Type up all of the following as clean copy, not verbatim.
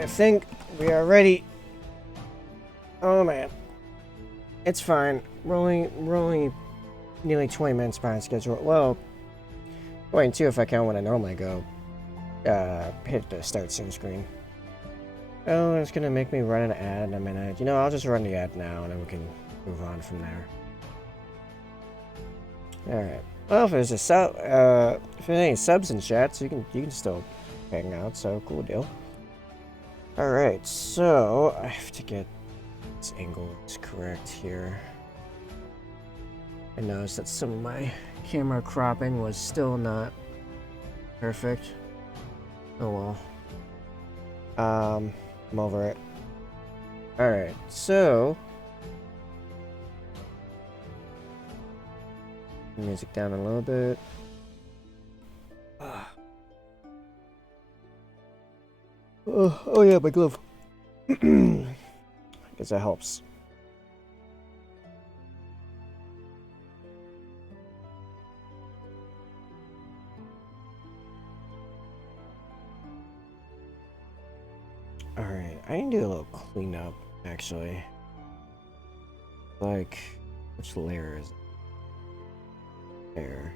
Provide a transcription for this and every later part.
I think we are ready. Oh man, it's fine. We're only nearly 20 minutes behind schedule. Well, 22 if I count when I normally go. Hit the start soon screen. Oh, it's gonna make me run an ad in a minute. You know, I'll just run the ad now, and then we can move on from there. All right. Well, if there's if there's any subs in chat, so you can still hang out. So cool deal. All right. So I have to get this angle correct here. I noticed that some of my camera cropping was still not perfect. Oh well. I'm over it. Alright, so music down a little bit. Oh yeah, my glove. I guess that helps. Alright, I need to do a little cleanup, actually. Like, which layer is it? There.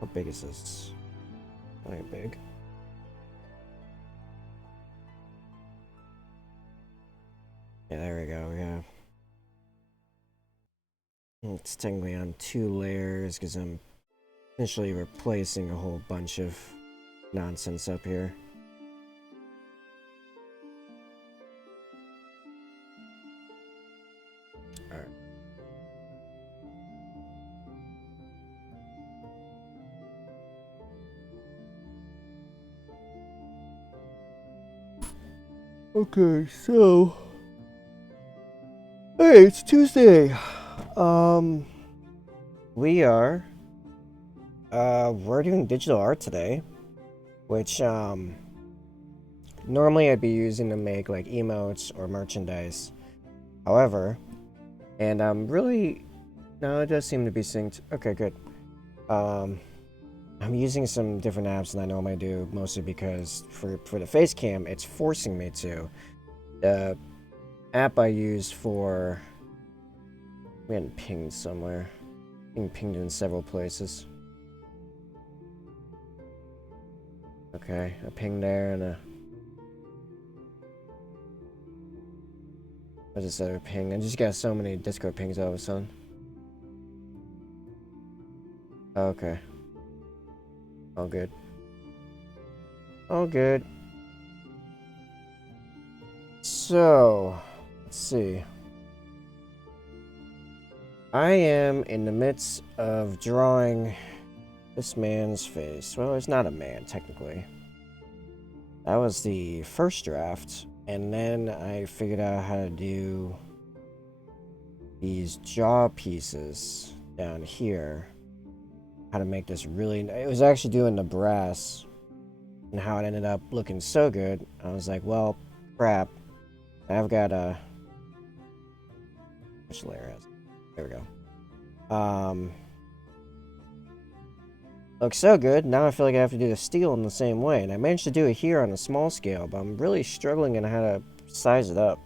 How big is this? Very big. Yeah, there we go, yeah. It's technically on 2 layers because I'm essentially replacing a whole bunch of nonsense up here. Alright. Okay, so hey, it's Tuesday. We're doing digital art today, which normally I'd be using to make like emotes or merchandise. However, and no, it does seem to be synced. Okay, good. I'm using some different apps than I normally do, mostly because for the face cam, it's forcing me to. The app I use for we hadn't pinged somewhere. Being pinged in several places. Okay, a ping there and a what's this other ping? I just got so many Discord pings all of a sudden. Okay. All good. All good. So, let's see. I am in the midst of drawing this man's face. Well, it's not a man, technically. That was the first draft, and then I figured out how to do these jaw pieces down here. How to make this really... It was actually doing the brass, and how it ended up looking so good. I was like, well, crap. I've got a... Which layer is it? There we go. Looks so good. Now I feel like I have to do the steel in the same way. And I managed to do it here on a small scale, but I'm really struggling in how to size it up.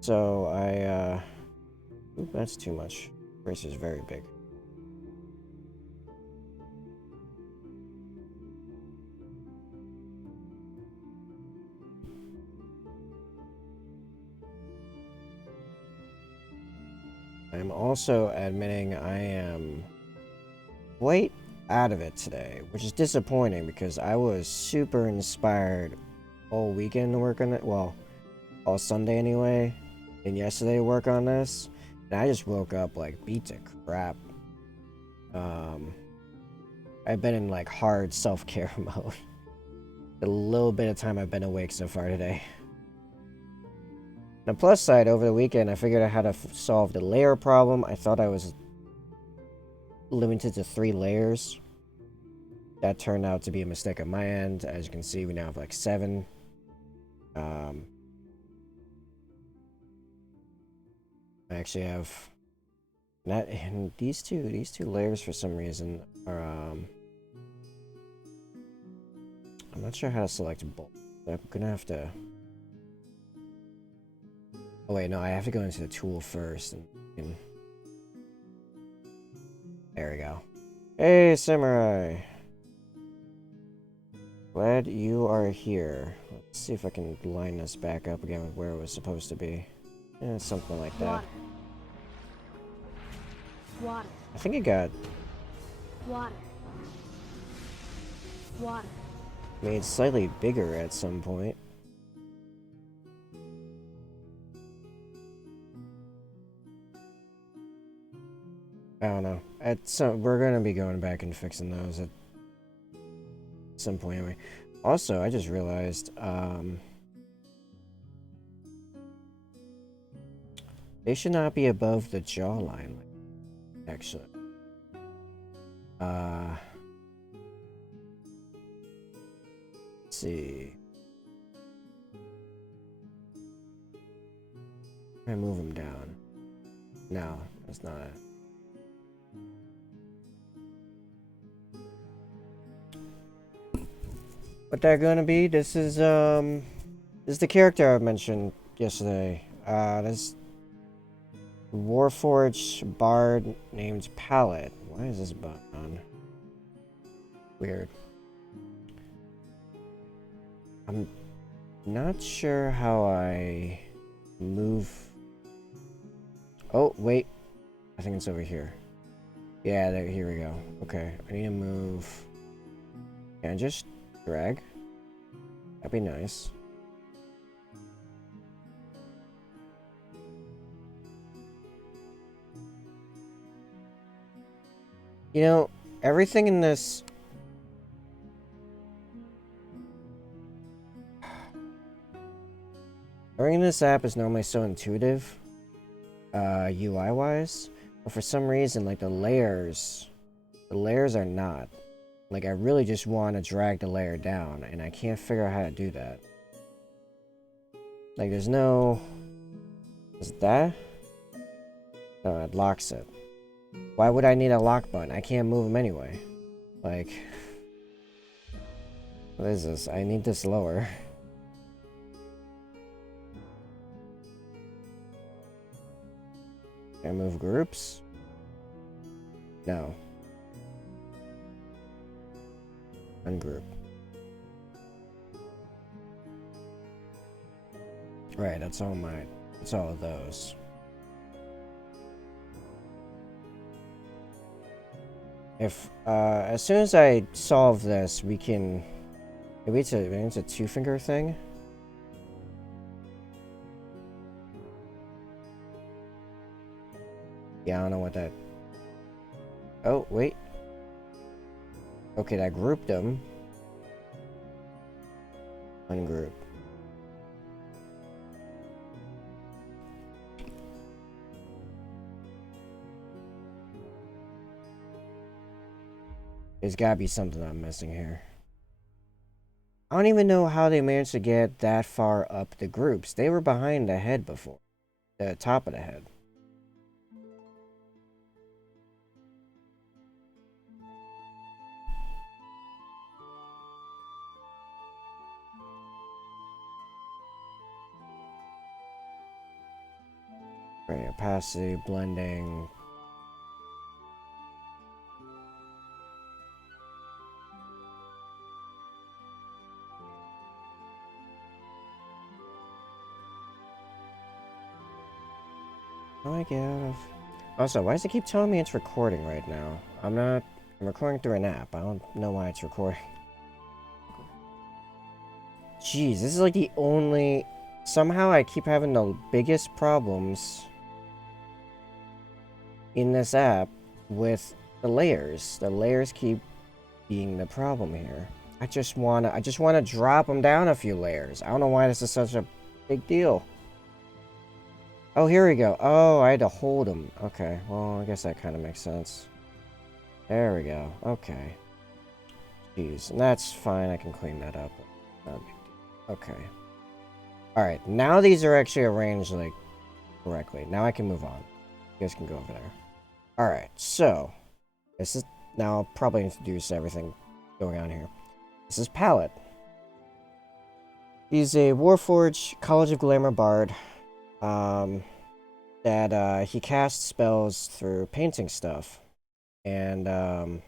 So Ooh, that's too much. Brace is very big. I'm also admitting I am quite out of it today, which is disappointing because I was super inspired all weekend to work on it. Well, all Sunday anyway, and yesterday to work on this. And I just woke up like beat to crap. I've been in like hard self-care mode. The little bit of time I've been awake so far today. On the plus side, over the weekend, I figured out how to solve the layer problem. I thought I was limited to 3 layers. That turned out to be a mistake on my end. As you can see, we now have like 7. I actually have that, and these two layers for some reason are I'm not sure how to select both. I'm gonna have to... Oh wait, no, I have to go into the tool first. And... There we go. Hey, Samurai! Glad you are here. Let's see if I can line this back up again with where it was supposed to be. Yeah, something like that. Water. I think it got... Water. Water. made slightly bigger at some point. I don't know. We're gonna be going back and fixing those at some point anyway. Also, I just realized, they should not be above the jawline, actually. Let's see. I move them down. No, that's not it. What they're gonna be? This is the character I mentioned yesterday. This Warforged bard named Palette. Why is this button on? Weird. I'm not sure how I move. Oh, wait. I think it's over here. Yeah, there, here we go. Okay, I need to move. Can I just drag? That'd be nice. You know, everything in this... Everything in this app is normally so intuitive, UI-wise, but for some reason, like, the layers are not. Like, I really just want to drag the layer down, and I can't figure out how to do that. Like, there's no... Is that? No, it locks it. Why would I need a lock button? I can't move them anyway. Like... What is this? I need this lower. Can I move groups? No. Ungroup. Right, that's all of those. If, as soon as I solve this, we can... Maybe it's a two-finger thing? Yeah, I don't know what that... Oh, wait. Okay, that grouped them. Ungroup. There's gotta be something I'm missing here. I don't even know how they managed to get that far up the groups. They were behind the head before. The top of the head. Right, opacity, blending. How do I get out of... Also, why does it keep telling me it's recording right now? I'm recording through an app. I don't know why it's recording. Jeez, this is like the only... Somehow I keep having the biggest problems in this app with the layers. The layers keep being the problem here. I just wanna drop them down a few layers. I don't know why this is such a big deal. Oh, here we go. Oh, I had to hold them. Okay, well, I guess that kind of makes sense. There we go. Okay. Jeez, and that's fine. I can clean that up. Not a big deal. Okay. Alright, now these are actually arranged, like, correctly. Now I can move on. You guys can go over there. Alright, so... This is... Now I'll probably introduce everything going on here. This is Palette. He's a Warforged College of Glamour bard. That he casts spells through painting stuff. And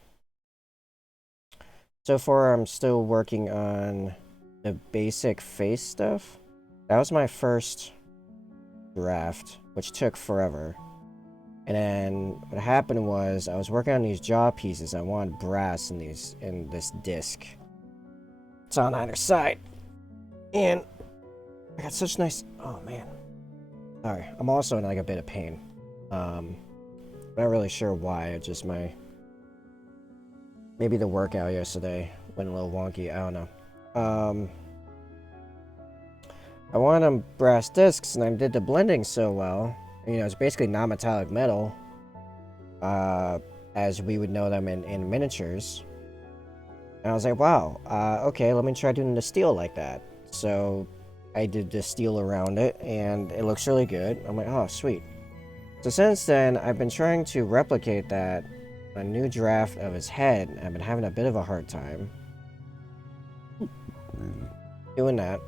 so far I'm still working on the basic face stuff. That was my first draft, which took forever. And then what happened was I was working on these jaw pieces. I wanted brass in this disc. It's on either side. And I got such nice. Oh man. Sorry. I'm also in like a bit of pain. Not really sure why. It's just maybe the workout yesterday went a little wonky. I don't know. I wanted them brass discs, and I did the blending so well. You know, it's basically non-metallic metal, as we would know them in miniatures. And I was like, wow, okay, let me try doing the steel like that. So I did the steel around it, and it looks really good. I'm like, oh, sweet. So since then, I've been trying to replicate that on a new draft of his head. I've been having a bit of a hard time doing that.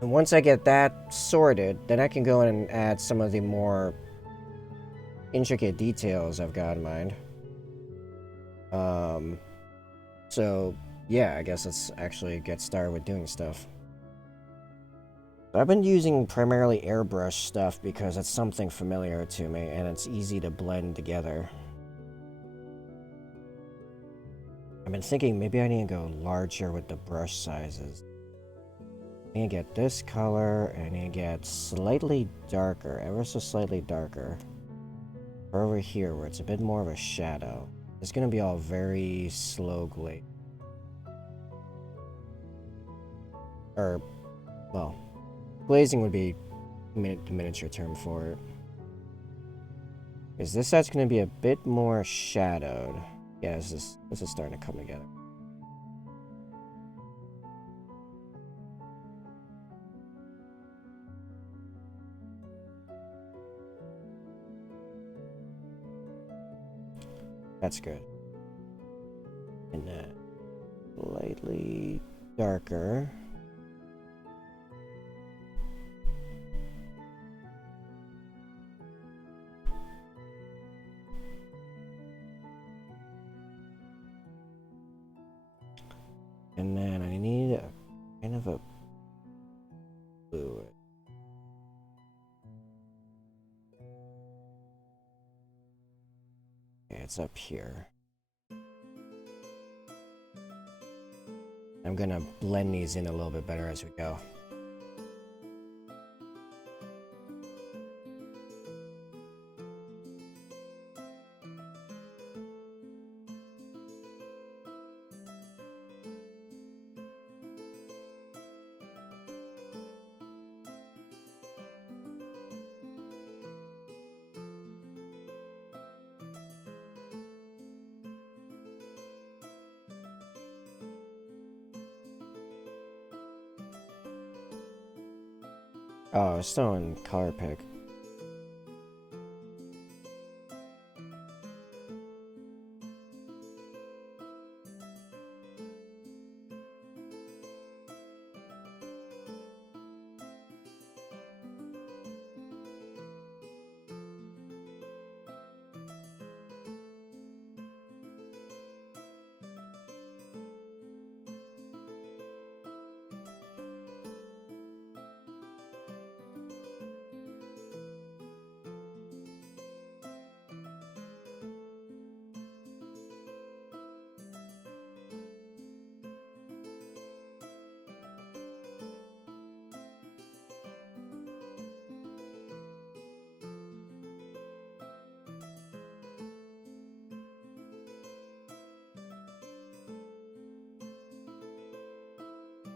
And once I get that sorted, then I can go in and add some of the more intricate details I've got in mind. So yeah, I guess let's actually get started with doing stuff. I've been using primarily airbrush stuff because it's something familiar to me and it's easy to blend together. I've been thinking maybe I need to go larger with the brush sizes. I need to get this color, and I need to get slightly darker, ever so slightly darker. Over here, where it's a bit more of a shadow. It's gonna be all very slow glaze. Or, well, glazing would be the miniature term for it. Because this side's gonna be a bit more shadowed. Yeah, this is starting to come together. That's good. And then slightly darker. And then I need a kind of a blue. Okay, it's up here. I'm gonna blend these in a little bit better as we go. Oh, it's still in color pick.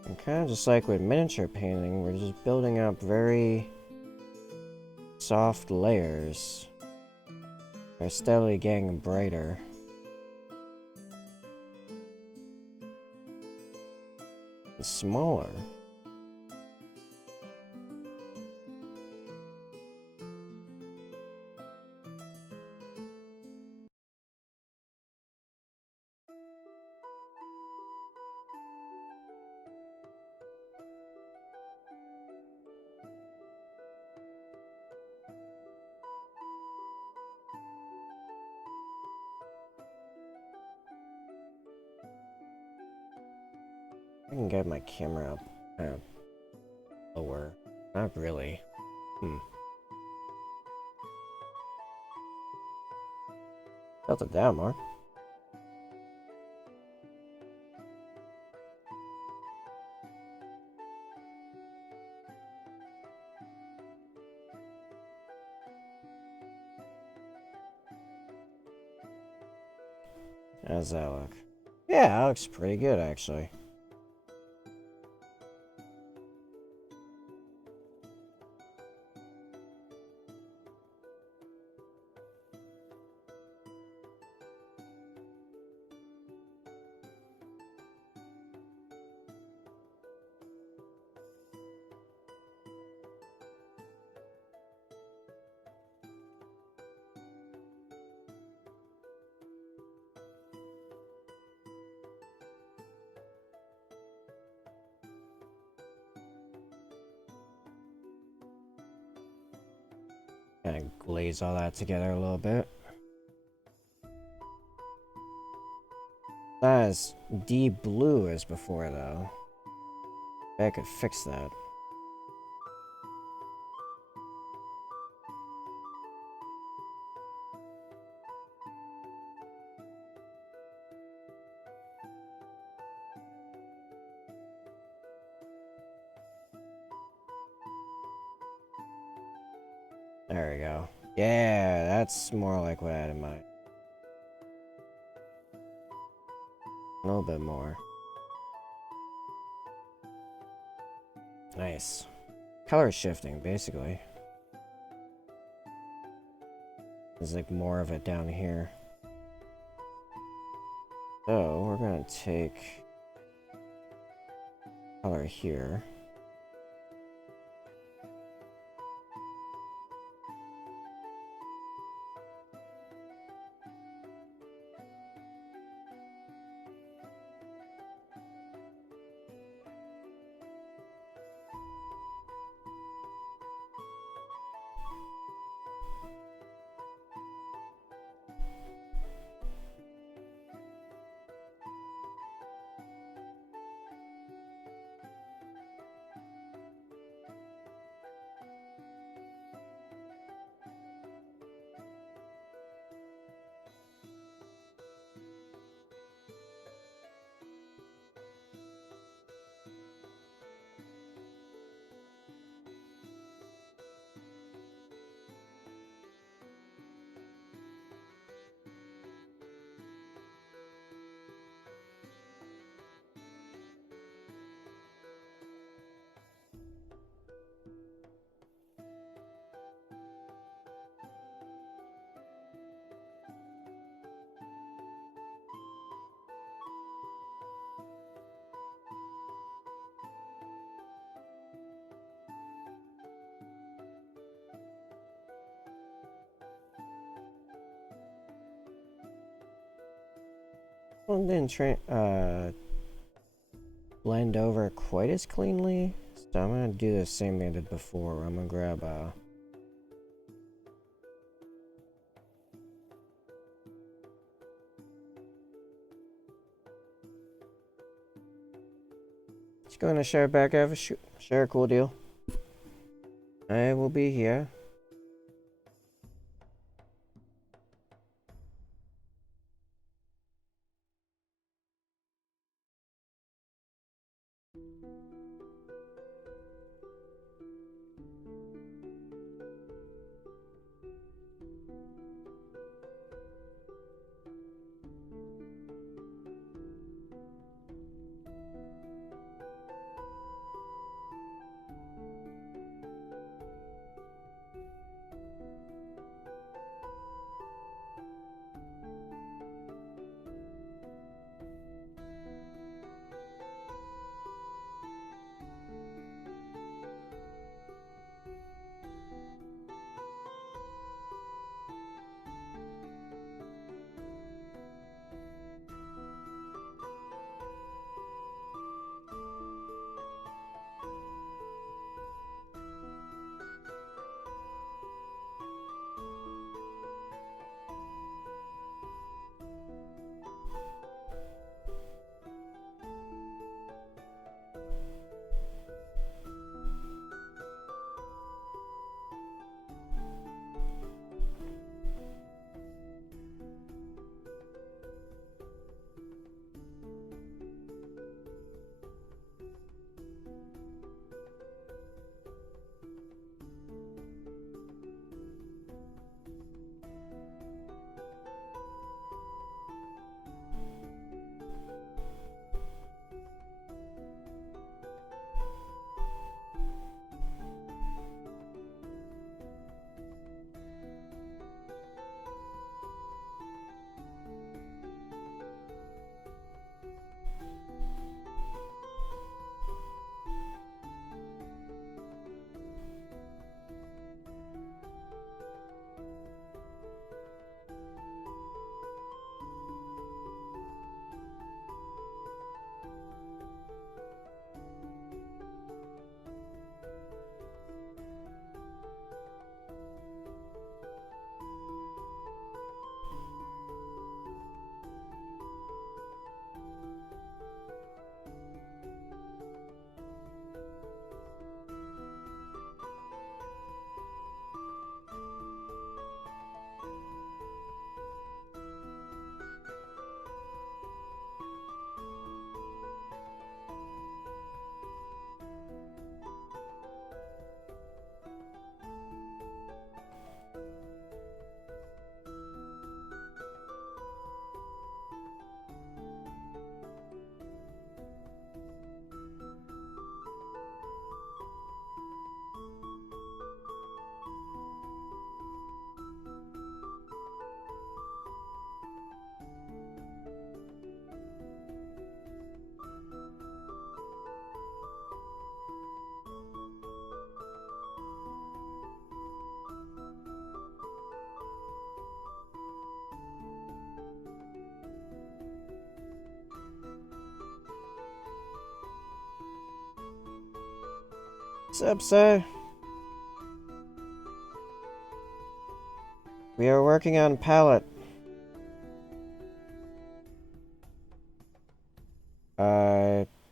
And kind of just like with miniature painting, we're just building up very soft layers. They're steadily getting brighter. And smaller. I can get my camera up kind of lower. Not really. Tilt it down more. How's that look? Yeah, that looks pretty good, actually. Kind of glaze all that together a little bit. Not as deep blue as before, though. I could fix that. There we go. Yeah, that's more like what I had in mind. A little bit more. Nice. Color shifting, basically. There's like more of it down here. So, we're gonna take color here. Well, it didn't blend over quite as cleanly. So I'm gonna do the same thing I did before. I'm gonna grab just going to share back over. Share, cool deal. I will be here. What's up, sir? We are working on palette.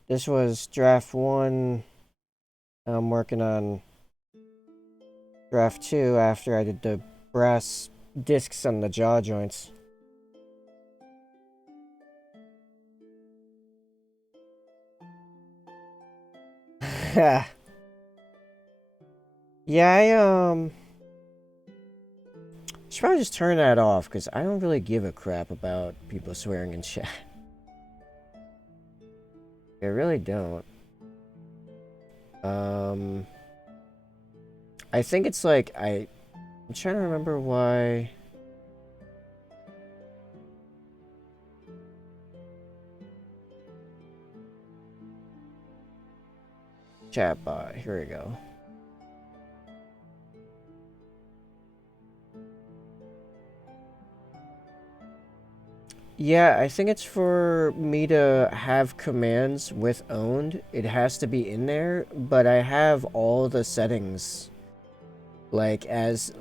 This was draft 1. I'm working on draft 2 after I did the brass discs on the jaw joints. Yeah, I should probably just turn that off, because I don't really give a crap about people swearing in chat. I really don't. I think it's like, I'm trying to remember why. Chatbot, here we go. Yeah, I think it's for me to have commands with owned. It has to be in there, but I have all the settings like as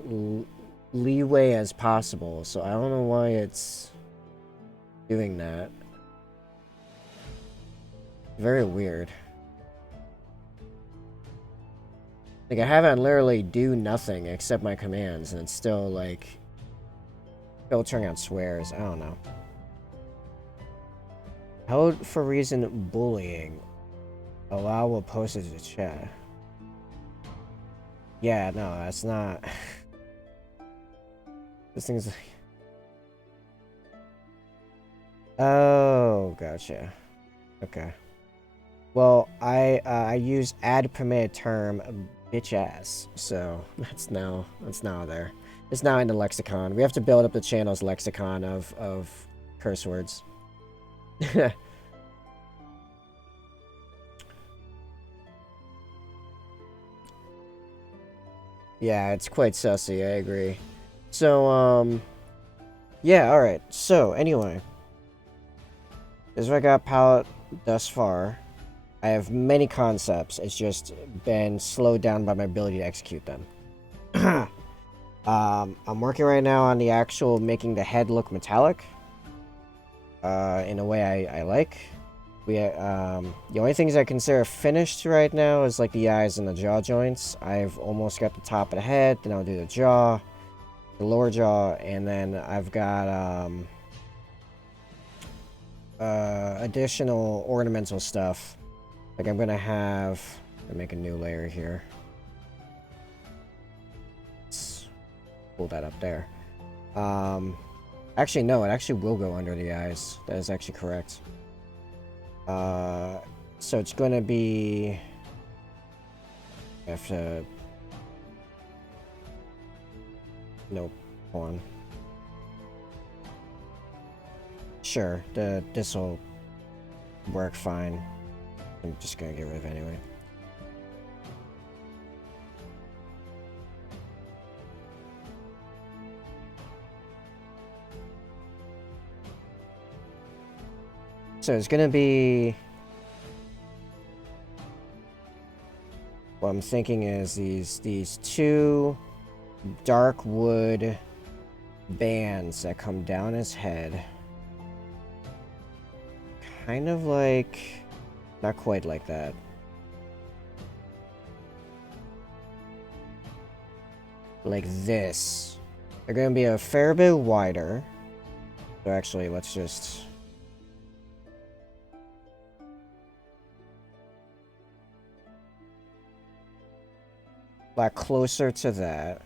leeway as possible, so I don't know why it's doing that. Very weird. Like, I haven't literally do nothing except my commands, and it's still like filtering out swears. I don't know. Held for reason bullying. Allow will post it to chat. Yeah, no, that's not. This thing's like. Oh, gotcha. Okay. Well, I use add permitted term bitch ass, so that's now there. It's now in the lexicon. We have to build up the channel's lexicon of curse words. Yeah, it's quite sussy, I agree. So, yeah, alright. So, anyway. This is what I got palette thus far. I have many concepts. It's just been slowed down by my ability to execute them. I'm working right now on the actual making the head look metallic. In a way I like. The only things I consider finished right now is like the eyes and the jaw joints. I've almost got the top of the head, then I'll do the jaw, the lower jaw, and then I've got additional ornamental stuff. Like I'm gonna make a new layer here. Let's pull that up there. Actually no, it actually will go under the eyes. That is actually correct. So it's gonna be. I have to. Nope. Hold on. Sure, this will work fine. I'm just gonna get rid of it anyway. So it's gonna be. What I'm thinking is these two dark wood bands that come down his head. Kind of like, not quite like that. Like this. They're gonna be a fair bit wider. So actually, let's just. Like closer to that.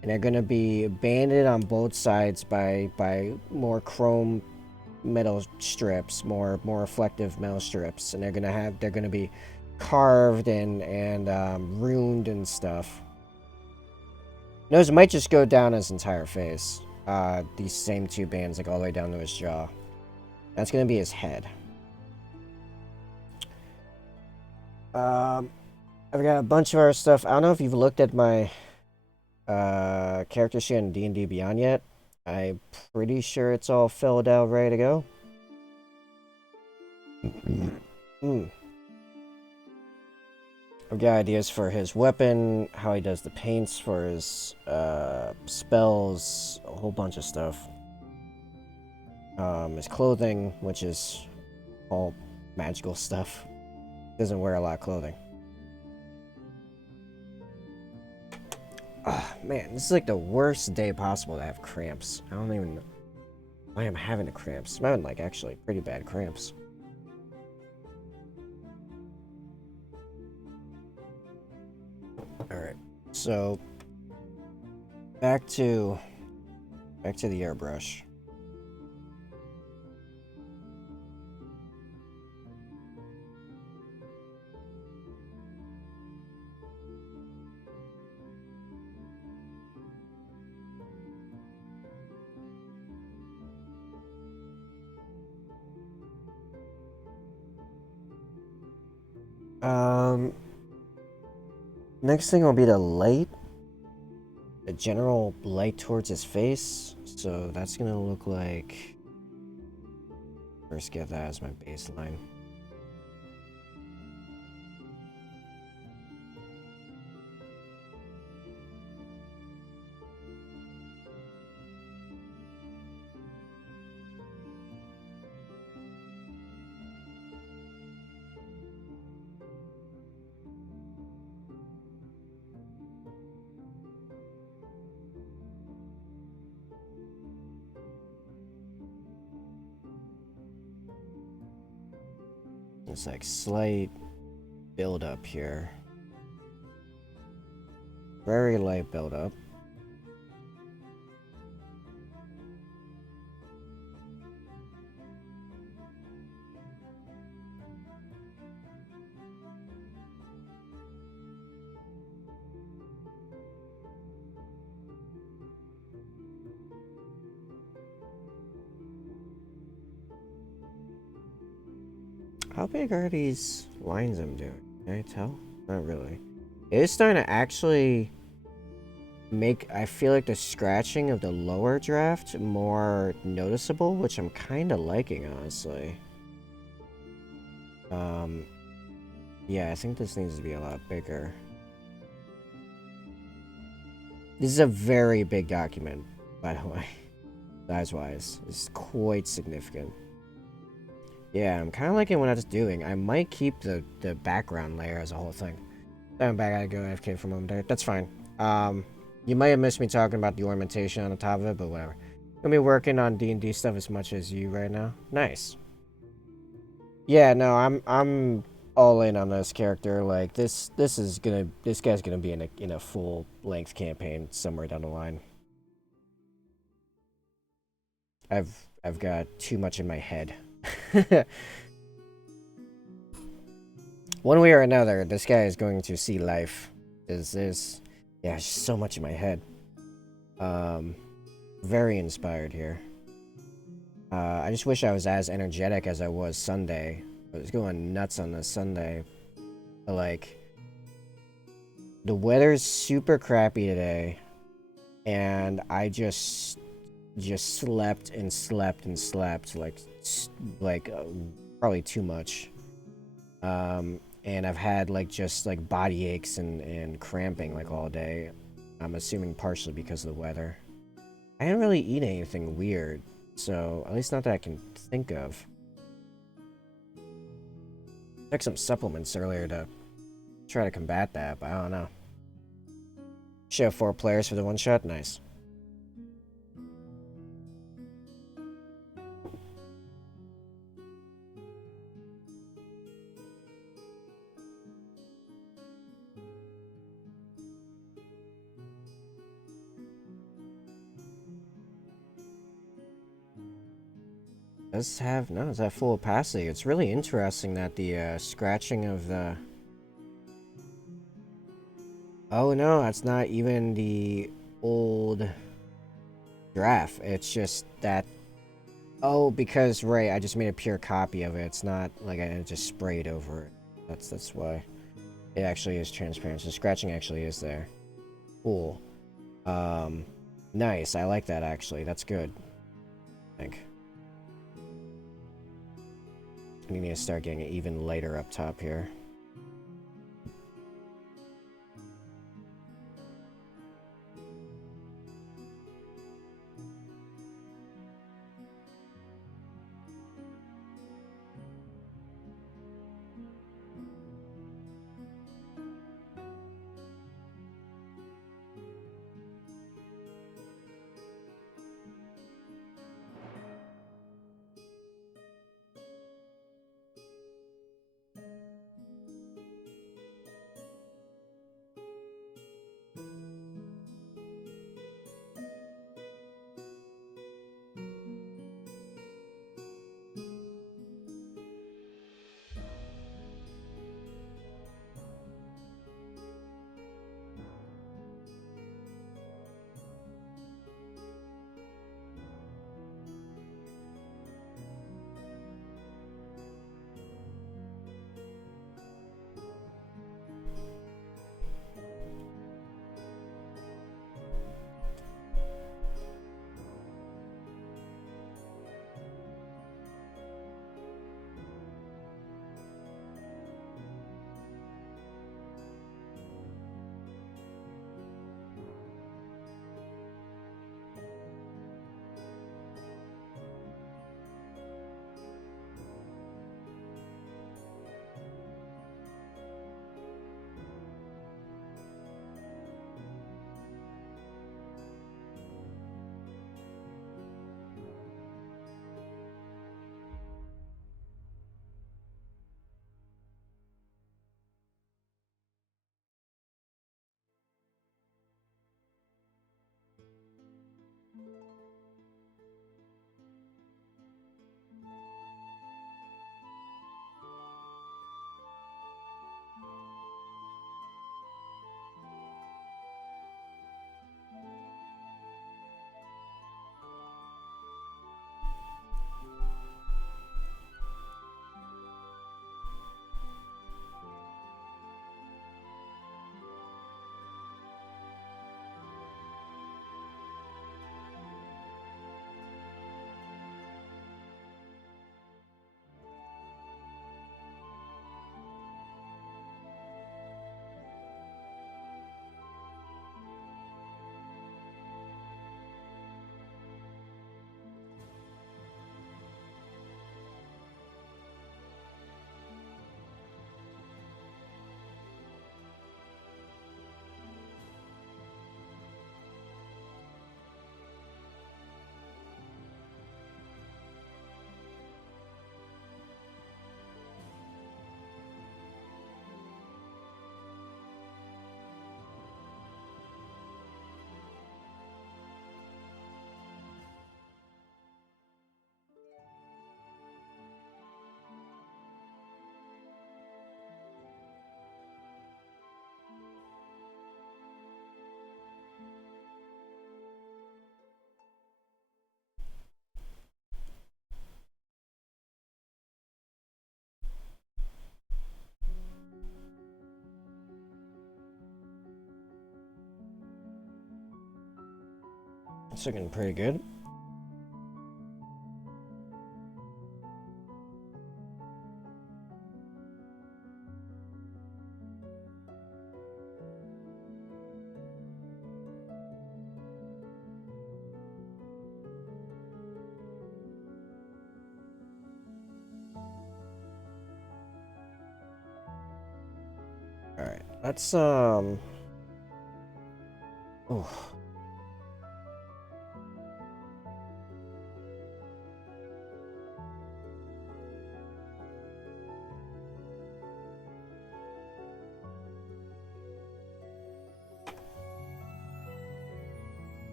And they're gonna be banded on both sides by more chrome metal strips, more reflective metal strips, and they're gonna be carved and runed and stuff. Nose might just go down his entire face. These same two bands like all the way down to his jaw. That's gonna be his head. I've got a bunch of other stuff. I don't know if you've looked at my character sheet in D&D Beyond yet. I'm pretty sure it's all filled out, ready to go. I've got ideas for his weapon, how he does the paints for his spells, a whole bunch of stuff. His clothing, which is all magical stuff. Doesn't wear a lot of clothing. Ah, man, this is like the worst day possible to have cramps. I don't even know why I'm having the cramps. I'm having like actually pretty bad cramps. Alright, so back to the airbrush. Next thing will be the general light towards his face. So that's gonna look like, first get that as my baseline. It's like slight build up here. Very light build up. How big are these lines I'm doing? Can I tell? Not really. It is starting to actually make, I feel like, the scratching of the lower draft more noticeable, which I'm kind of liking, honestly. Yeah, I think this needs to be a lot bigger. This is a very big document, by the way. Size-wise. It's quite significant. Yeah, I'm kind of liking what I was doing. I might keep the background layer as a whole thing. I'm back, I gotta go AFK for a moment there. That's fine. You might have missed me talking about the ornamentation on the top of it, but whatever. I'm gonna be working on D&D stuff as much as you right now. Nice. Yeah, no, I'm all in on this character. Like this guy's gonna be in a full length campaign somewhere down the line. I've got too much in my head. One way or another, this guy is going to see life. There's yeah, so much in my head. Very inspired here. I just wish I was as energetic as I was Sunday. I was going nuts on this Sunday. But like, the weather's super crappy today, and I just slept and slept and slept like probably too much. And I've had like just like body aches and cramping like all day. I'm assuming partially because of the weather. I didn't really eat anything weird, so at least not that I can think of. Took some supplements earlier to try to combat that, but I don't know. Should have 4 players for the one shot? Nice. Does have, no, it's at full opacity. It's really interesting that the scratching of the... Oh no, that's not even the old draft. It's just that... Oh, because, right, I just made a pure copy of it. It's not like I just sprayed over it. That's why. It actually is transparent. So scratching actually is there. Cool. Nice. I like that, actually. That's good. I think. I need to start getting it even lighter up top here. It's looking pretty good. Alright, let's oh.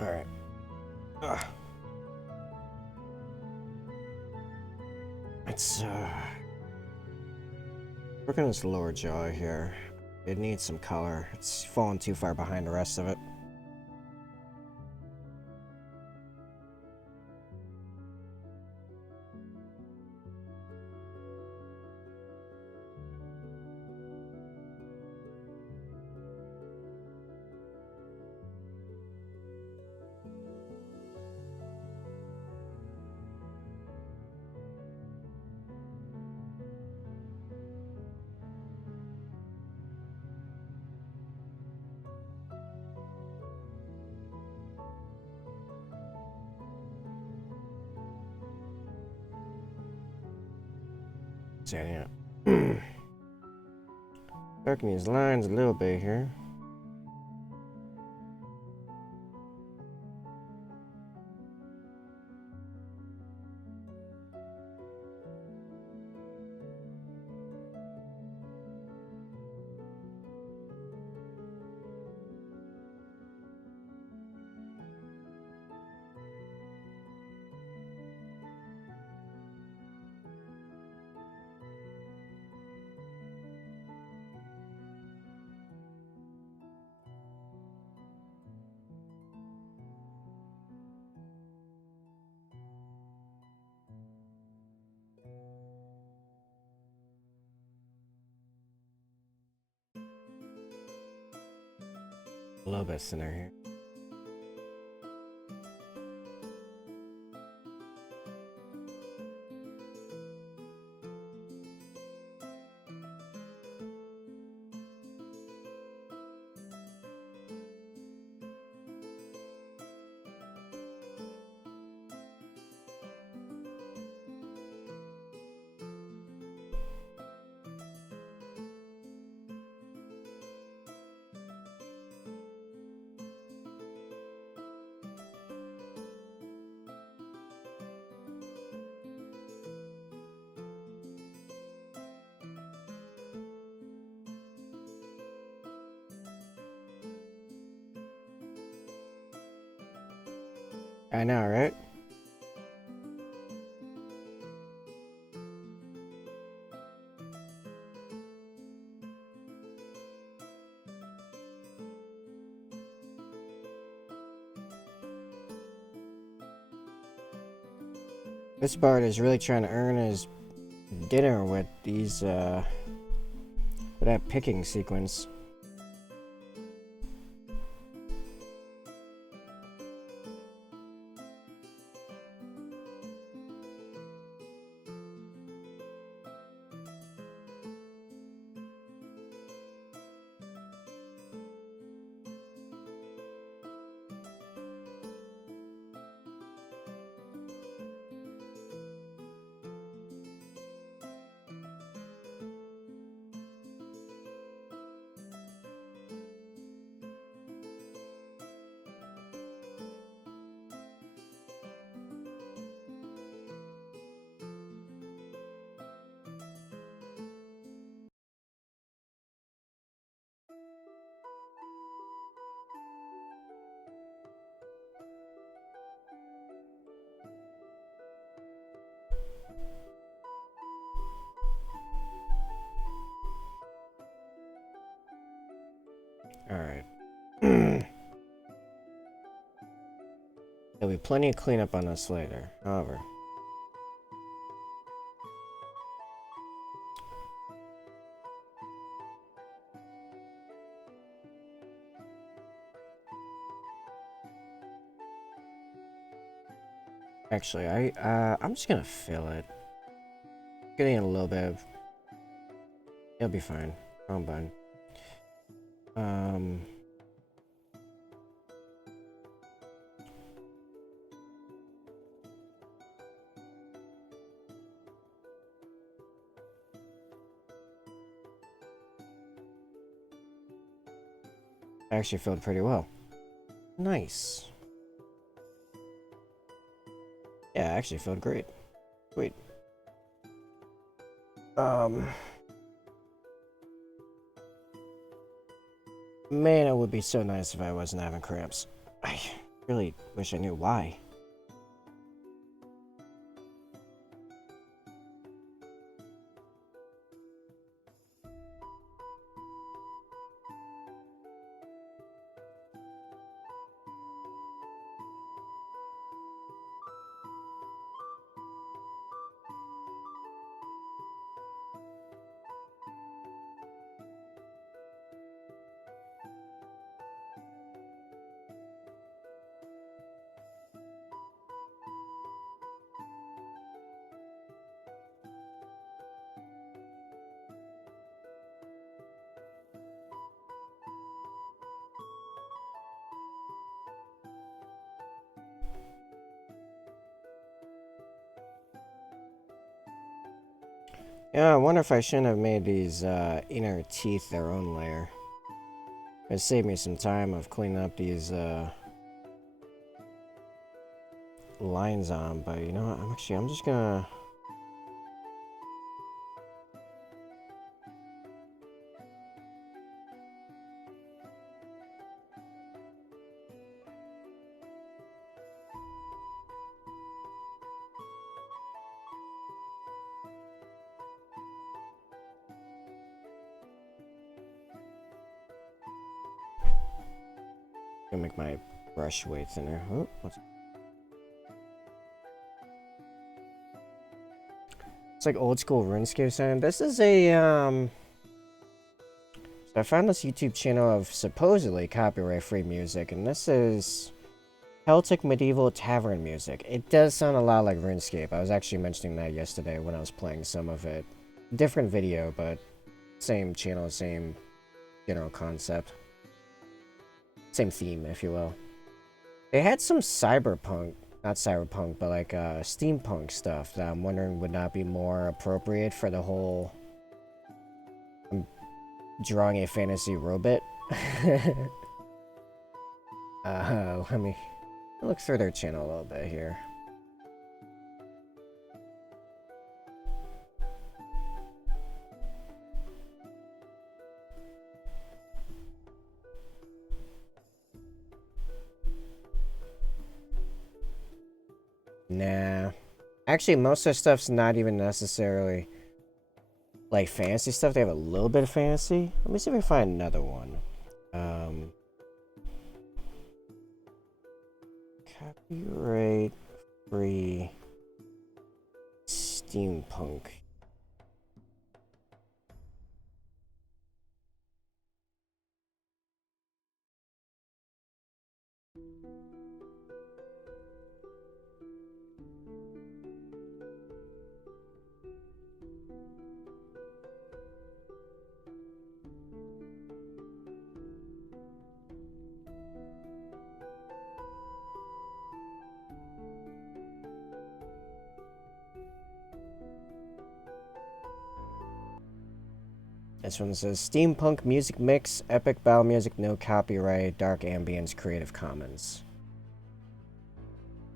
Alright. Let's work on this lower jaw here. It needs some color. It's falling too far behind the rest of it. So, yeah. Darken these lines a little bit here. A little bit thinner here. I know, right? This bard is really trying to earn his dinner with these, with that picking sequence. Alright. There'll be plenty of cleanup on this later, however. Actually, I'm just gonna fill it. Getting a little bit of... It'll be fine. Wrong button. Actually filled pretty well. Nice. Yeah, actually filled great. Sweet. Man, it would be so nice if I wasn't having cramps. I really wish I knew why. Yeah, I wonder if I shouldn't have made these inner teeth their own layer. It saved me some time of cleaning up these lines on, but you know what? I'm just gonna... Gonna make my brush way thinner. Oh, it's like old school RuneScape sound. This is a So I found this YouTube channel of supposedly copyright-free music, and this is Celtic medieval tavern music. It does sound a lot like RuneScape. I was actually mentioning that yesterday when I was playing some of it. Different video, but same channel, same general concept. Same theme, if you will. They had some cyberpunk, not cyberpunk, but like steampunk stuff that I'm wondering would not be more appropriate for the whole drawing a fantasy robot. Let me look through their channel a little bit here. Nah. Actually, most of their stuff's not even necessarily like fantasy stuff. They have a little bit of fantasy. Let me see if I can find another one. Copyright free steampunk. This one says steampunk music mix, epic battle music, no copyright, dark ambience, Creative Commons.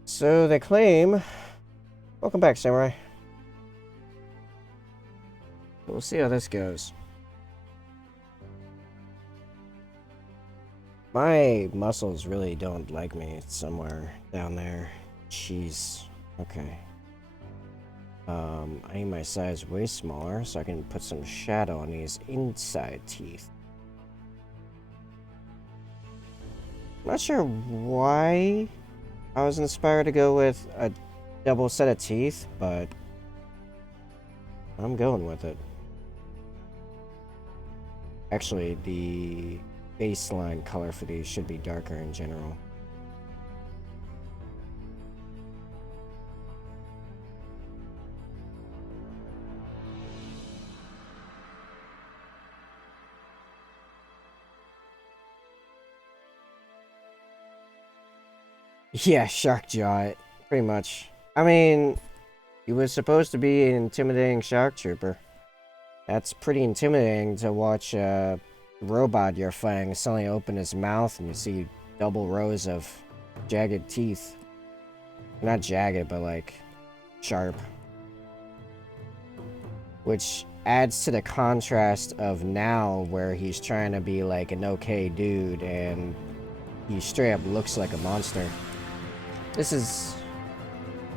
So they claim... Welcome back, Samurai. We'll see how this goes. My muscles really don't like me somewhere down there. Jeez. Okay. I need my size way smaller so I can put some shadow on these inside teeth. I'm not sure why I was inspired to go with a double set of teeth, but I'm going with it. Actually, the baseline color for these should be darker in general. Yeah, shark jaw, pretty much. I mean, he was supposed to be an intimidating shark trooper. That's pretty intimidating to watch a robot you're fighting suddenly open his mouth and you see double rows of jagged teeth. Not jagged, but like sharp. Which adds to the contrast of now where he's trying to be like an okay dude and he straight up looks like a monster. This is,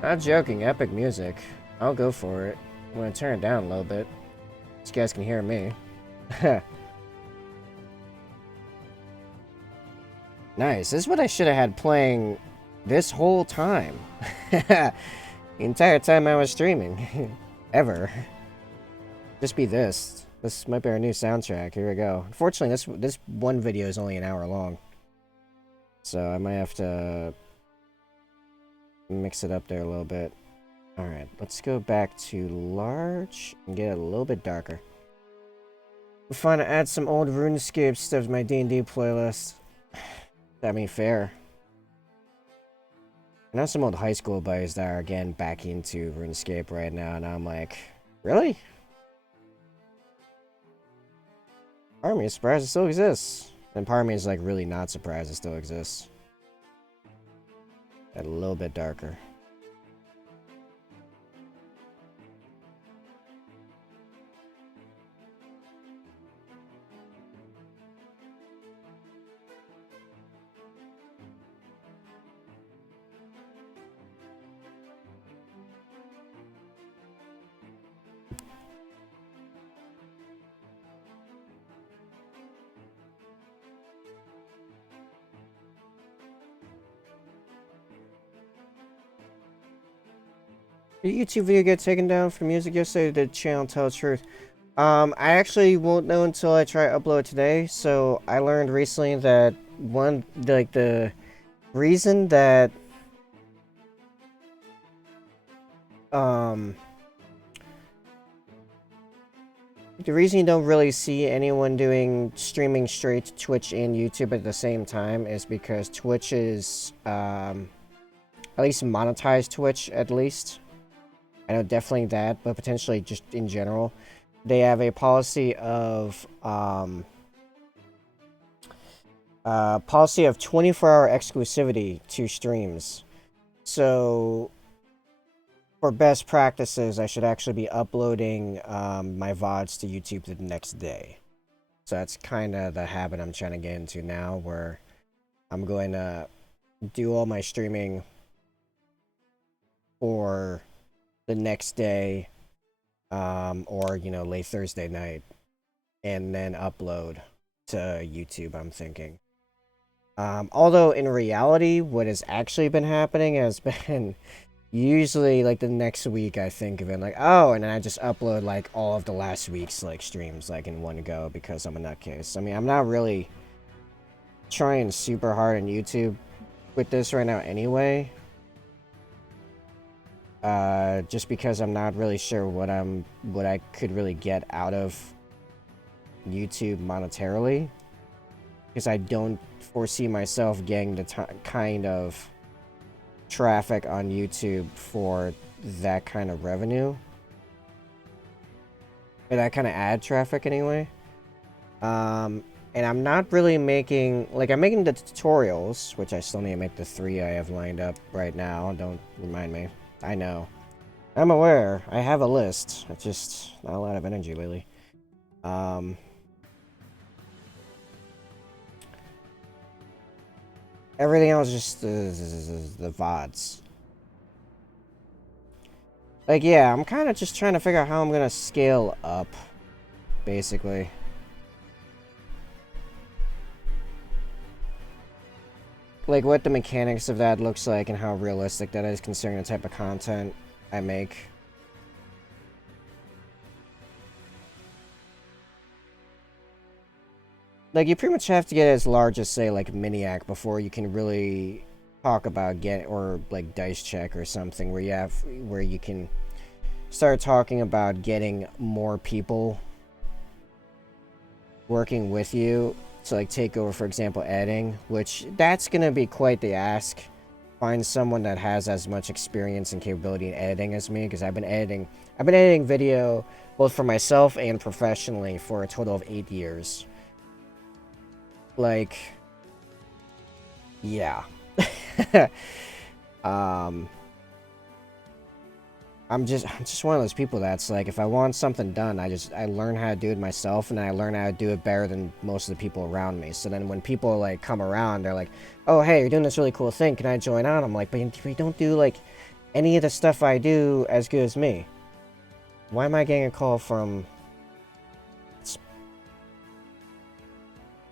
not joking, epic music. I'll go for it. I'm gonna turn it down a little bit so you guys can hear me. Nice. This is what I should have had playing this whole time. The entire time I was streaming. Ever. Just be this. This might be our new soundtrack. Here we go. Unfortunately, this one video is only an hour long. So I might have to mix it up there a little bit. Alright, let's go back to large and get it a little bit darker. We're fine to add some old RuneScape stuff to my D&D playlist. I mean, fair. I know some old high school buddies that are again back into RuneScape right now, and I'm like, really? Part of me is surprised it still exists. And part of me is like really not surprised it still exists. A little bit darker. Did your YouTube video get taken down for music yesterday? Did the channel tell the truth? I actually won't know until I try to upload today. So I learned recently that the reason that the reason you don't really see anyone streaming straight to Twitch and YouTube at the same time is because Twitch is at least monetized Twitch at least. I know definitely that, but potentially just in general. They have a policy of 24-hour exclusivity to streams. So for best practices, I should actually be uploading my VODs to YouTube the next day. So that's kind of the habit I'm trying to get into now, where I'm going to do all my streaming for the next day, or, you know, late Thursday night, and then upload to YouTube, I'm thinking. Although in reality, what has actually been happening has been usually like the next week I think of it, like, oh, and then I just upload like all of the last week's like streams like in one go because I'm a nutcase. I mean, I'm not really trying super hard on YouTube with this right now anyway. Just because I'm not really sure what I could really get out of YouTube monetarily, because I don't foresee myself getting the kind of traffic on YouTube for that kind of revenue, or that kind of ad traffic anyway. And I'm not really making, like, I'm making the tutorials, which I still need to make the 3 I have lined up right now. Don't remind me. I know. I'm aware. I have a list. It's just not a lot of energy lately. Everything else is just the VODs. Like, yeah, I'm kind of just trying to figure out how I'm going to scale up, basically. Like, what the mechanics of that looks like and how realistic that is considering the type of content I make. Like, you pretty much have to get as large as, say, like, Miniac before you can really talk about or, like, Dice Check or something, where you can start talking about getting more people working with you to, like, take over, for example, editing, which that's gonna be quite the ask. find someone that has as much experience and capability in editing as me, because I've been editing video both for myself and professionally for a total of 8 years. Like, yeah. I'm just one of those people that's like, if I want something done, I learn how to do it myself, and I learn how to do it better than most of the people around me. So then when people like come around, they're like, "Oh, hey, you're doing this really cool thing. Can I join on?" I'm like, "But you don't do like any of the stuff I do as good as me. Why am I getting a call from?"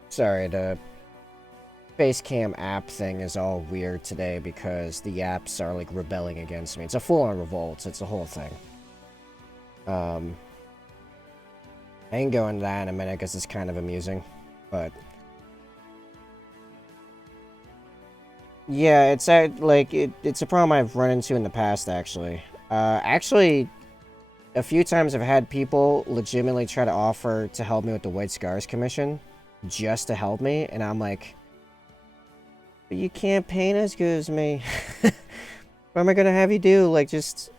Sorry, the Facecam app thing is all weird today because the apps are like rebelling against me. It's a full-on revolt. It's a whole thing. I can go into that in a minute because it's kind of amusing, but yeah, it's it's a problem I've run into in the past actually. Actually, a few times I've had people legitimately try to offer to help me with the White Scars Commission just to help me, and I'm like, but you can't paint as good as me. What am I gonna have you do? Like just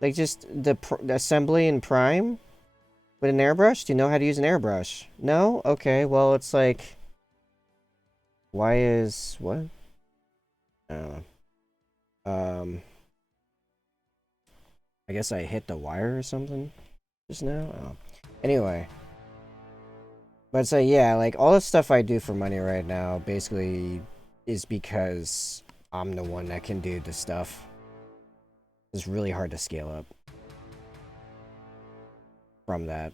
the assembly in Prime with an airbrush? Do you know how to use an airbrush? No? Okay, well it's like, why is what? I don't know. I guess I hit the wire or something just now. Oh. Anyway, but so yeah, like all the stuff I do for money right now basically is because I'm the one that can do the stuff. It's really hard to scale up from that.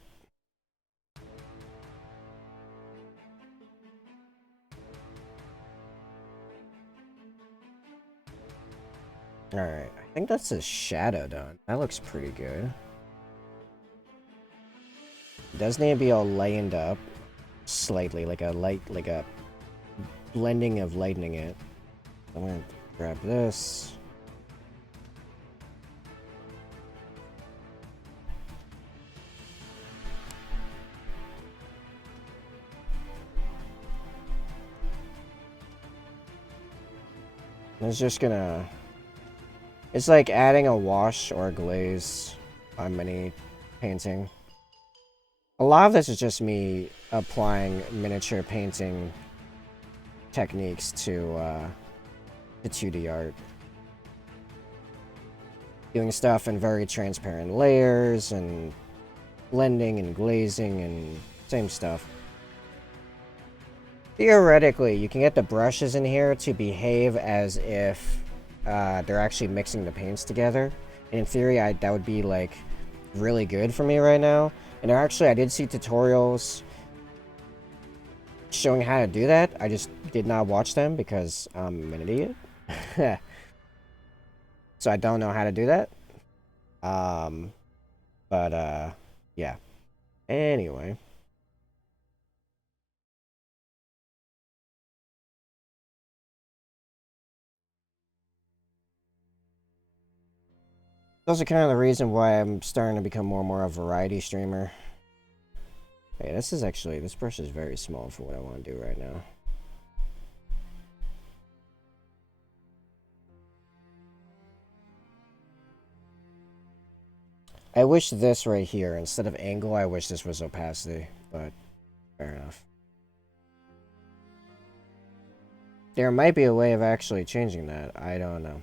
Alright, I think that's a shadow done. That looks pretty good. It does need to be all lightened up slightly, like a blending of lightening it. I'm gonna grab this. It's just gonna... It's like adding a wash or a glaze on mini painting. A lot of this is just me applying miniature painting techniques to 2D art. Doing stuff in very transparent layers and blending and glazing and same stuff. Theoretically, you can get the brushes in here to behave as if they're actually mixing the paints together. And in theory, that would be like really good for me right now. And actually, I did see tutorials showing how to do that. I just did not watch them because I'm an idiot. So I don't know how to do that. Yeah. Anyway. Those are kind of the reason why I'm starting to become more and more a variety streamer. Hey, this brush is very small for what I want to do right now. I wish this right here, instead of angle, I wish this was opacity, but fair enough. There might be a way of actually changing that. I don't know.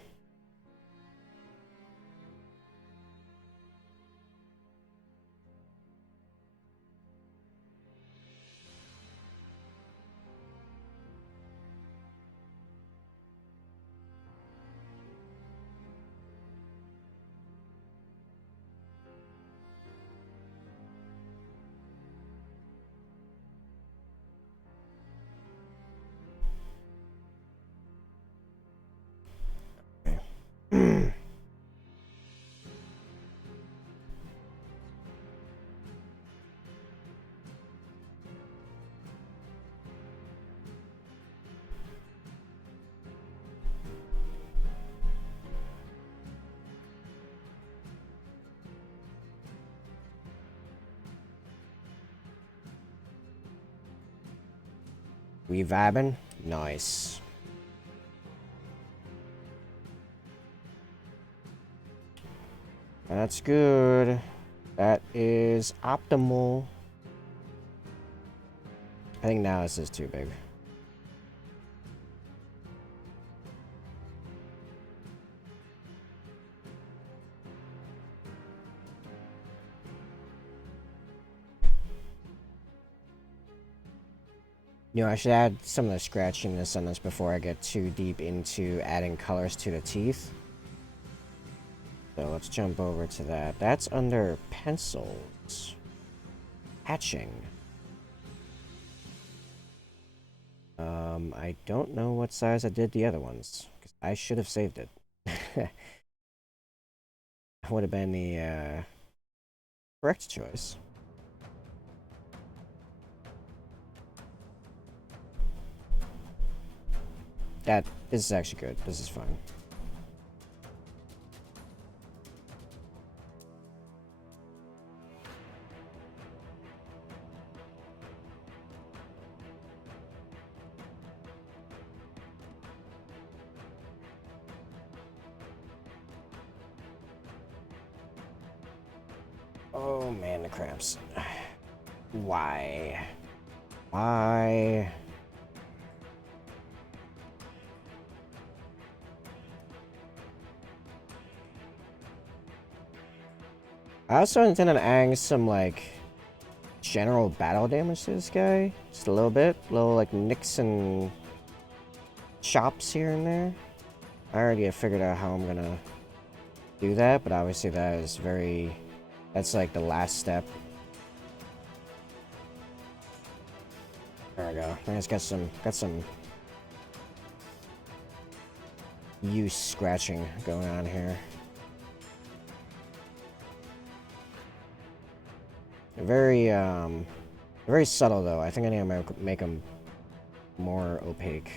We vibing? Nice. That's good. That is optimal. I think now this is too big. You know, I should add some of the scratchiness on this before I get too deep into adding colors to the teeth. So let's jump over to that. That's under pencils. Hatching. I don't know what size I did the other ones, because I should have saved it. Would have been the correct choice. This is actually good. This is fine. Oh man, the cramps. Why? Why? I also intend on adding some, like, general battle damage to this guy. Just a little bit. Little, like, nicks and chops here and there. I already have figured out how I'm gonna do that, but obviously that is very... That's, like, the last step. There we go. I just got some use scratching going on here. Very subtle though. I think I need to make them more opaque.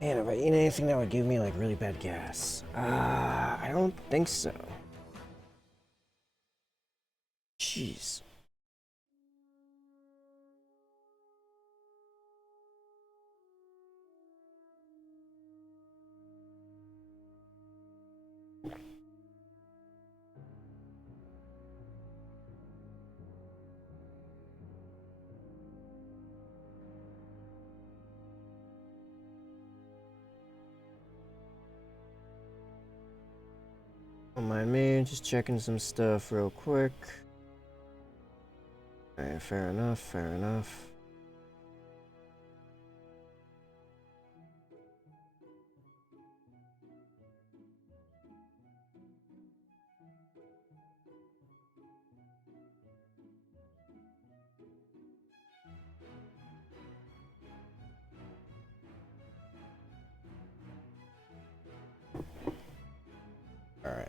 Man, if I eat anything that would give me, like, really bad gas. I don't think so. Jeez. Don't mind me, just checking some stuff real quick. Alright, fair enough, fair enough. Alright.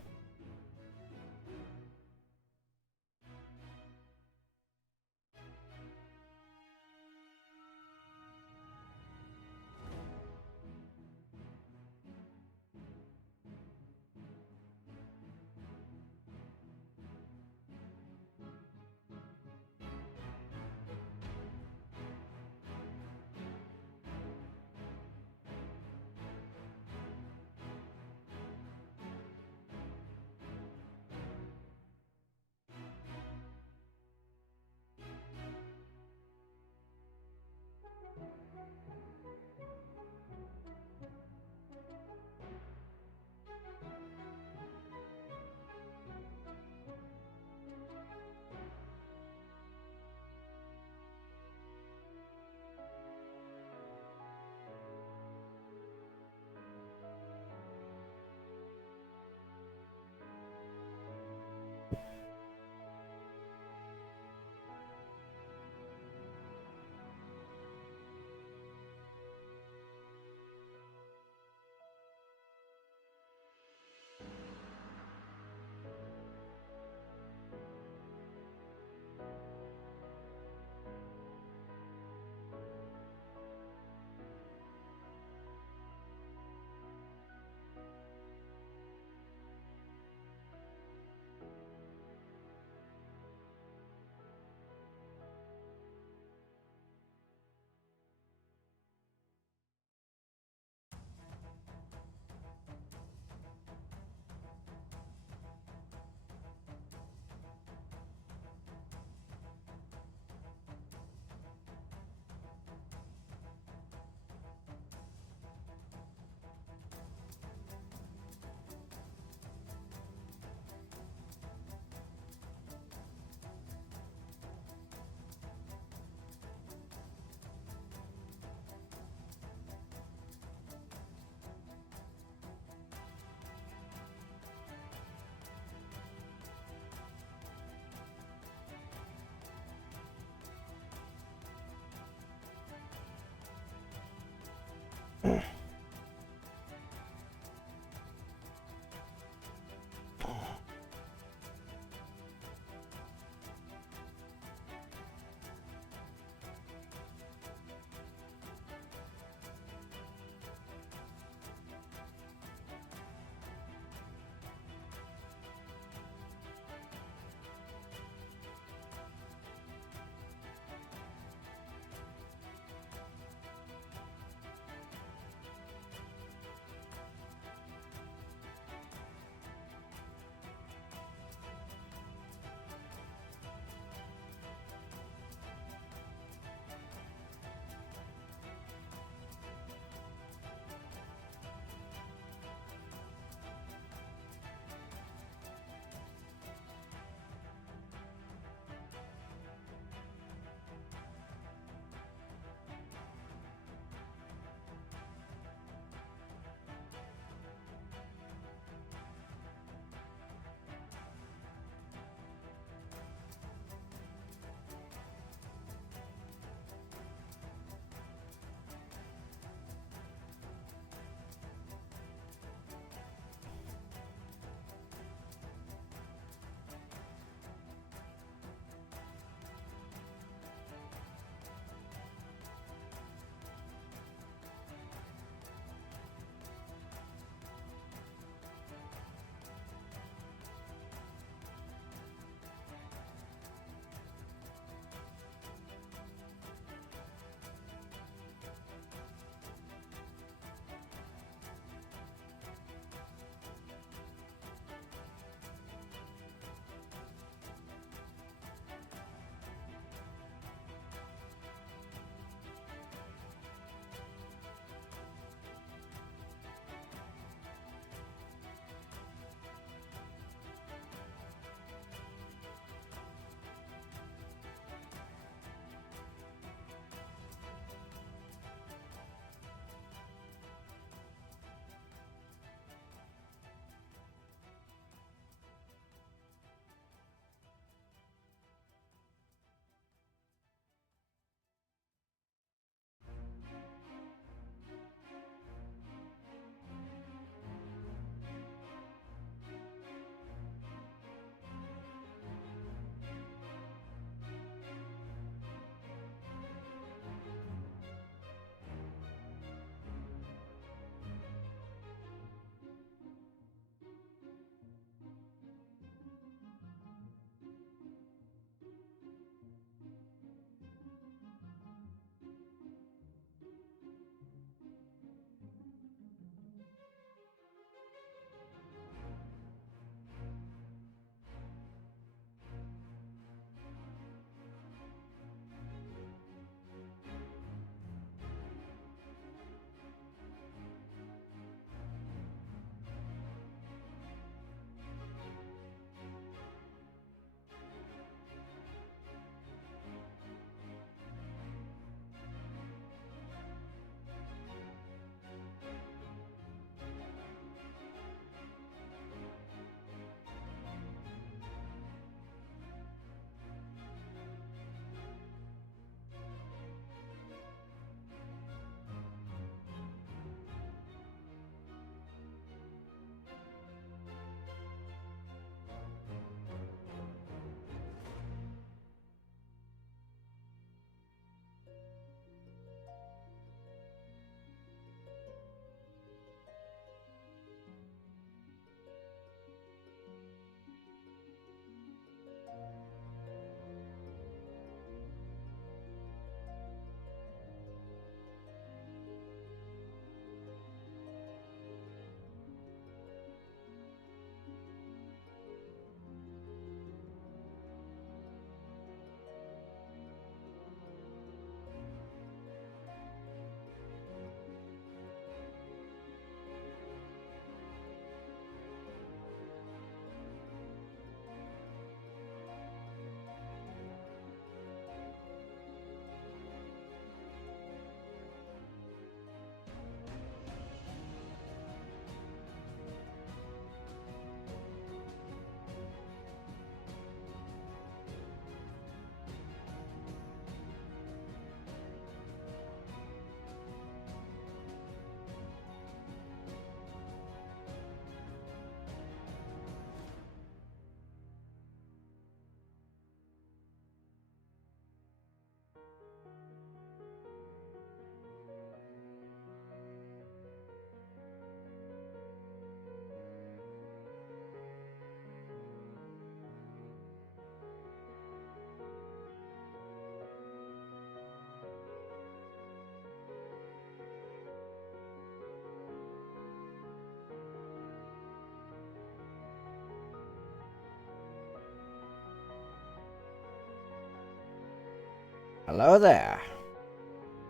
Hello there.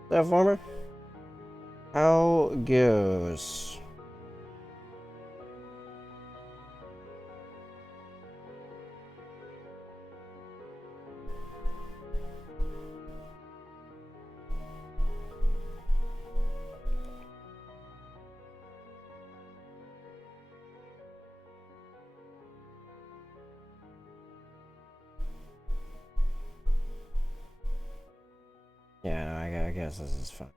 There, former. How goes? Yeah, no, I guess this is fun.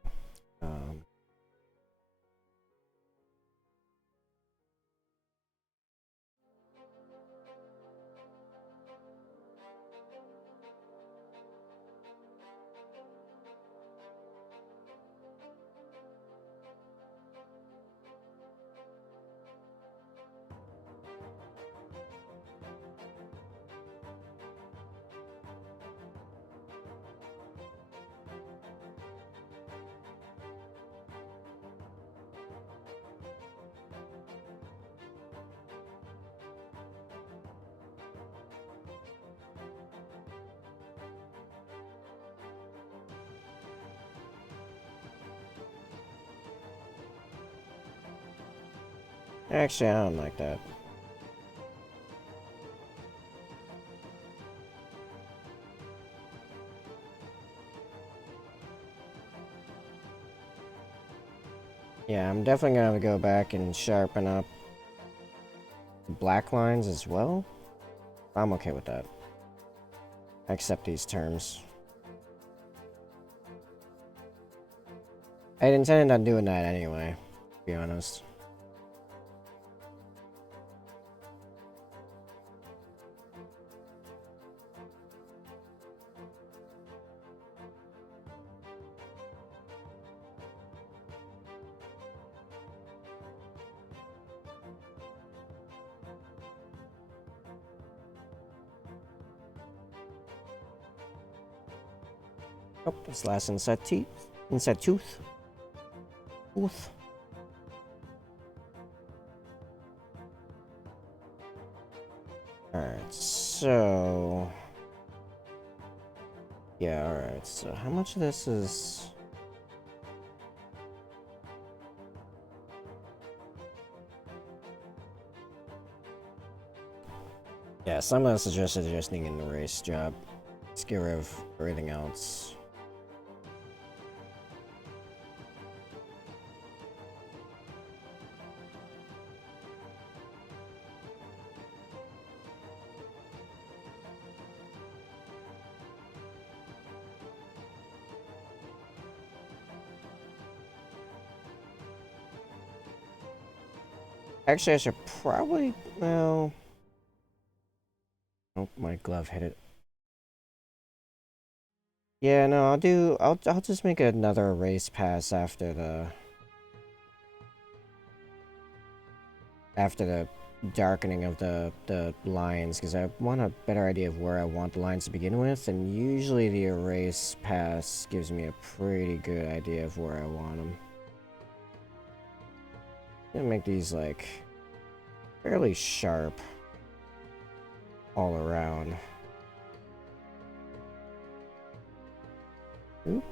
Actually, I don't like that. Yeah, I'm definitely gonna go back and sharpen up the black lines as well. I'm okay with that. I accept these terms. I intended on doing that anyway, to be honest. Oh, this last inside teeth. Inside tooth. Tooth. Alright, so... Yeah, alright, so how much of this is... Yeah, some of this is just needing an erase job. Let's get rid of everything else. Actually, I should probably... Well... Oh, my glove hit it. Yeah, no, I'll just make another erase pass after the darkening of the lines, because I want a better idea of where I want the lines to begin with, and usually the erase pass gives me a pretty good idea of where I want them. I'm gonna make these like fairly sharp all around. Oop.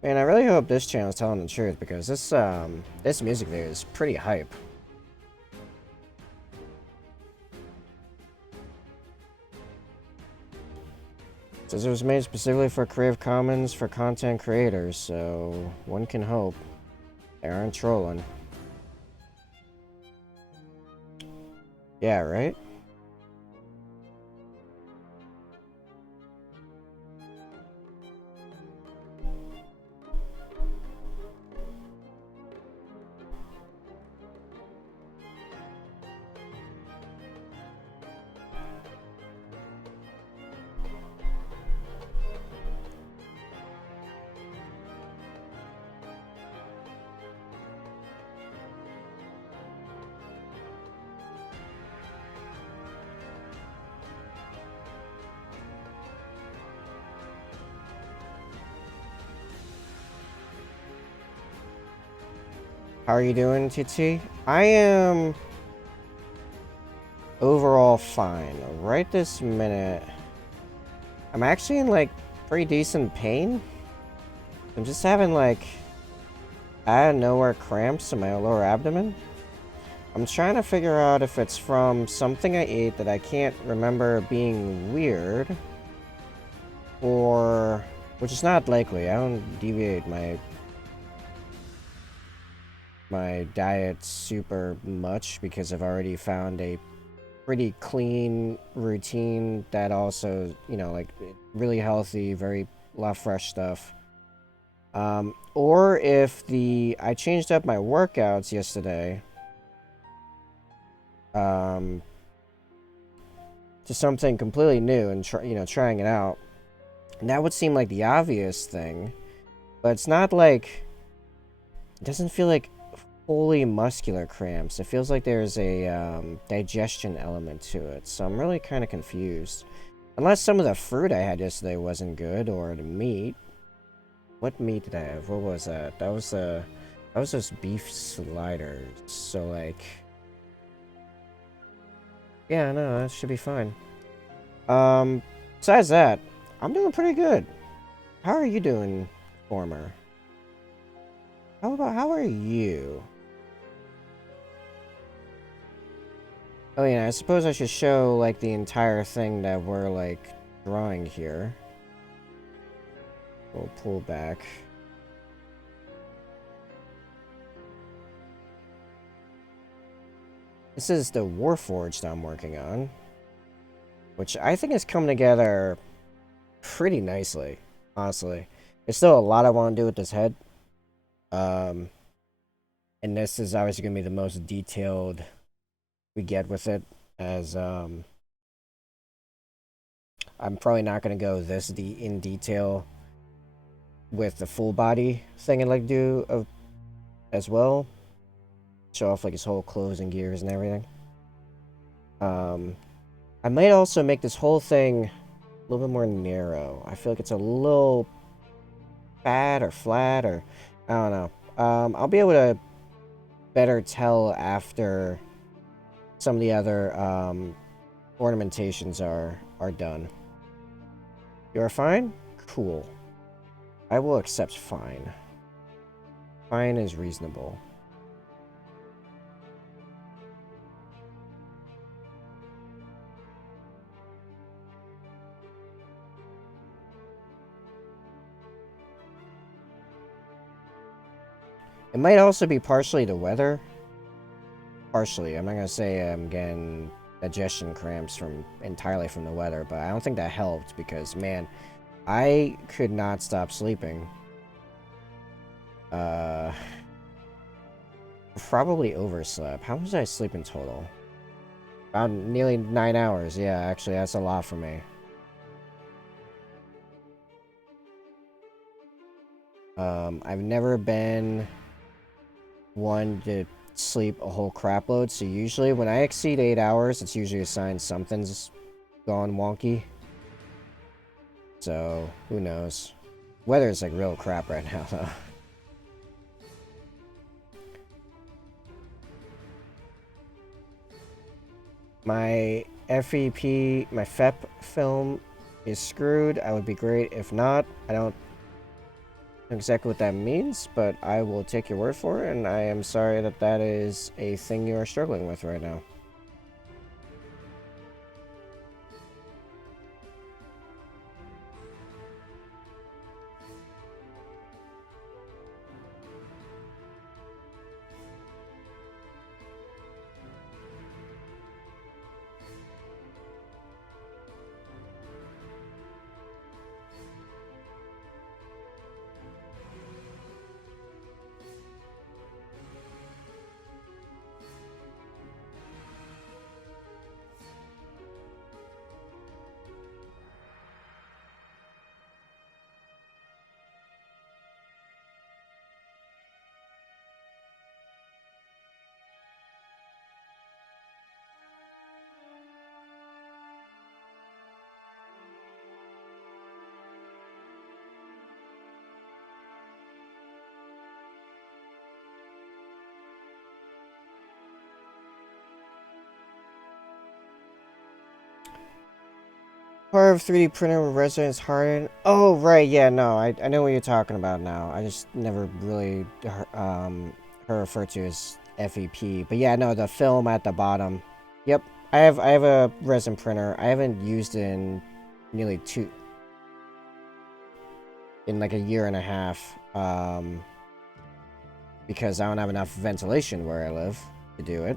Man, I really hope this channel is telling the truth, because this music video is pretty hype. It says it was made specifically for Creative Commons for content creators, so one can hope they aren't trolling. Yeah, right? How are you doing, TT? I am overall fine. Right this minute, I'm actually in like pretty decent pain. I'm just having like out of nowhere cramps in my lower abdomen. I'm trying to figure out if it's from something I ate that I can't remember being weird, or which is not likely. I don't deviate my diet super much because I've already found a pretty clean routine that also, you know, like really healthy, very a lot of fresh stuff. Or if I changed up my workouts yesterday, to something completely new and trying it out. And that would seem like the obvious thing, but it's not like it doesn't feel like fully muscular cramps. It feels like there's a digestion element to it, so I'm really kind of confused. Unless some of the fruit I had yesterday wasn't good, or the meat. What meat did I have? What was that? That was just beef sliders. So like, yeah, no, that should be fine. Besides that, I'm doing pretty good. How are you doing, Former? How are you? Oh yeah, I suppose I should show like the entire thing that we're like drawing here. We'll pull back. This is the Warforged I'm working on, which I think has come together pretty nicely, honestly. There's still a lot I want to do with this head. And this is obviously going to be the most detailed we get with it, as I'm probably not going to go this in detail with the full body thing I'd like to do as well. Show off like his whole clothes and gears and everything. I might also make this whole thing a little bit more narrow. I feel like it's a little fat or flat, or I don't know. I'll be able to better tell after some of the other ornamentations are done. You're fine? Cool. I will accept fine. Fine is reasonable. It might also be partially the weather. Partially. I'm not going to say I'm getting digestion cramps entirely from the weather, but I don't think that helped because, man, I could not stop sleeping. Probably overslept. How much did I sleep in total? About nearly 9 hours. Yeah, actually, that's a lot for me. I've never been one to sleep a whole crap load, so usually when I exceed 8 hours, it's usually a sign something's gone wonky. So, who knows? Weather is like real crap right now, though. My FEP, my FEP film is screwed. I would be great if not. I don't know exactly what that means, but I will take your word for it, and I am sorry that that is a thing you are struggling with right now. Part of 3D printer residence hardened. Oh, right, yeah, no, I know what you're talking about now. I just never really her referred to as FEP. But yeah, no, the film at the bottom. Yep, I have a resin printer. I haven't used it in nearly in like a year and a half. Because I don't have enough ventilation where I live to do it.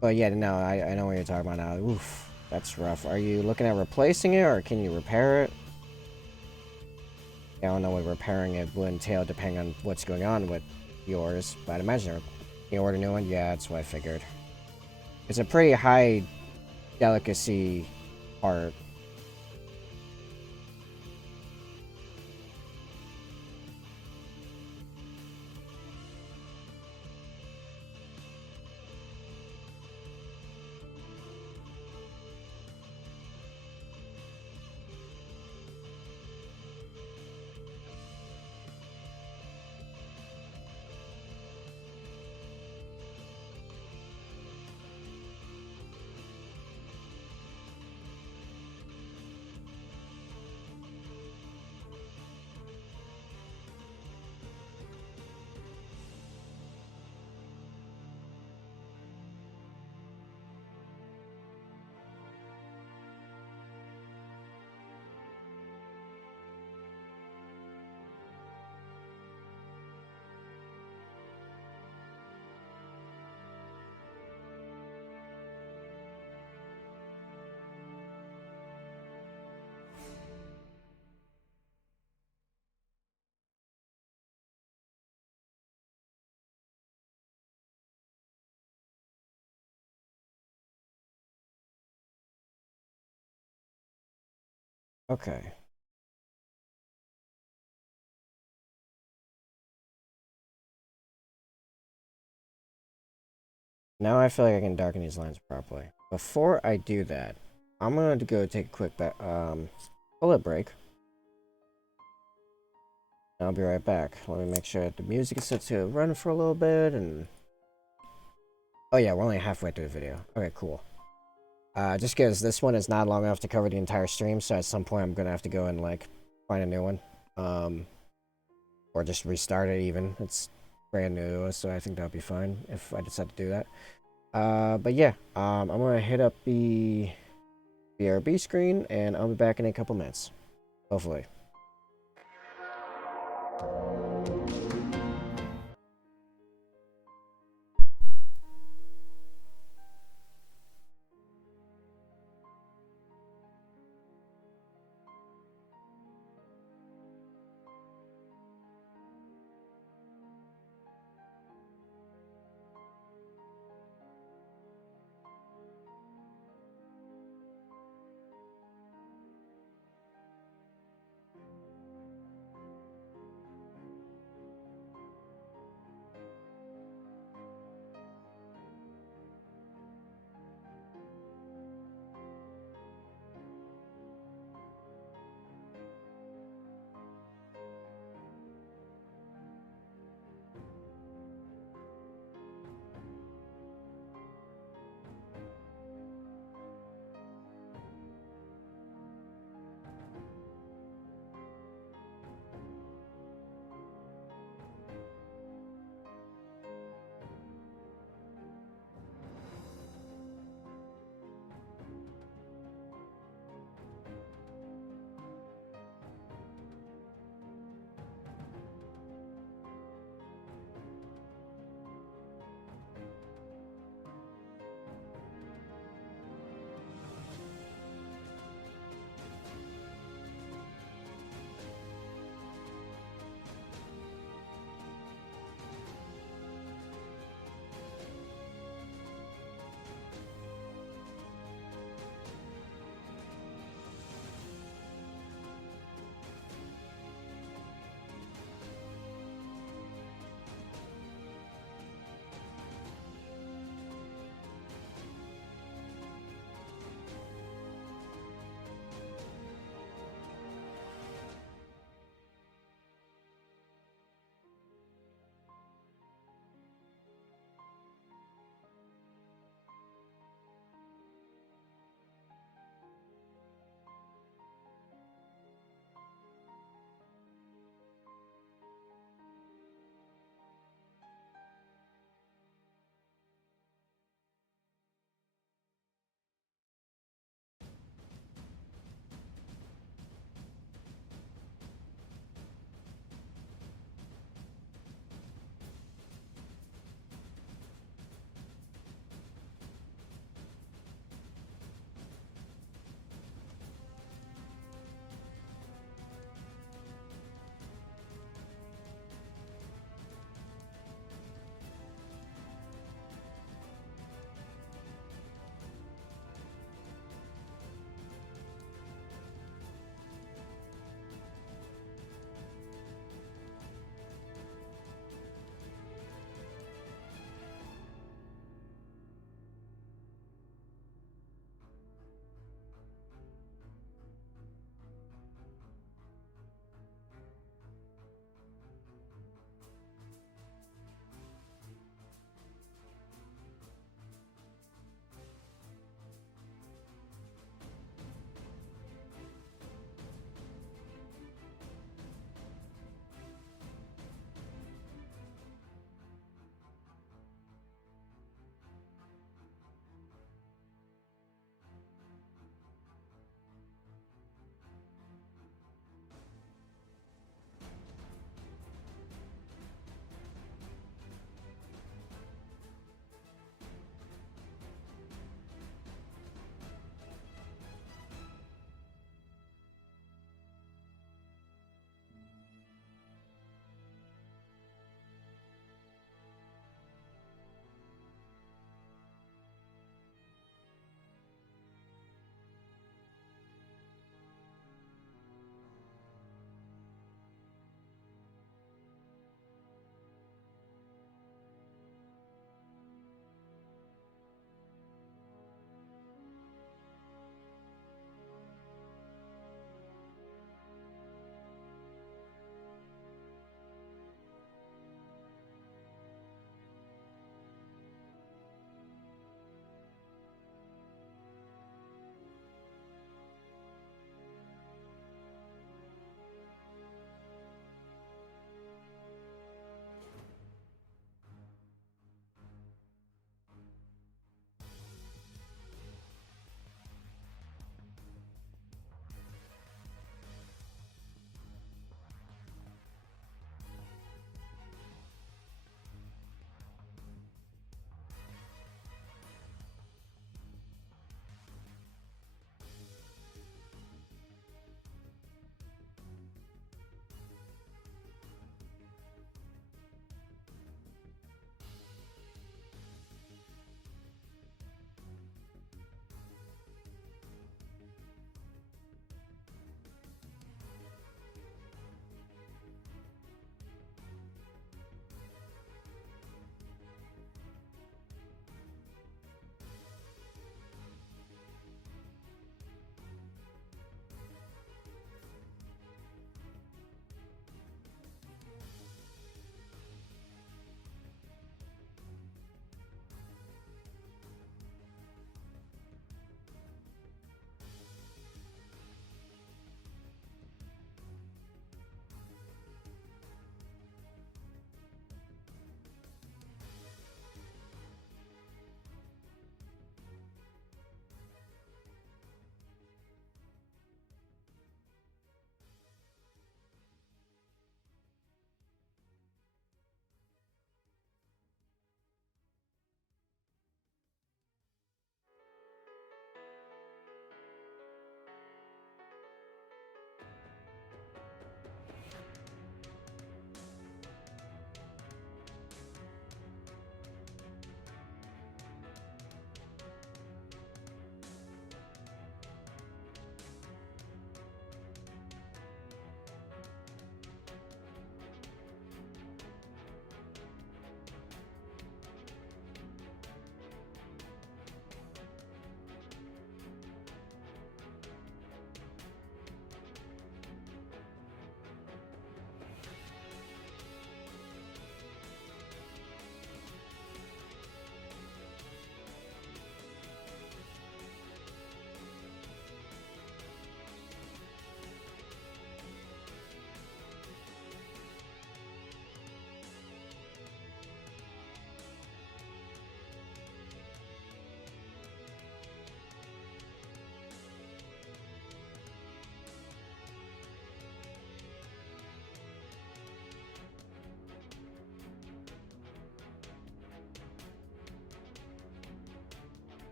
But yeah, no, I know what you're talking about now. Oof, that's rough. Are you looking at replacing it, or can you repair it? I don't know what repairing it will entail depending on what's going on with yours, but I'd imagine you order a new one. Yeah, that's what I figured. It's a pretty high delicacy part. Okay. Now I feel like I can darken these lines properly. Before I do that, I'm going to go take a quick bullet break. I'll be right back. Let me make sure that the music is set to run for a little bit, and... Oh yeah, we're only halfway through the video. Okay, cool. Just because this one is not long enough to cover the entire stream, so at some point I'm gonna have to go and, like, find a new one. Or just restart it even. It's brand new, so I think that'll be fine if I decide to do that. But yeah, I'm gonna hit up the BRB screen, and I'll be back in a couple minutes. Hopefully.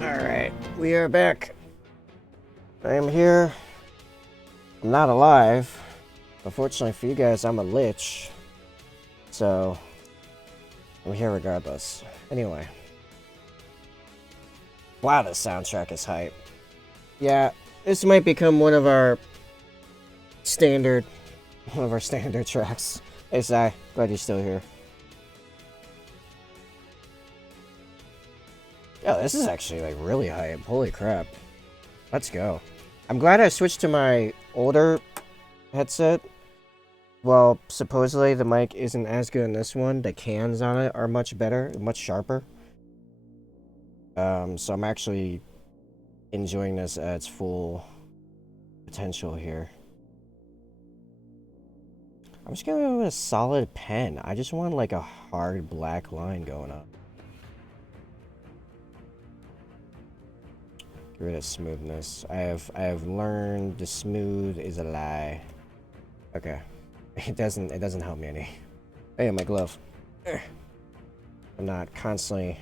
Alright, we are back. I am here. I'm not alive. Unfortunately for you guys, I'm a lich. So, I'm here regardless. Anyway. Wow, the soundtrack is hype. Yeah, this might become one of our standard tracks. Hey, Sai, glad you're still here. Yeah, this is actually like really hype. Holy crap. Let's go. I'm glad I switched to my older headset. Well, supposedly the mic isn't as good in this one. The cans on it are much better, much sharper. So I'm actually enjoying this at its full potential here. I'm just gonna go with a solid pen. I just want like a hard black line going up. Get rid of smoothness. I have learned the smooth is a lie. Okay. It doesn't help me any. Hey, my glove. I'm not constantly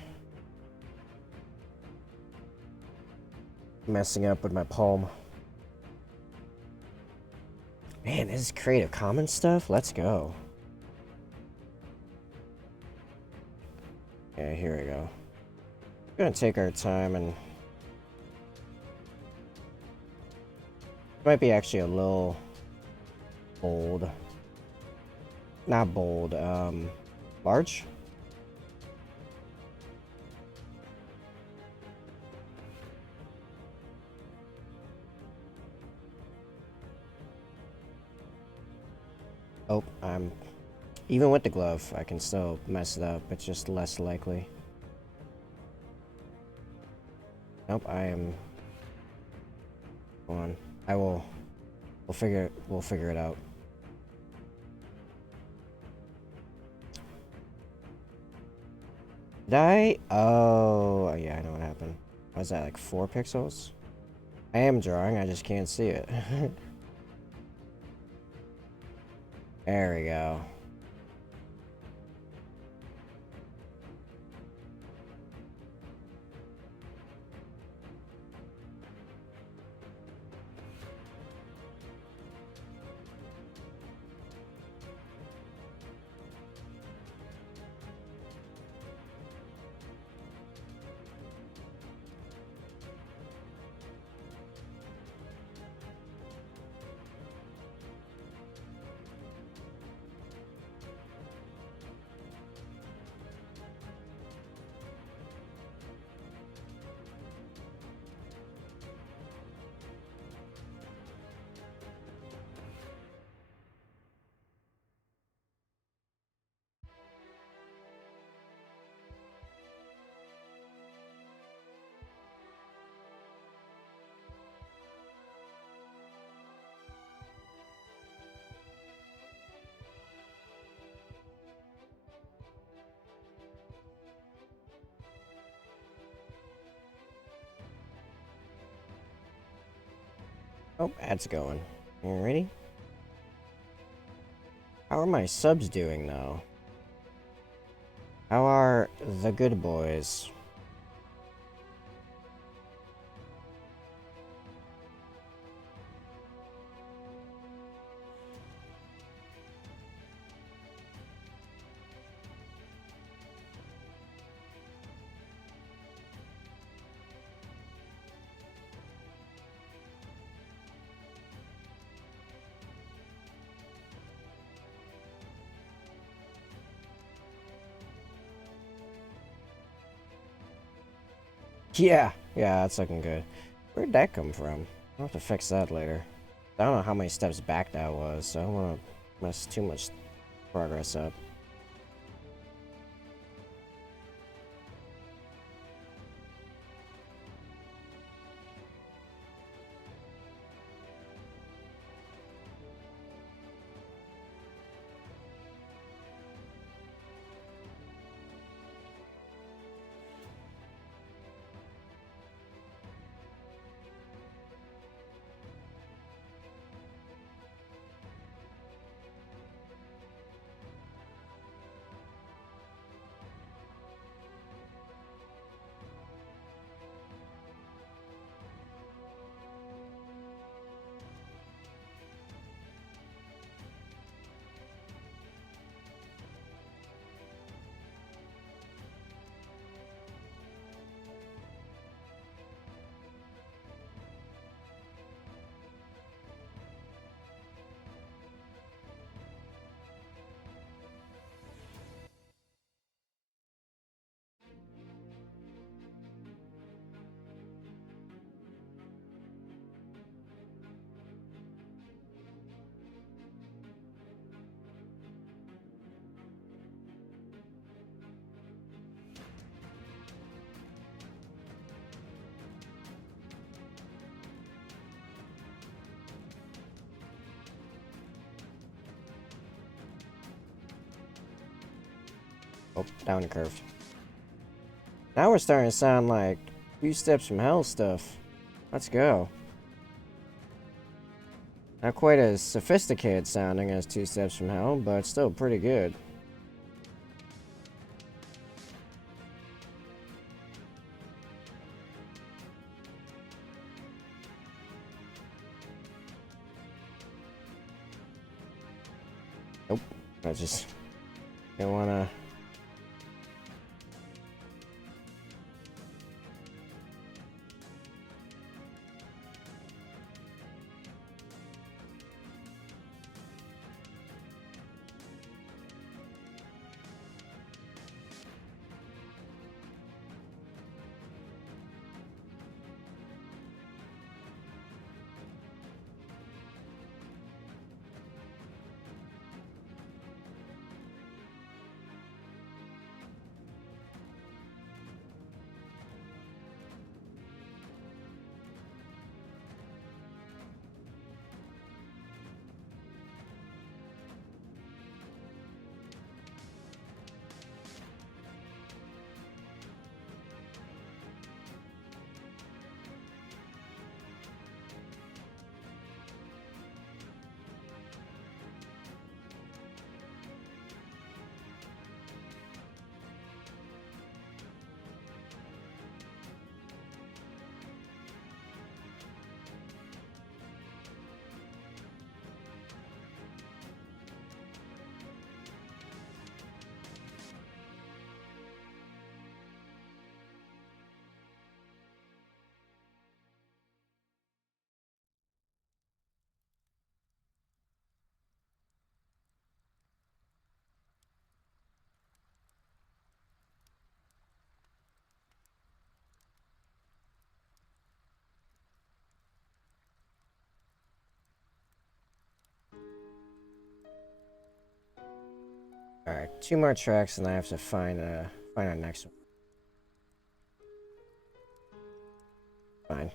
messing up with my palm. Man, this is Creative Commons stuff? Let's go. Yeah, here we go. We're gonna take our time and... Might be actually a little... bold. Not bold, large? Oh, even with the glove, I can still mess it up. It's just less likely. Nope, I am... Hold on. We'll figure it out. Did I? Oh, yeah, I know what happened. Was that like 4 pixels? I am drawing, I just can't see it. There we go. Oh, ad's going. You ready? How are my subs doing, though? How are the good boys? Yeah, that's looking good. Where'd that come from? I'll have to fix that later. I don't know how many steps back that was, so I don't want to mess too much progress up. Oh, down and curved. Now we're starting to sound like 2 Steps from Hell stuff. Let's go. Not quite as sophisticated sounding as 2 Steps from Hell, but still pretty good. Nope. I just didn't wanna. Alright, 2 more tracks and I have to find our next one. Fine.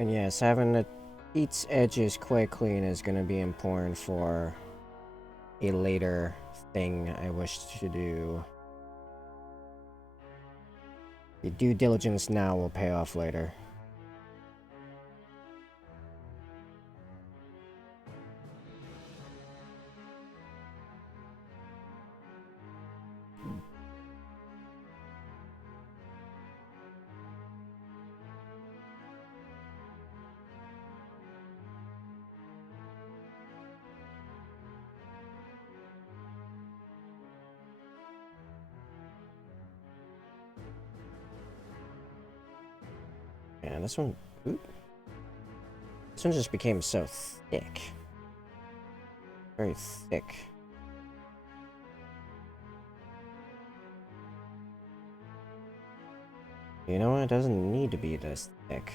And yes, having the Pete's edges quite clean is going to be important for a later thing I wish to do. The due diligence now will pay off later. Man, this one... Ooh. This one just became so thick. Very thick. You know what? It doesn't need to be this thick.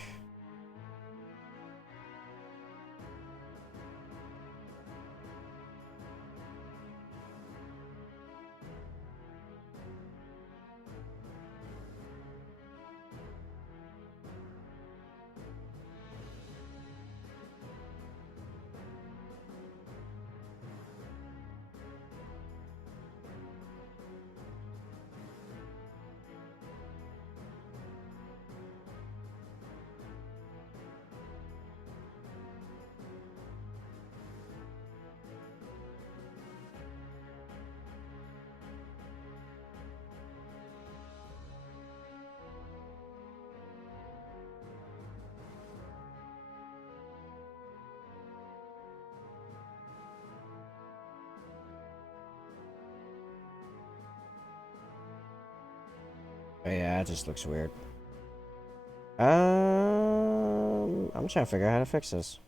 But yeah, it just looks weird. I'm trying to figure out how to fix this.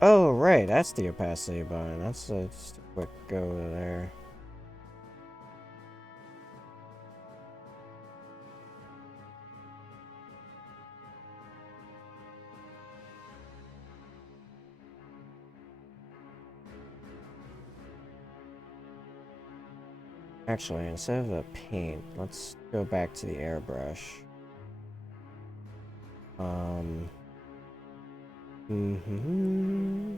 Oh, right, that's the opacity button. That's just a quick go there. Actually, instead of the paint, let's go back to the airbrush. Mm-hmm.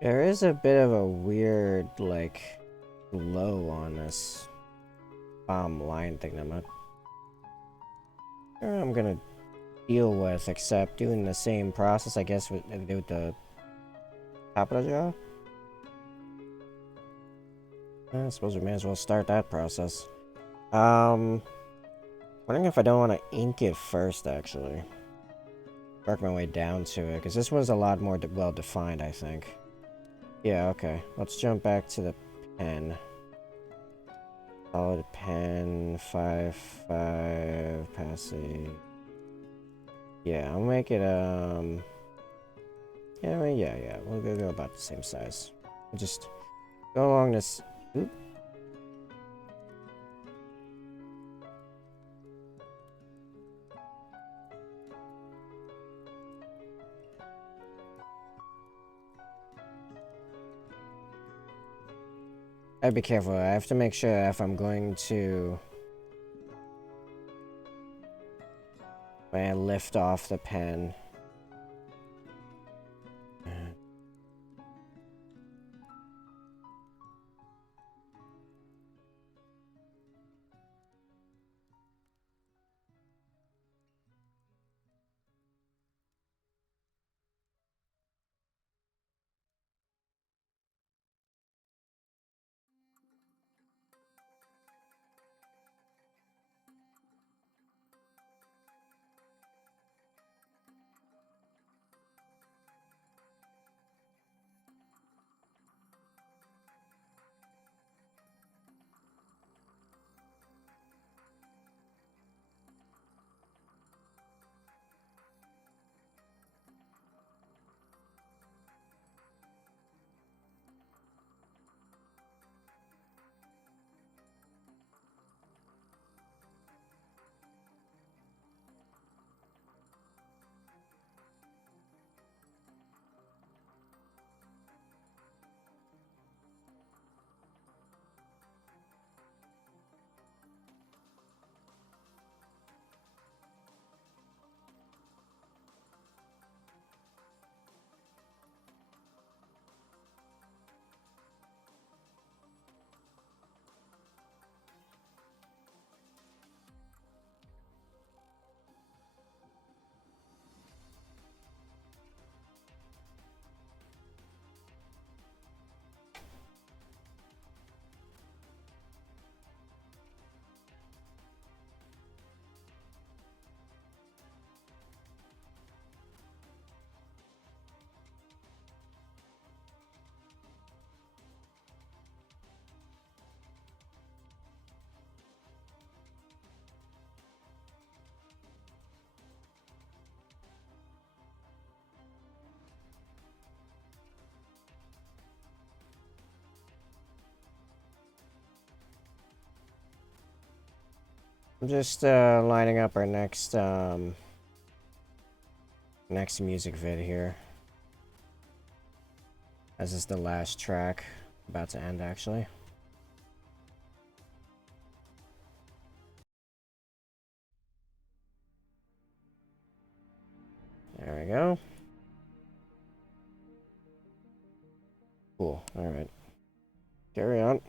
There is a bit of a weird, like, glow on this line thing that I'm gonna deal with, except doing the same process, I guess, with the top of the jaw. I suppose we may as well start that process. Wondering if I don't want to ink it first, actually. Work my way down to it, because this one's a lot more well-defined, I think. Yeah, okay. Let's jump back to the pen. Solid pen, 5, passing. Yeah, I'll make it, yeah, yeah. We'll go about the same size. We'll just go along this. Oop. I'd be careful. I have to make sure if I'm going to, when I lift off the pen. I'm just lining up our next next music vid here. As is the last track. About to end, actually. There we go. Cool. Alright. Carry on.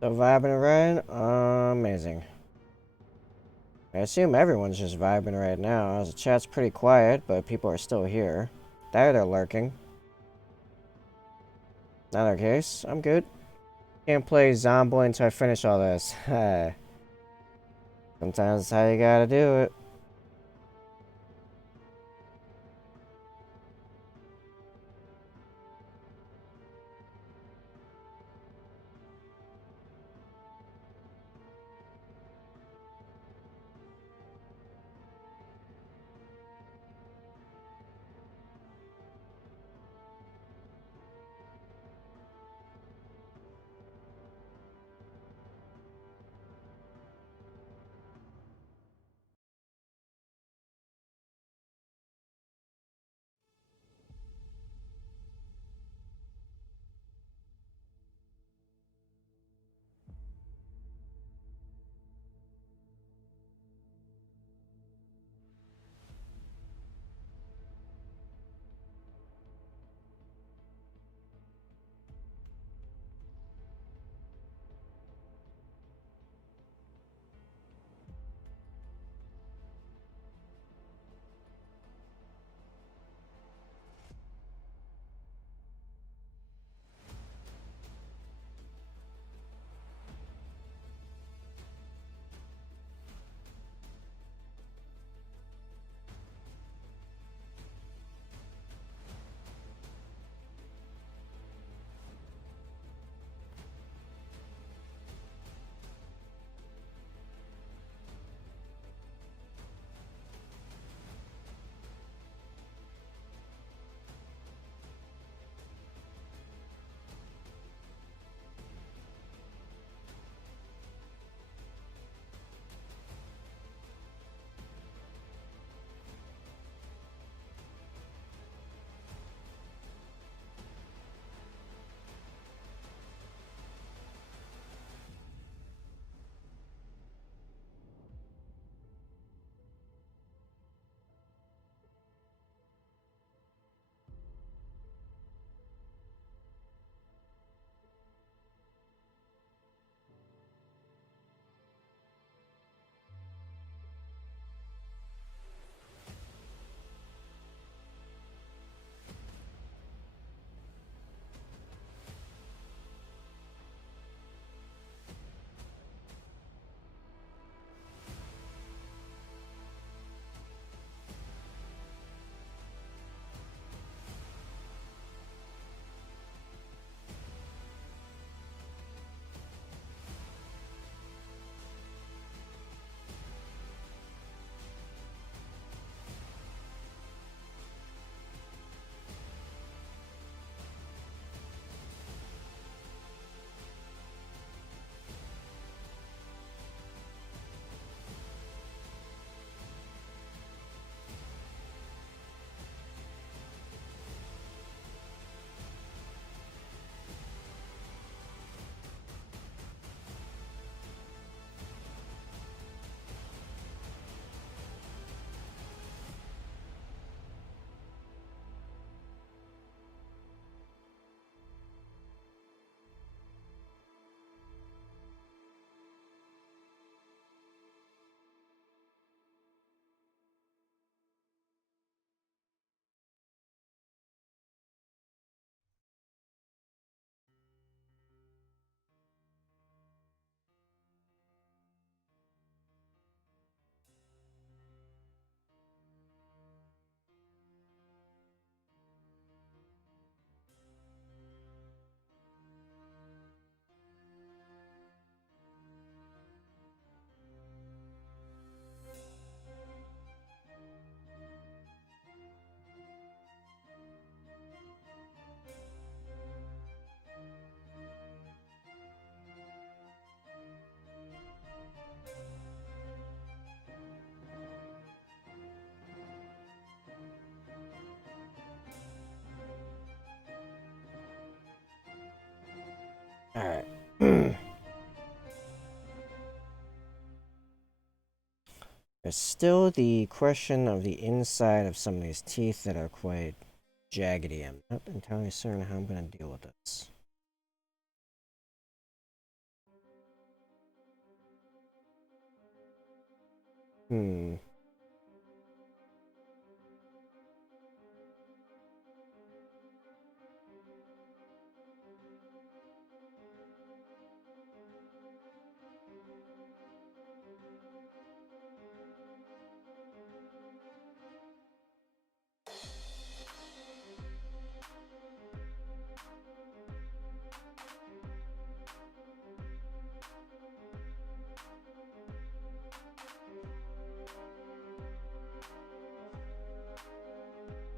So vibing right? Amazing. I assume everyone's just vibing right now, as the chat's pretty quiet, but people are still here. There they're lurking. Not our case. I'm good. Can't play Zomboid until I finish all this. Sometimes that's how you gotta do it. Alright. There's still the question of the inside of some of these teeth that are quite jaggedy. I'm not entirely certain how I'm going to deal with this. Hmm.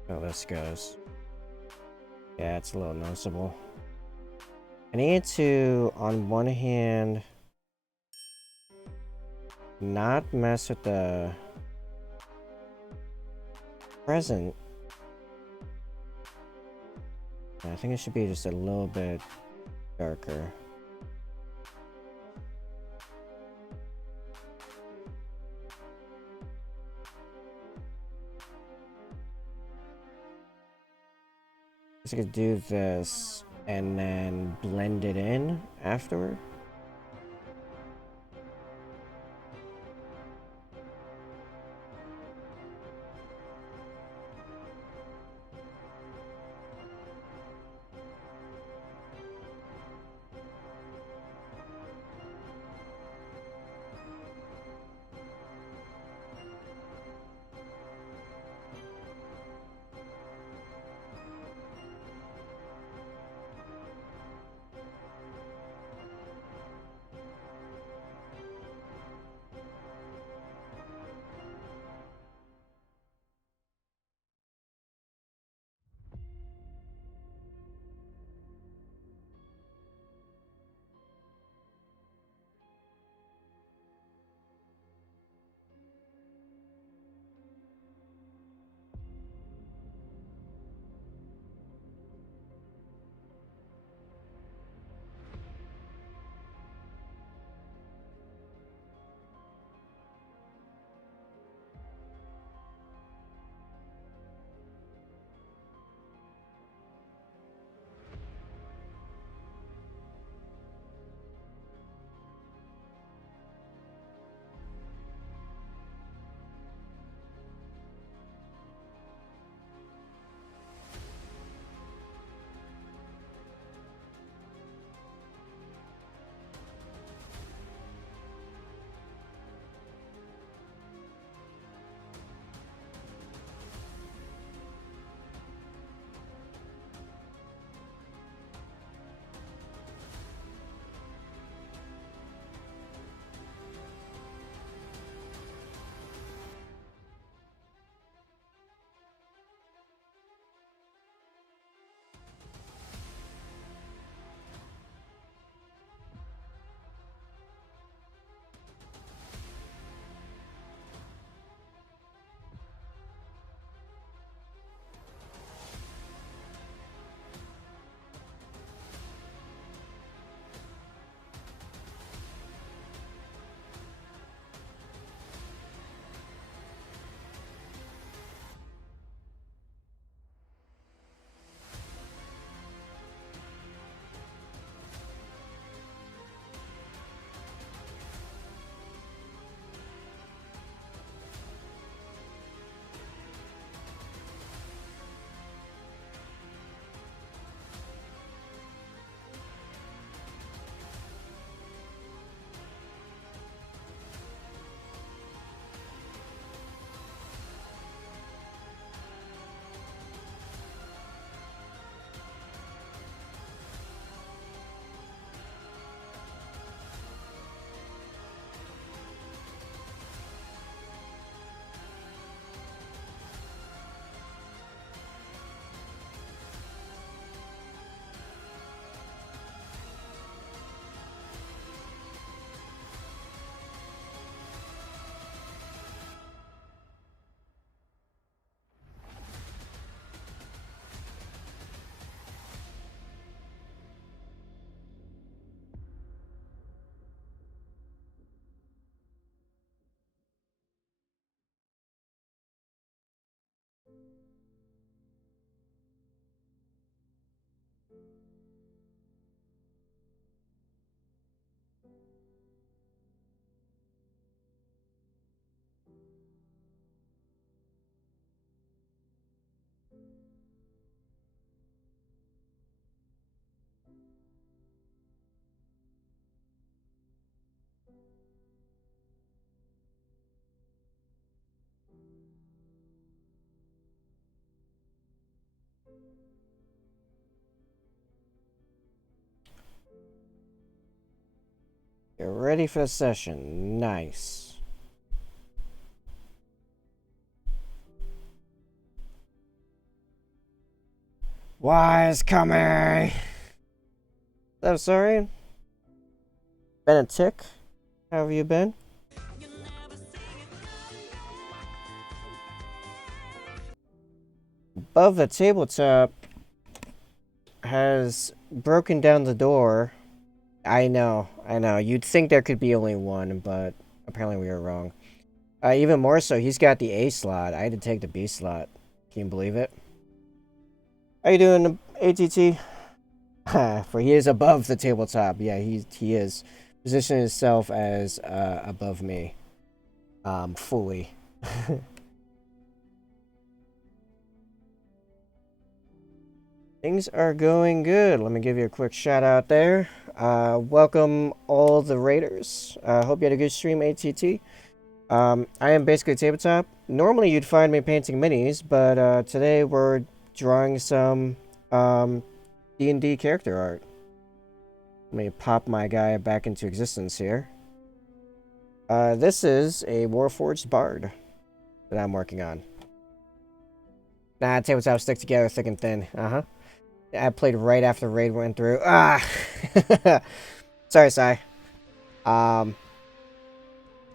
Oh, this goes. Yeah, it's a little noticeable. I need to, on one hand, not mess with the present. I think it should be just a little bit darker. I could do this and then blend it in afterward. You're ready for the session. Nice. Wise coming. I'm sorry. Been a tick. How have you been? Above the tabletop has broken down the door. I know. You'd think there could be only one, but apparently we were wrong. Even more so, he's got the A slot. I had to take the B slot. Can you believe it? How you doing, ATT? For he is above the tabletop. Yeah, he is positioning himself as above me. Fully. Things are going good. Let me give you a quick shout out there. Welcome all the raiders. Hope you had a good stream, ATT. I am basically tabletop. Normally you'd find me painting minis, but today we're drawing some D&D character art. Let me pop my guy back into existence here. This is a Warforged bard that I'm working on. Nah, tabletop stick together thick and thin. I played right after raid went through. Sorry, Sai.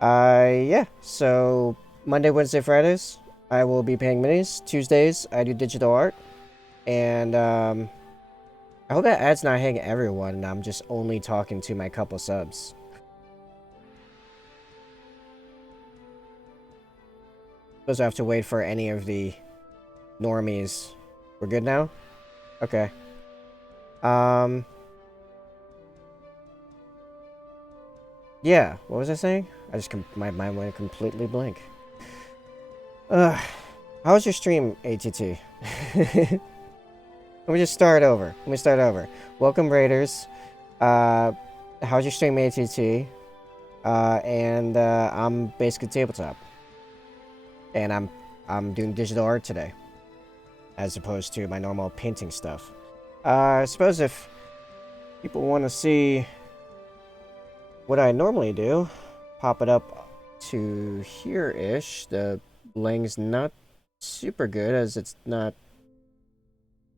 Yeah. So Monday, Wednesday, Fridays, I will be painting minis. Tuesdays, I do digital art, and I hope that ad's not hitting everyone, and I'm just only talking to my couple subs. Suppose I have to wait for any of the normies. We're good now? Okay. Yeah, what was I saying? My mind went completely blank. How was your stream, ATT? Let me just start over. Welcome, Raiders. How's your stream, ATT? I'm basically tabletop. And I'm doing digital art today, as opposed to my normal painting stuff. I suppose if people want to see what I normally do, pop it up to here-ish. The bling's not super good, as it's not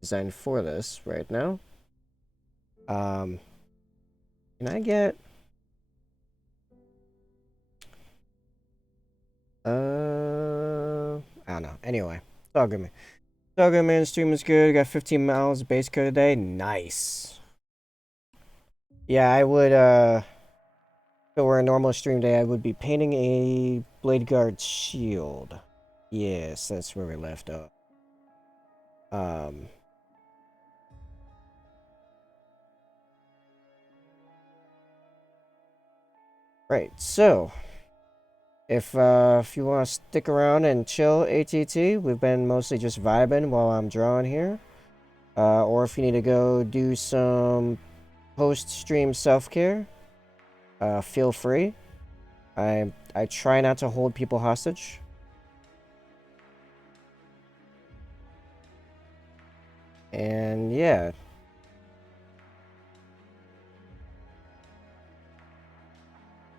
designed for this right now. Can I get... I don't know. Anyway, it's all good, man. It's all good, man. Stream is good. Got 15 miles of base code today. Nice. Yeah, I would, if it were a normal stream day, I would be painting a Blade Guard shield. Yes, that's where we left off. Right, so if you want to stick around and chill, ATT, we've been mostly just vibing while I'm drawing here. Or if you need to go do some post-stream self-care, feel free. I try not to hold people hostage. And yeah.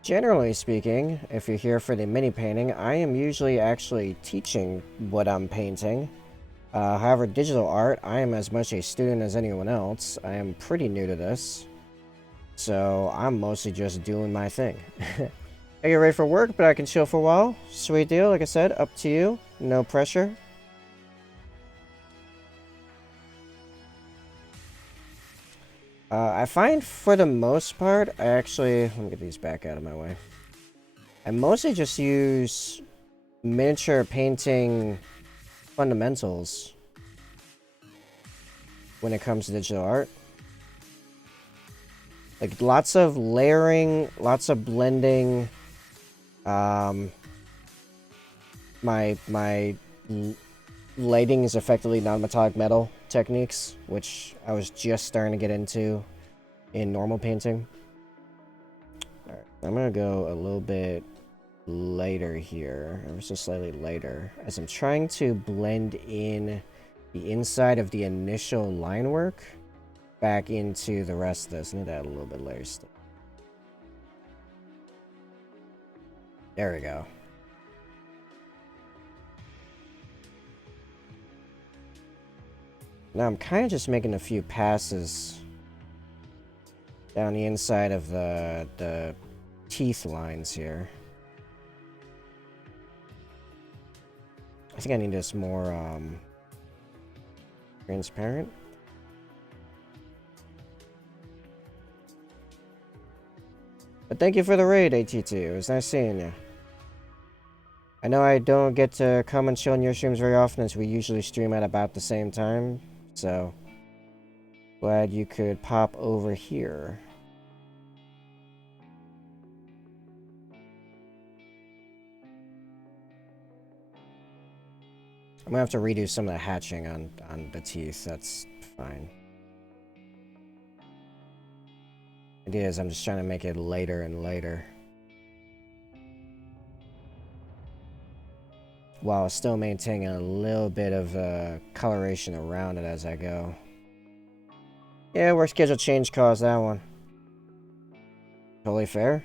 Generally speaking, if you're here for the mini painting, I am usually actually teaching what I'm painting. However, digital art, I am as much a student as anyone else. I am pretty new to this. So I'm mostly just doing my thing. I get ready for work, but I can chill for a while. Sweet deal, like I said, up to you. No pressure. I find for the most part, let me get these back out of my way. I mostly just use miniature painting fundamentals when it comes to digital art. Like lots of layering, lots of blending. My lighting is effectively non-metallic metal techniques, which I was just starting to get into in normal painting. Alright, I'm gonna go a little bit lighter here, ever so slightly lighter, as I'm trying to blend in the inside of the initial line work back into the rest of this. I need to add a little bit layer still. There we go. Now I'm kind of just making a few passes down the inside of the teeth lines here. I think I need this more transparent. But thank you for the raid, AT2. It was nice seeing you. I know I don't get to come and chill in your streams very often, as we usually stream at about the same time. So, glad you could pop over here. I'm gonna have to redo some of the hatching on the teeth. That's fine. Idea is I'm just trying to make it lighter and lighter, while still maintaining a little bit of coloration around it as I go. Yeah, work schedule change caused that one. Totally fair.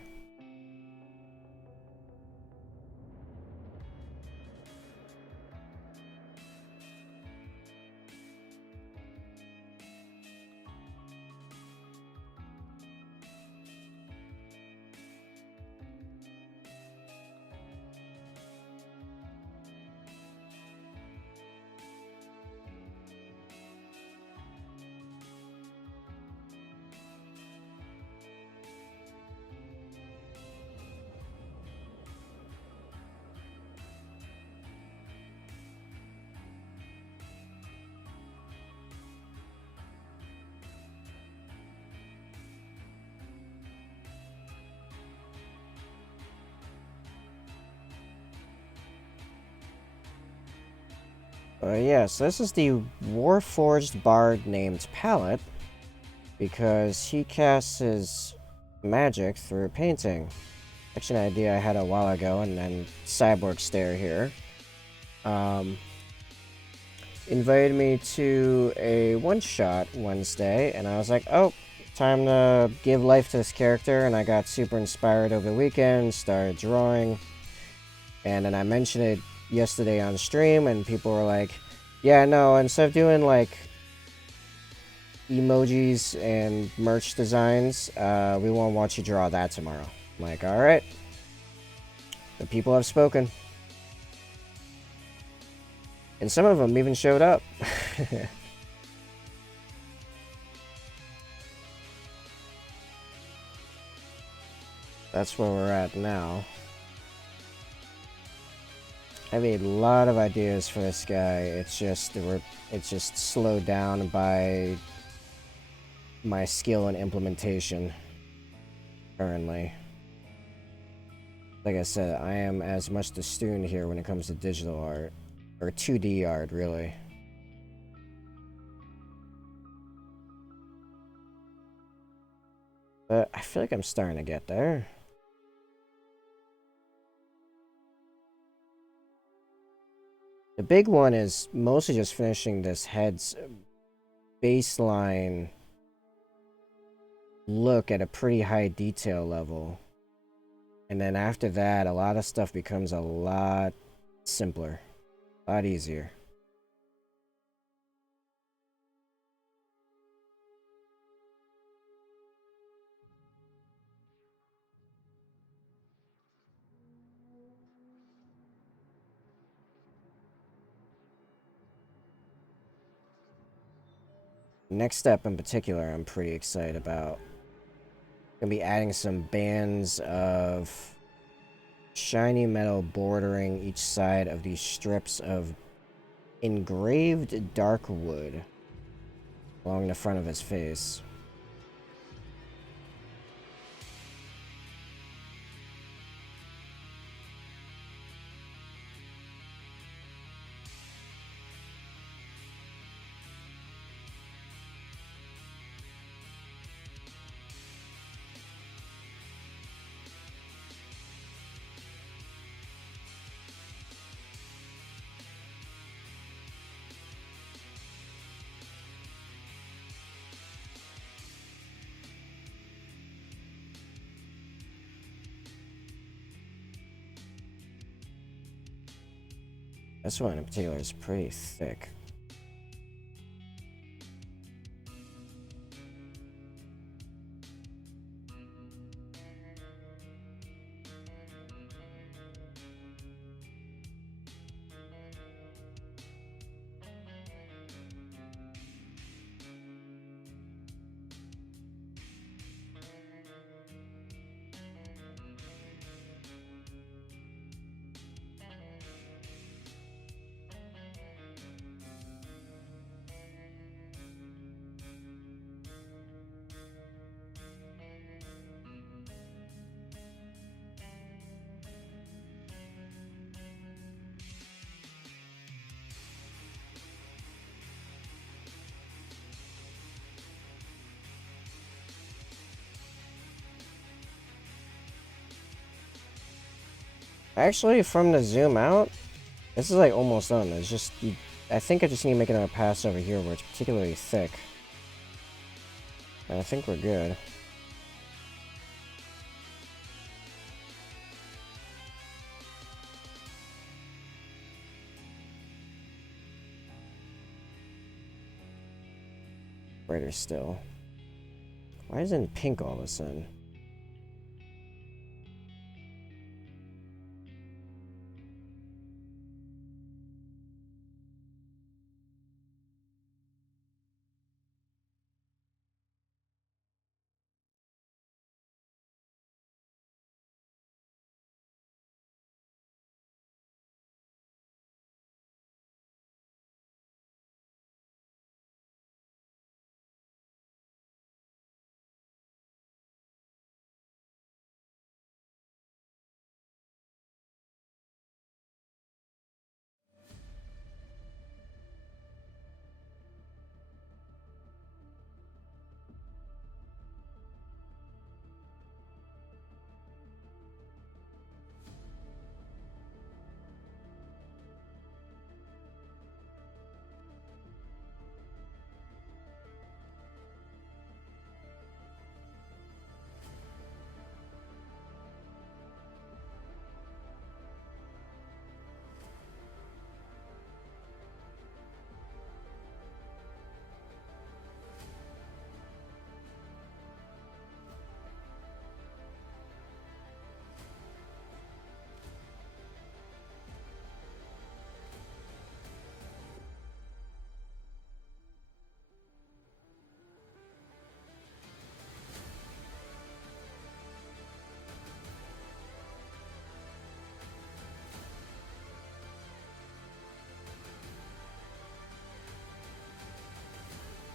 Yes, this is the Warforged Bard named Palette, because he casts his magic through painting. Actually, an idea I had a while ago, and then Cyborg Stare here invited me to a one-shot Wednesday, and I was like, oh, time to give life to this character, and I got super inspired over the weekend, started drawing, and then I mentioned it yesterday on stream, and people were like, yeah, no, instead of doing like emojis and merch designs, we want to watch you draw that tomorrow. I'm like, alright. The people have spoken. And some of them even showed up. That's where we're at now. I have a lot of ideas for this guy. It's just slowed down by my skill and implementation currently. Like I said, I am as much the student here when it comes to digital art, or 2D art, really. But I feel like I'm starting to get there. The big one is mostly just finishing this head's baseline look at a pretty high detail level. And then after that, a lot of stuff becomes a lot simpler, a lot easier. Next step in particular, I'm pretty excited about. Gonna be adding some bands of shiny metal bordering each side of these strips of engraved dark wood along the front of his face. This one in particular is pretty thick. Actually, from the zoom out, this is like almost done. It's just, I think I just need to make another pass over here where it's particularly thick. And I think we're good. Brighter still. Why isn't it pink all of a sudden?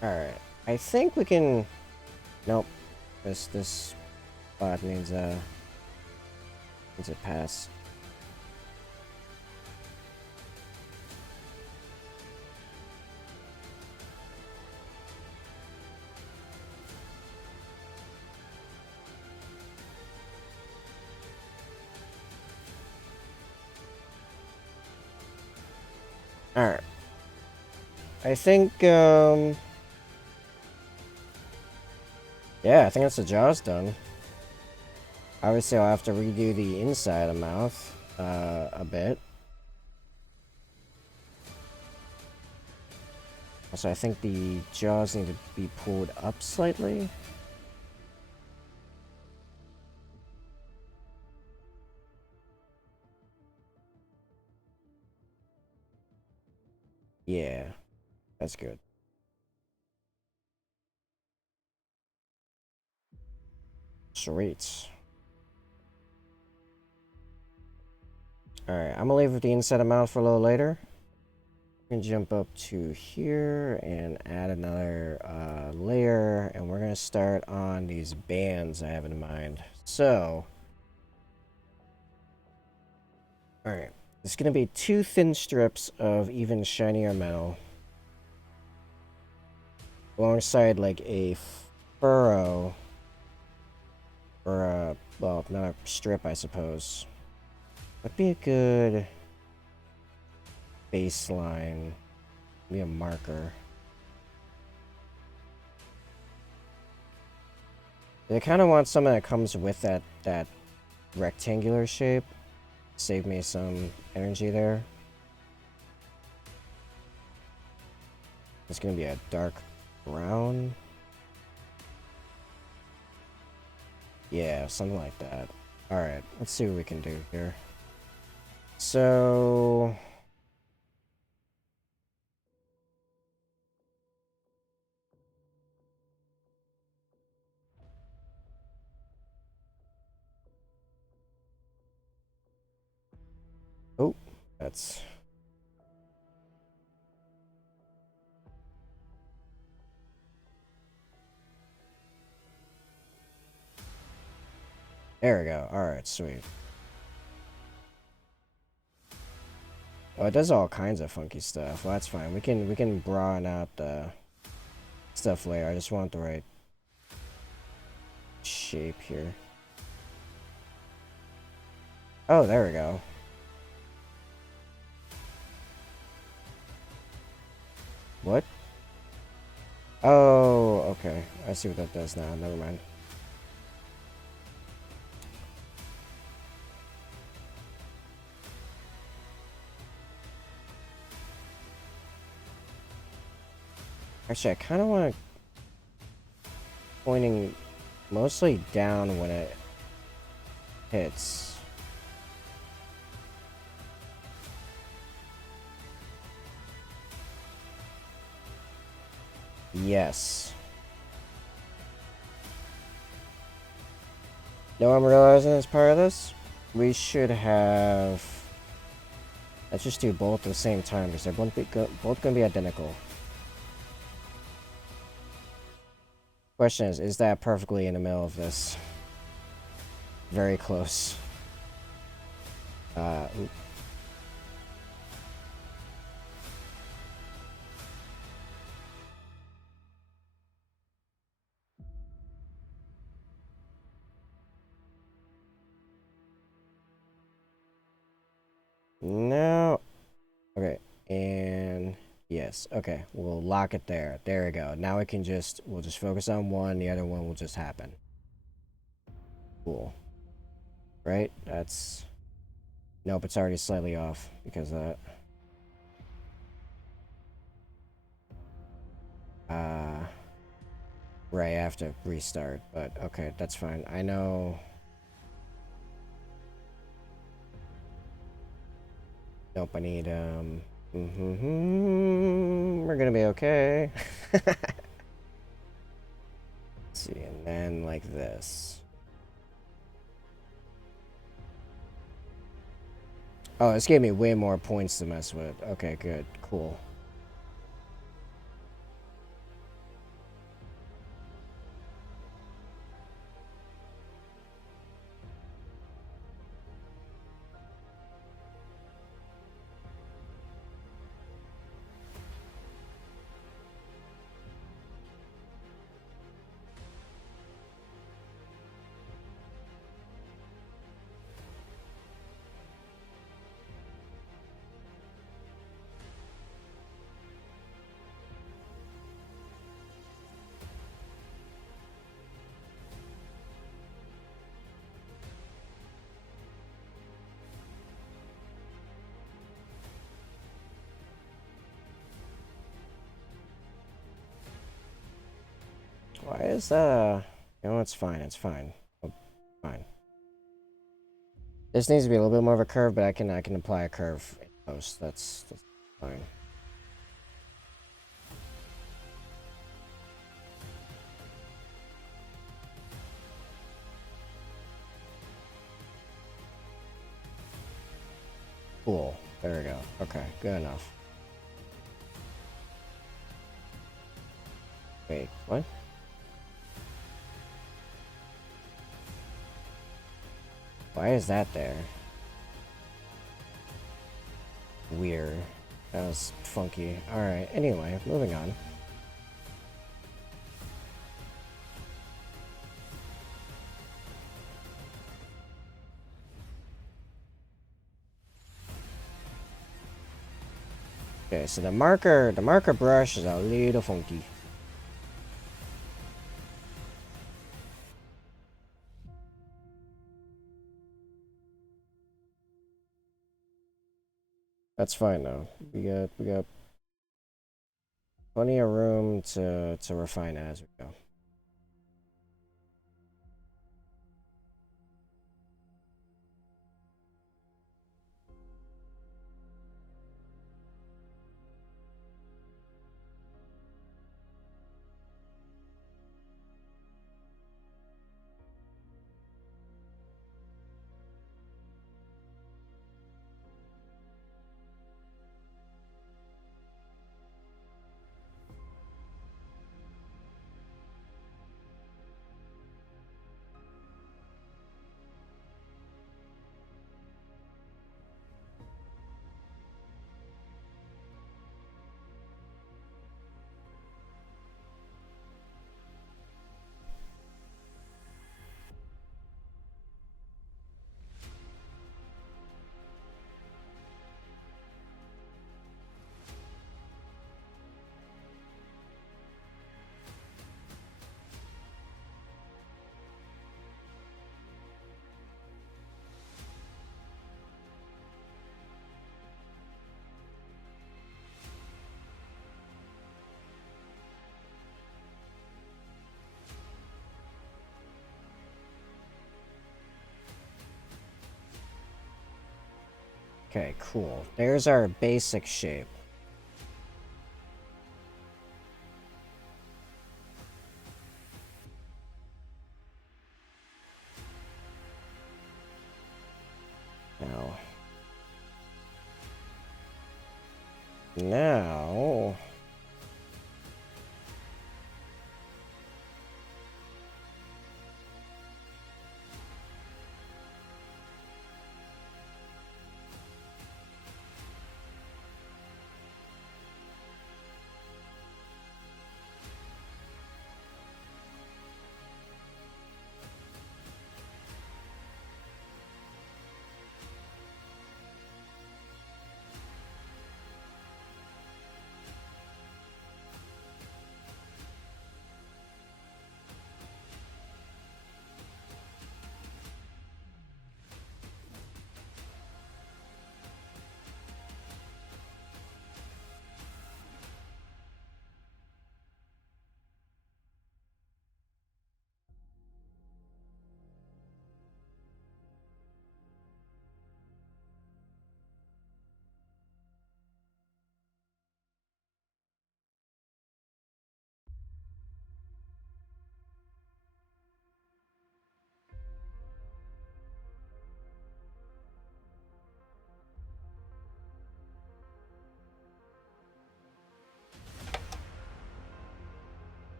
Alright. I think we can... Nope. This spot needs a pass. Alright. I think, yeah, I think that's the jaw's done. Obviously, I'll have to redo the inside of the mouth a bit. Also, I think the jaws need to be pulled up slightly. Yeah, that's good. Sweet. Alright, I'm gonna leave with the inside of mouth for a little later. We can jump up to here and add another layer, and we're gonna start on these bands I have in mind. So, alright, it's gonna be 2 thin strips of even shinier metal, alongside like a furrow, or a, well, not a strip, I suppose. That'd be a good baseline, be a marker. I kind of want something that comes with that rectangular shape. Save me some energy there. It's gonna be a dark brown. Yeah, something like that. Alright, let's see what we can do here. So... Oh, that's... There we go. Alright, sweet. Oh, it does all kinds of funky stuff. Well, that's fine. We can broaden out the stuff later. I just want the right shape here. Oh, there we go. What? Oh, okay. I see what that does now. Never mind. Actually, I kind of want pointing mostly down when it hits. Yes. Know what I'm realizing as part of this? We should have... Let's just do both at the same time because they're both going to be identical. Question is that perfectly in the middle of this? Very close. Oop. No. Okay. And yes. Okay. We'll lock it there. There we go. Now we'll just focus on one. The other one will just happen. Cool. Right? That's... Nope, it's already slightly off because of that. Right, I have to restart, but okay, that's fine. I know... Nope, I need, we're gonna be okay. Let's see, and then like this. Oh, this gave me way more points to mess with. Okay, good. Cool. Why is that, you know, it's fine, it's fine. Oh, fine. This needs to be a little bit more of a curve, but I can apply a curve in post. That's fine. Cool. There we go. Okay, good enough. Wait, what? Why is that there? Weird. That was funky. Alright, anyway, moving on. Okay, so the marker brush is a little funky. That's fine though. We got Plenty of room to refine it as we go. Okay, cool. There's our basic shape. Now... Now...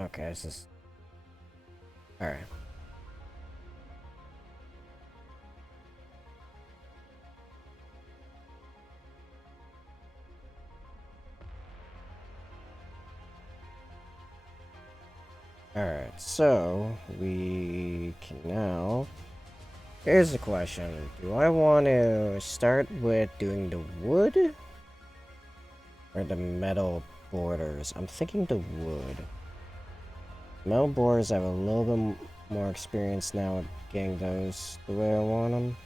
Okay, this is... Alright. Alright, so we can now... Here's the question. Do I want to start with doing the wood? Or the metal borders? I'm thinking the wood. Metal borders, I have a little bit more experience now with getting those the way I want them.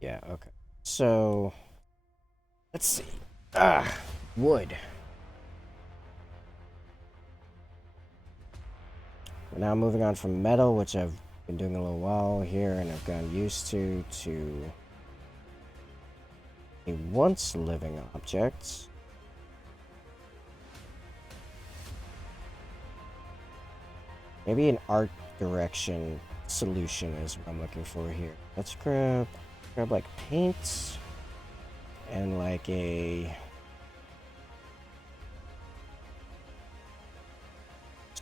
Yeah, okay. So, let's see. Wood. We're now moving on from metal, which I've been doing a little while here and I've gotten used to a once living object. Maybe an art direction solution is what I'm looking for here. Let's grab like paint and like a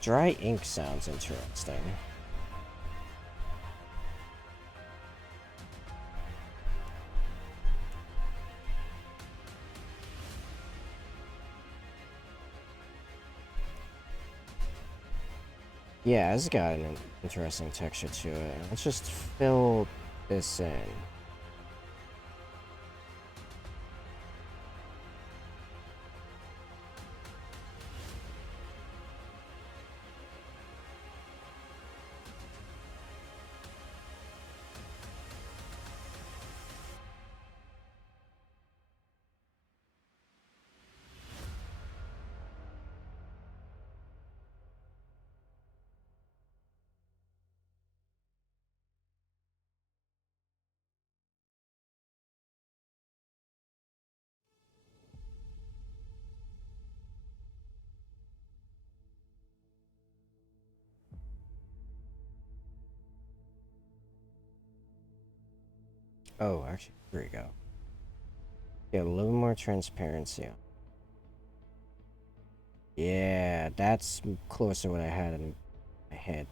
dry ink sounds interesting. Yeah, it's got an interesting texture to it. Let's just fill this in. Oh, actually, here we go. Get a little more transparency. Yeah, that's closer to what I had in my head.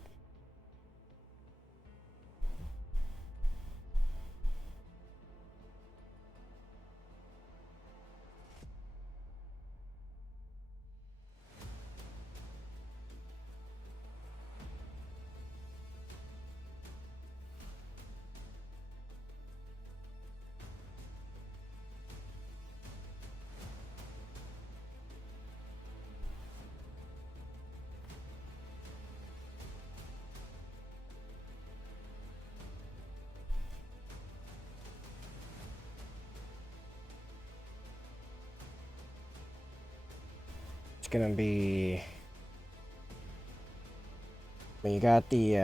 It's gonna be. When you got the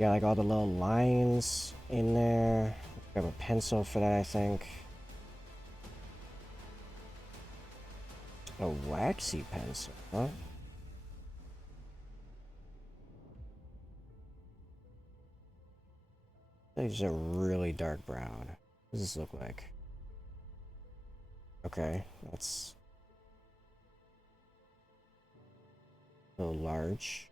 yeah, like all the little lines in there. Grab a pencil for that, I think. A waxy pencil, huh? This is a really dark brown. What does this look like? Okay, that's a little large.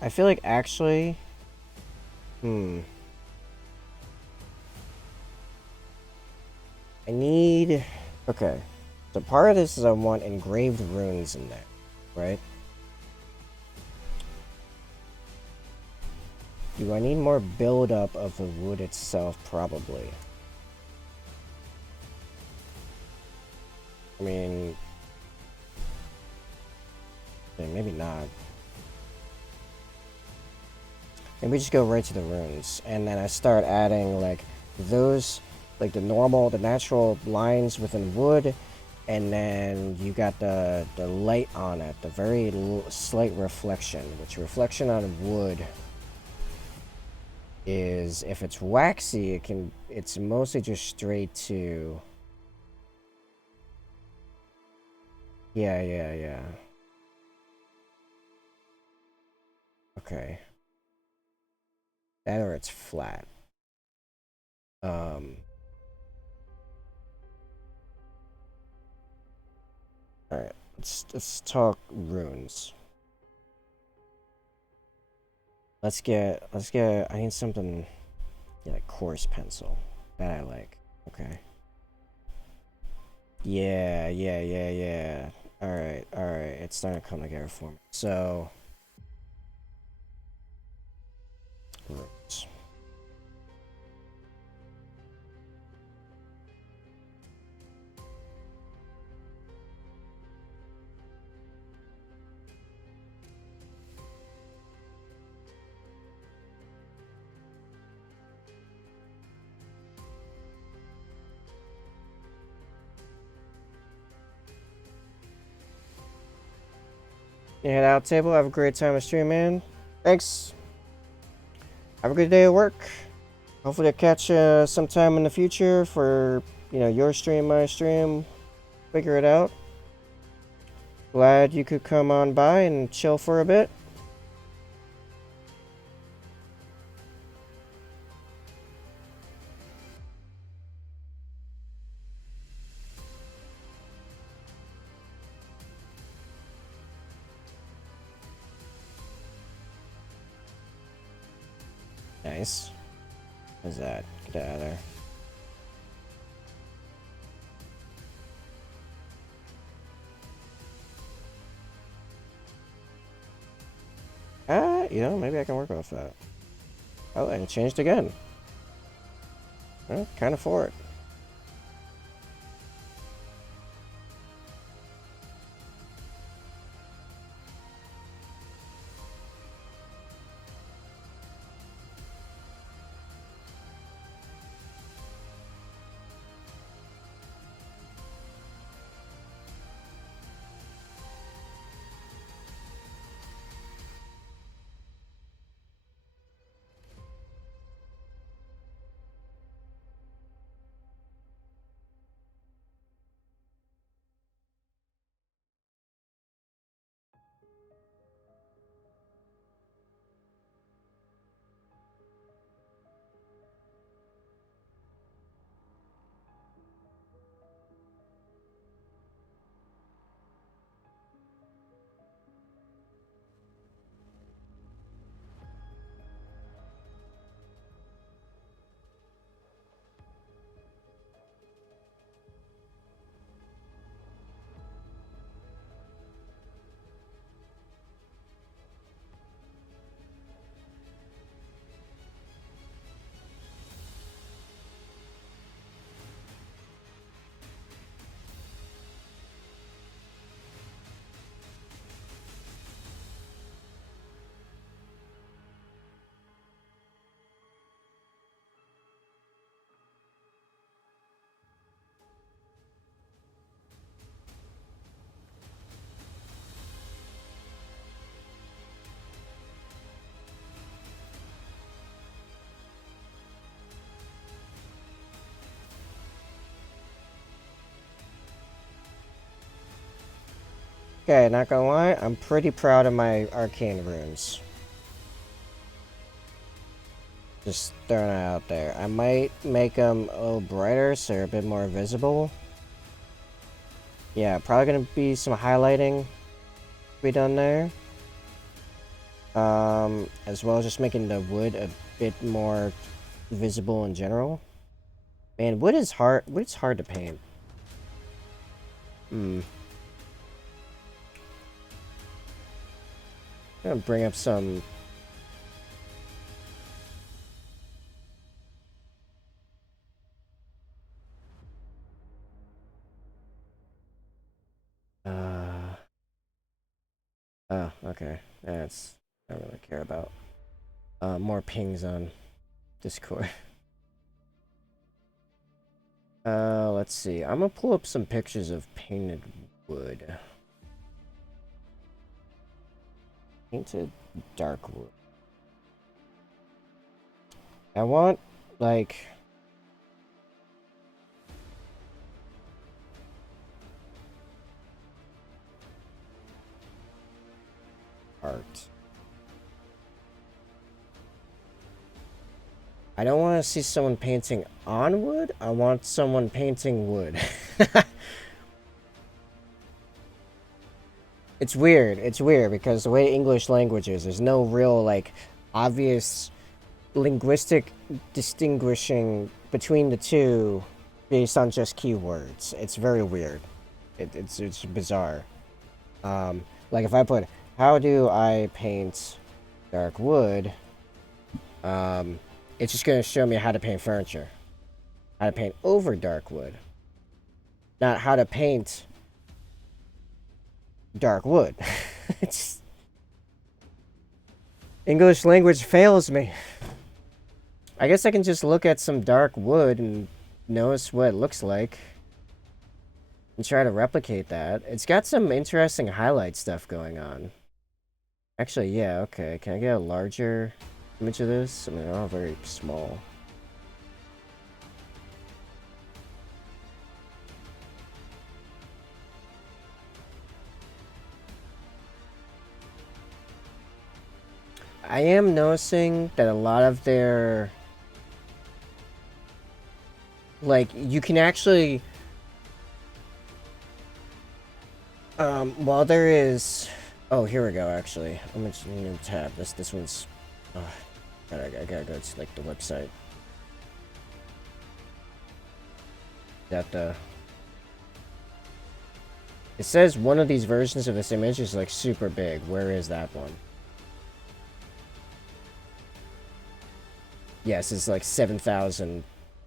I feel like actually, I need. Okay, so part of this is I want engraved runes in there, right? Do I need more buildup of the wood itself? Probably. I mean, yeah, maybe not. Maybe just go right to the runes, and then I start adding like those, like the natural lines within wood, and then you got the light on it, the very slight reflection. Which reflection on wood is, if it's waxy, it's mostly just straight to. Yeah. Okay. That or it's flat. Um. All right. Let's talk runes. Let's get. I need something. Yeah, like coarse pencil. That I like. Okay. Yeah. Alright. It's starting to come together for me. So, runes. You head out table. Have a great time of stream, man. Thanks. Have a good day at work. Hopefully, I'll catch you sometime in the future for your stream, my stream. Figure it out. Glad you could come on by and chill for a bit. Nice. How's that? Get out of there. Maybe I can work off that. Oh, and it changed again. Well, kind of for it. Okay, not gonna lie, I'm pretty proud of my arcane runes. Just throwing it out there. I might make them a little brighter so they're a bit more visible. Yeah, probably gonna be some highlighting to be done there. As well as just making the wood a bit more visible in general. Man, wood is hard. Wood's hard to paint. I'm gonna bring up some. Oh, okay. That's I don't really care about. More pings on Discord. Let's see. I'm gonna pull up some pictures of painted wood. Painted dark wood. I want, like... art. I don't want to see someone painting on wood. I want someone painting wood. It's weird. It's weird because the way English language is, there's no real, like, obvious linguistic distinguishing between the two based on just keywords. It's very weird. It's bizarre. Like if I put, how do I paint dark wood? It's just gonna show me how to paint furniture. How to paint over dark wood. Not how to paint dark wood. It's... English language fails me. I guess I can just look at some dark wood and notice what it looks like. And try to replicate that. It's got some interesting highlight stuff going on. Actually, yeah, okay. Can I get a larger image of this? I mean, they're all very small. I am noticing that a lot of their... like, you can actually... while there is... Oh, here we go, actually. I'm just new tab. This one's... Oh, I gotta go to, like, the website. That, It says one of these versions of this image is, like, super big. Where is that one? Yes, it's, like, 7,000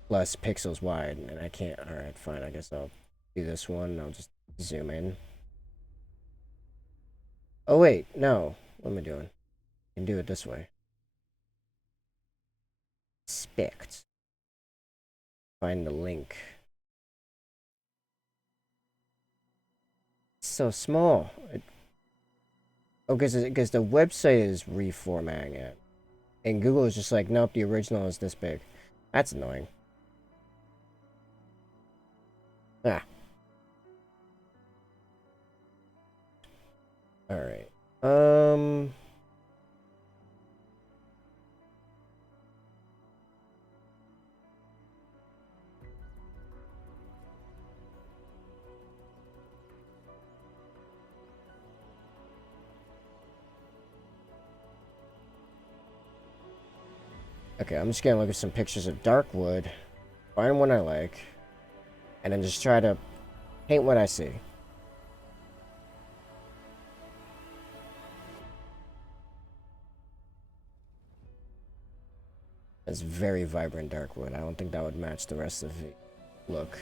plus pixels wide, and I can't... Alright, fine. I guess I'll do this one. I'll just zoom in. Oh, wait. No. What am I doing? I can do it this way. Inspect. Find the link. It's so small. Oh, because the website is reformatting it. And Google is just like, nope, the original is this big. That's annoying. Ah. Alright. Okay, I'm just gonna look at some pictures of dark wood, find one I like, and then just try to paint what I see. It's very vibrant dark wood. I don't think that would match the rest of the look.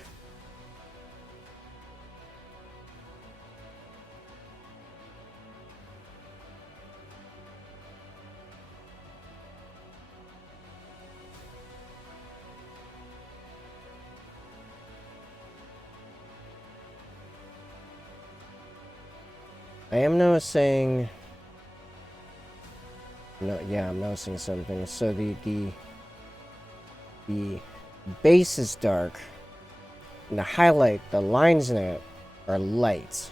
I am noticing... No, yeah, I'm noticing something. So the base is dark, and the highlight, the lines in it, are light.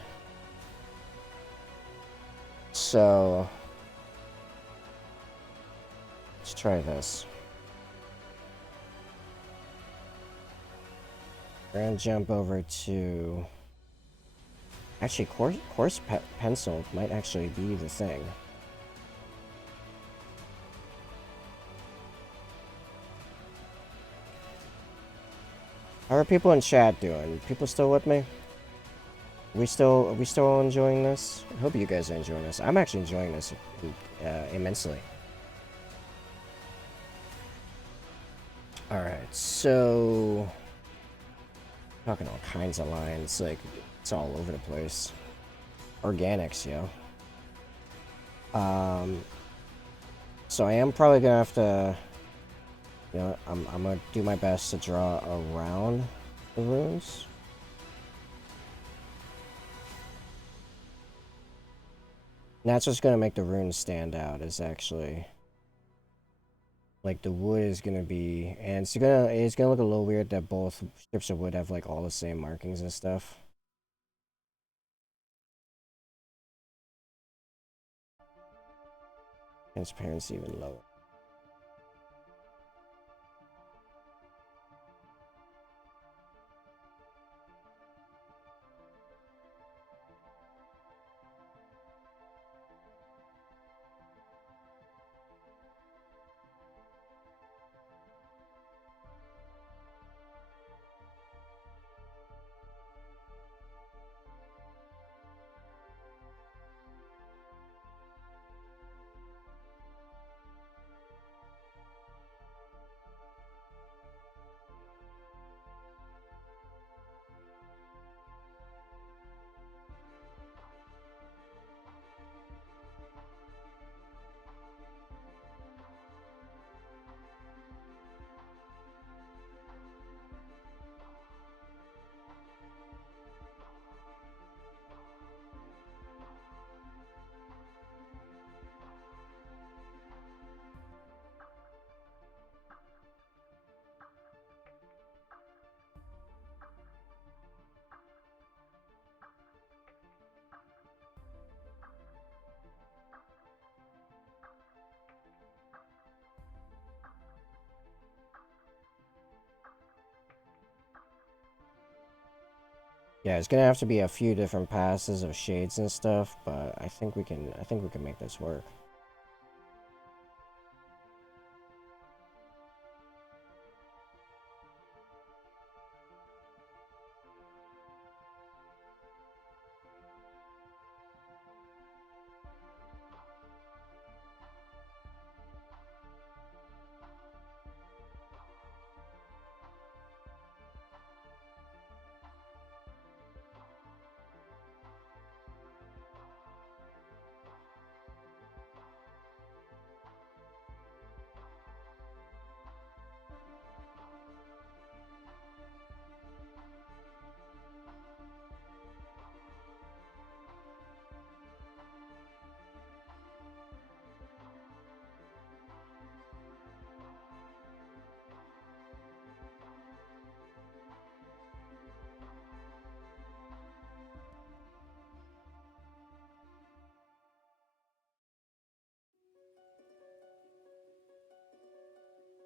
So let's try this. We're gonna jump over to... Actually, coarse pencil might actually be the thing. How are people in chat doing? People still with me? Are we still all enjoying this? I hope you guys are enjoying this. I'm actually enjoying this immensely. Alright, so... Talking all kinds of lines, like, it's all over the place. Organics, yo. So I am probably gonna have to... You know, I'm gonna do my best to draw around the runes. And that's what's gonna make the runes stand out, is actually... Like, the wood is gonna be... And it's gonna look a little weird that both strips of wood have, like, all the same markings and stuff. Transparency even lower. Yeah, it's gonna have to be a few different passes of shades and stuff, but I think we can make this work.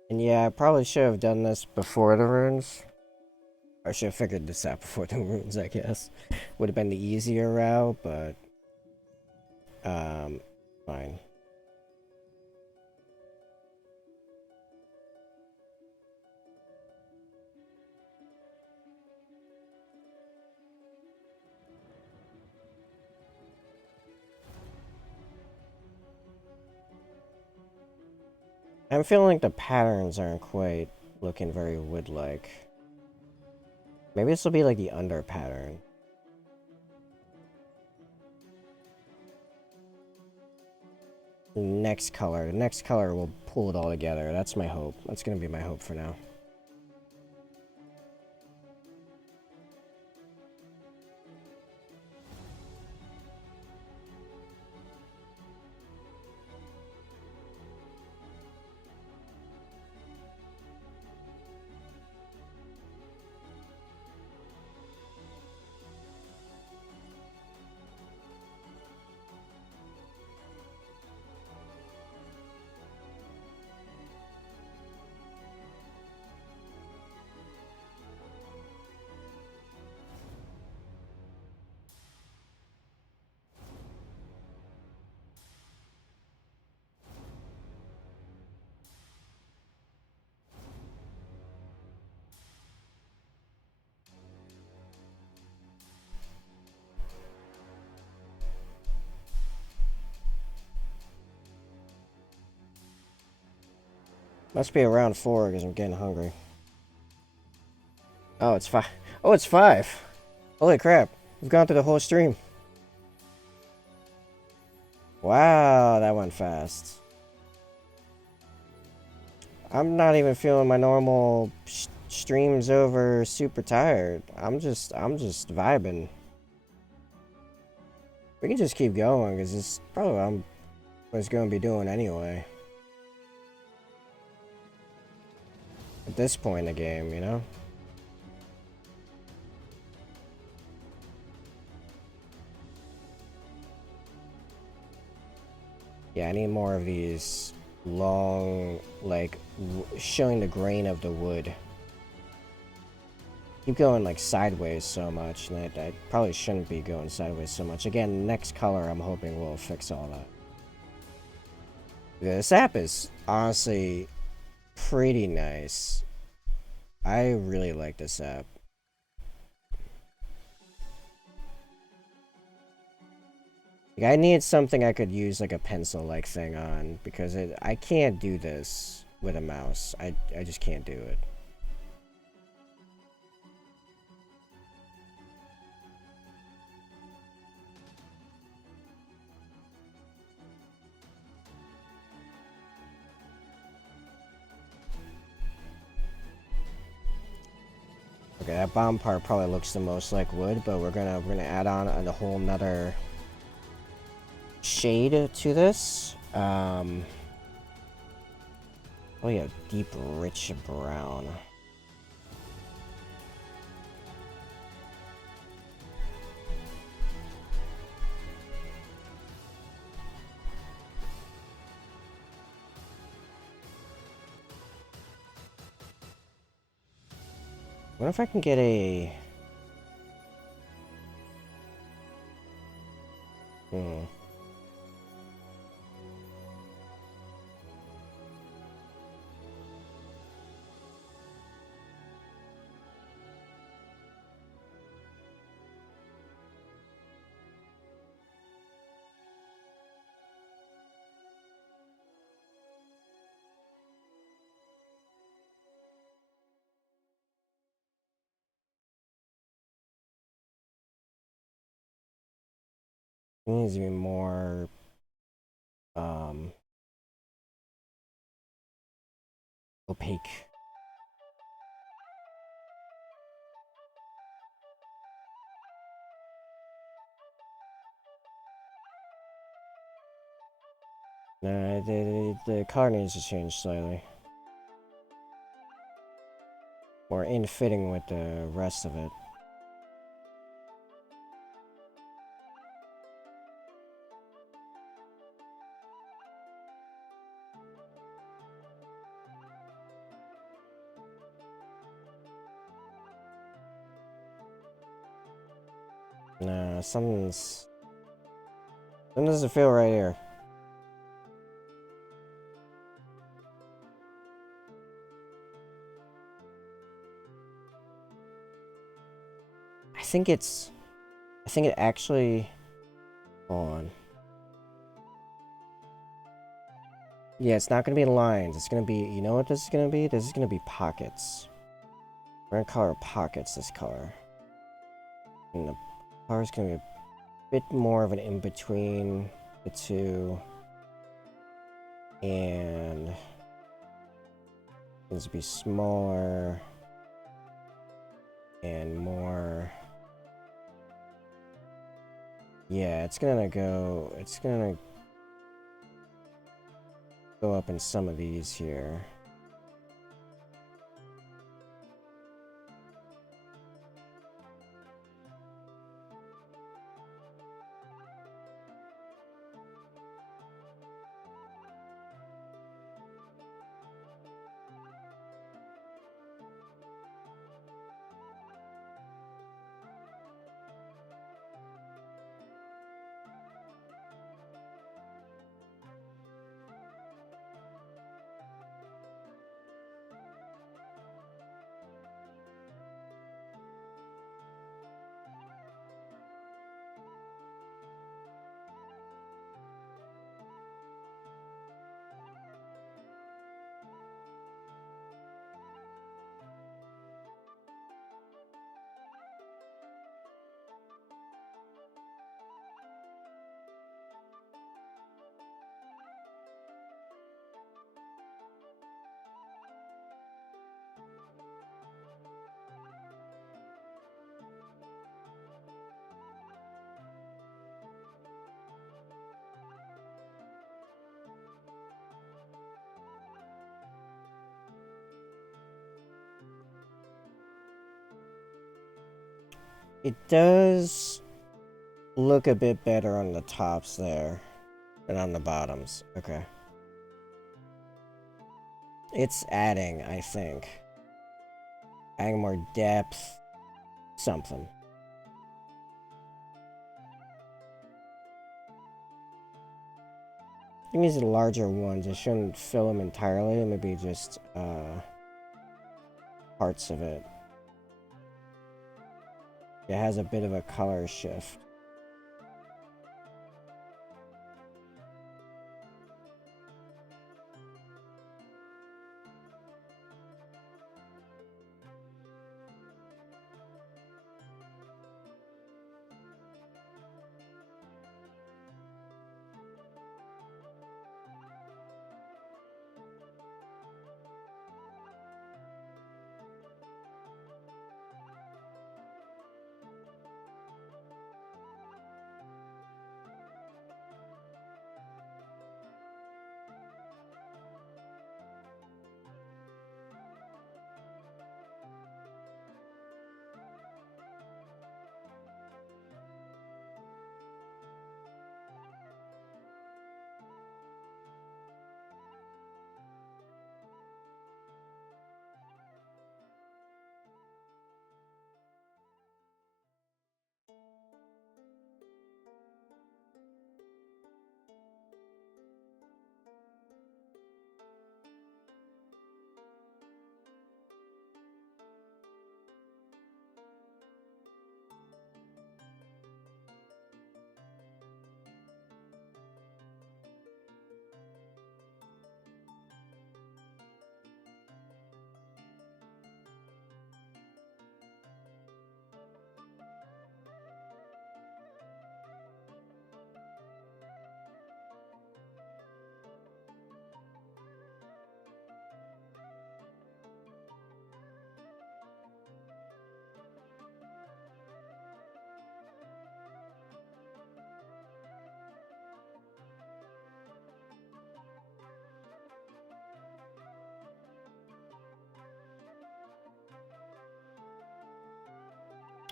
And yeah, I probably should have done this before the runes. I should have figured this out before the runes, I guess. Would have been the easier route, but... fine. I'm feeling like the patterns aren't quite looking very wood-like. Maybe this will be like the under pattern. Next color. The next color will pull it all together. That's my hope. That's gonna be my hope for now. Must be around 4 because I'm getting hungry. Oh, it's 5. Oh, it's 5. Holy crap. We've gone through the whole stream. Wow, that went fast. I'm not even feeling my normal streams over super tired. I'm just vibing. We can just keep going because it's probably what I was going to be doing anyway. At this point in the game, you know? Yeah, I need more of these long, like, showing the grain of the wood. Keep going, like, sideways so much, and I probably shouldn't be going sideways so much. Again, next color I'm hoping will fix all that. This app is honestly pretty nice. I really like this app. Like, I need something I could use like a pencil-like thing on because I can't do this with a mouse. I just can't do it. Okay, that bottom part probably looks the most like wood, but we're gonna add on a whole nother shade to this. Oh yeah, deep, rich brown. What if I can get a... It needs to be more... opaque. No, the color needs to change slightly. More in fitting with the rest of it. Nah, something doesn't feel right here. I think it actually... Hold on. Yeah, it's not gonna be lines. It's gonna be... You know what this is gonna be? This is gonna be pockets. We're gonna color pockets this color. And the color's gonna be a bit more of an in-between the two. And... needs to be smaller. And more... Yeah, it's gonna go up in some of these here. It does look a bit better on the tops there than on the bottoms. Okay. It's adding, I think. Adding more depth. Something. I think these are the larger ones. It shouldn't fill them entirely. Maybe just parts of it. It has a bit of a color shift.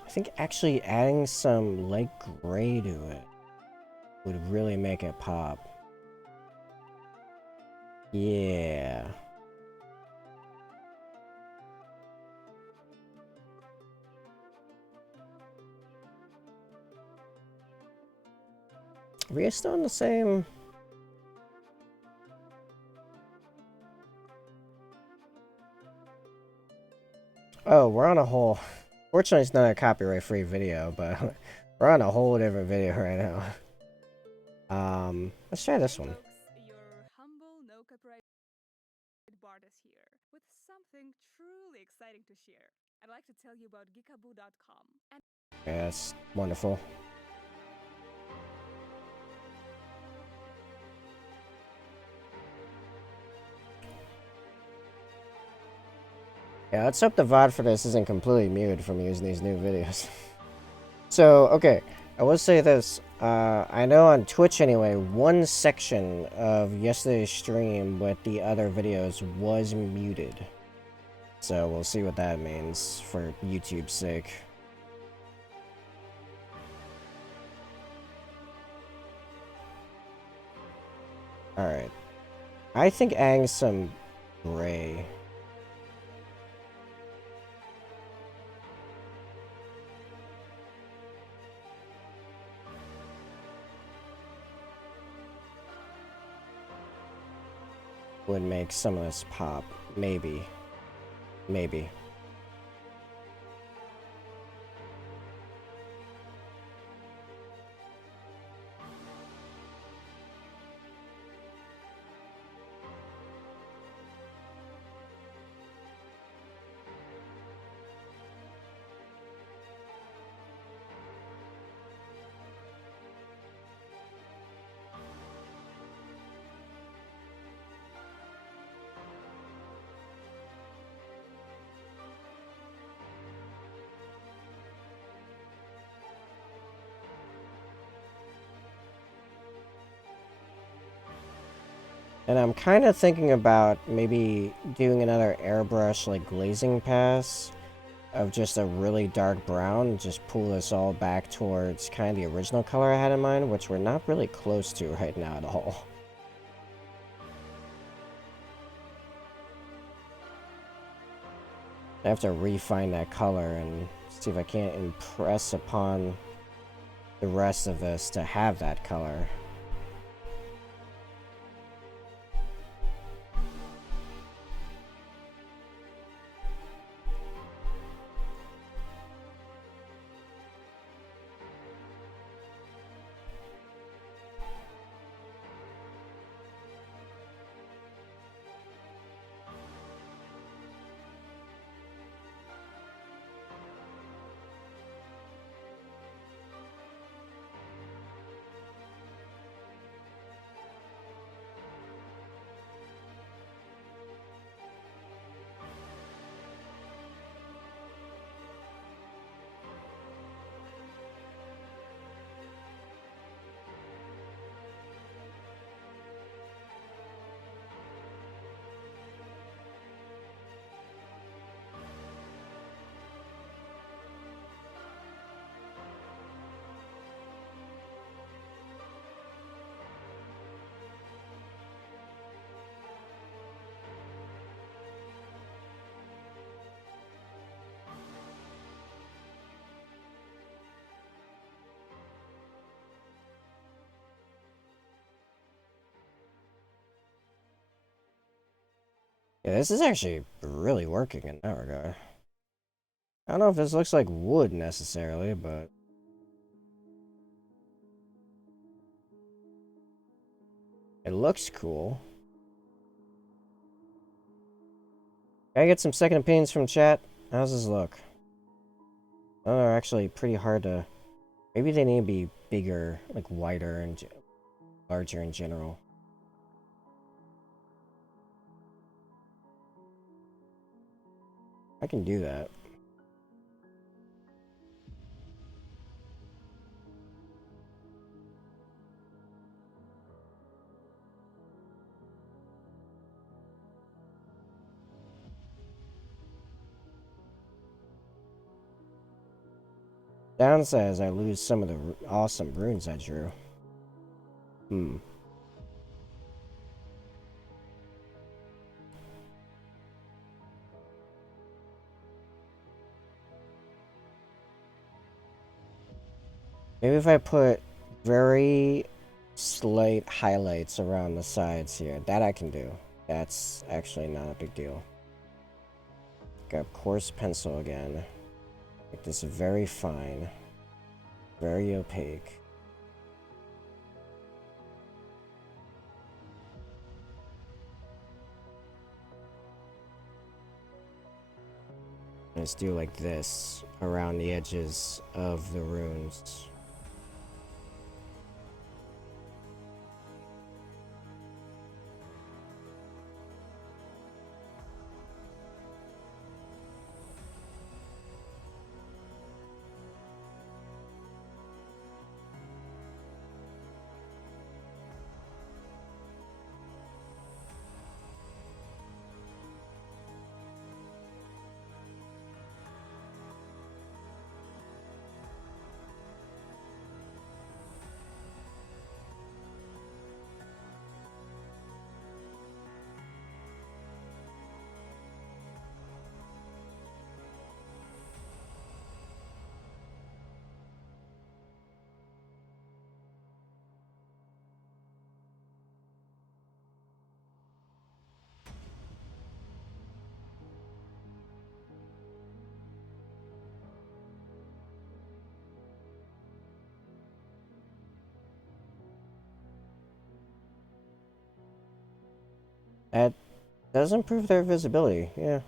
I think actually adding some light gray to it would really make it pop. Yeah. Are we still in the same? Oh, we're on a whole... Fortunately, it's not a copyright-free video, but we're on a whole different video right now. Let's try this one. Your humble, no copyright Bart is here with something truly exciting to share. I'd like to tell you about geekaboo.com. And Yeah, that's wonderful. Yeah, let's hope the VOD for this isn't completely muted from using these new videos. So, okay, I will say this. I know on Twitch anyway, one section of yesterday's stream with the other videos was muted. So we'll see what that means for YouTube's sake. Alright. I think adding some gray. Would make some of this pop. Maybe. Maybe. And I'm kind of thinking about maybe doing another airbrush like glazing pass of just a really dark brown and just pull this all back towards kind of the original color I had in mind, which we're not really close to right now at all. I have to refine that color and see if I can't impress upon the rest of this to have that color. Yeah, this is actually really working in that regard. I don't know if this looks like wood necessarily, but it looks cool. Can I get some second opinions from chat? How's this look? Oh, they're actually pretty hard to... Maybe they need to be bigger, like wider and larger in general. I can do that. Downside is I lose some of the awesome runes I drew. Hmm. Maybe if I put very slight highlights around the sides here. That I can do. That's actually not a big deal. Grab coarse pencil again. Make this very fine. Very opaque. Let's do like this around the edges of the runes. That does improve their visibility, yeah.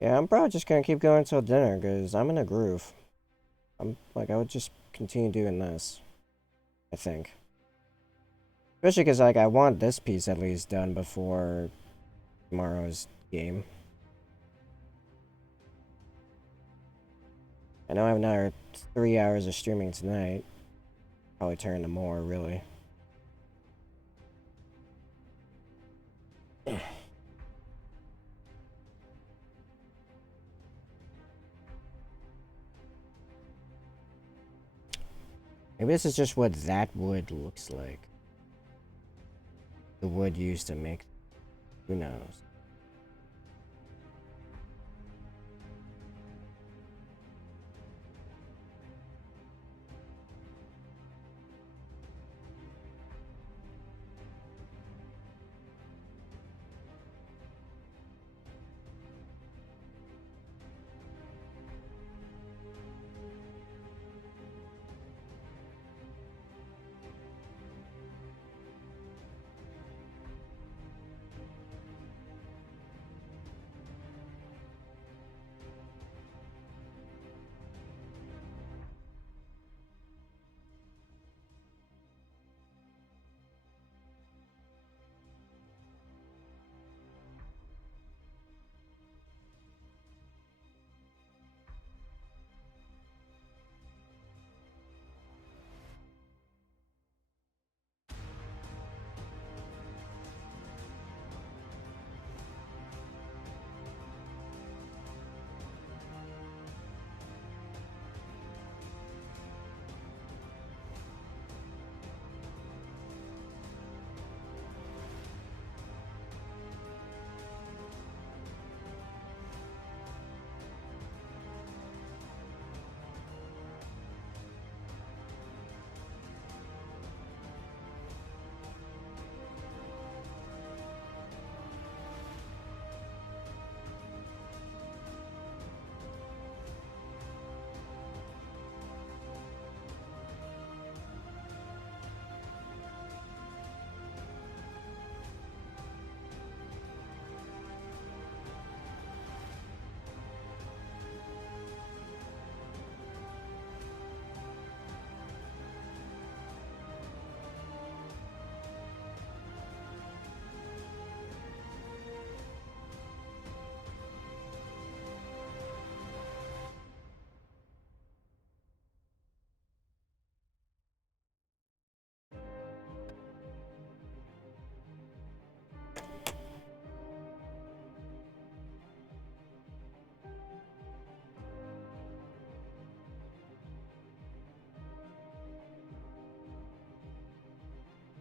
Yeah, I'm probably just gonna keep going till dinner, because I'm in a groove. I would just continue doing this, I think. Especially because, like, I want this piece at least done before tomorrow's game. I know I have another 3 hours of streaming tonight. Probably turn into more, really. Maybe this is just what that wood looks like. The wood used to make. Who knows?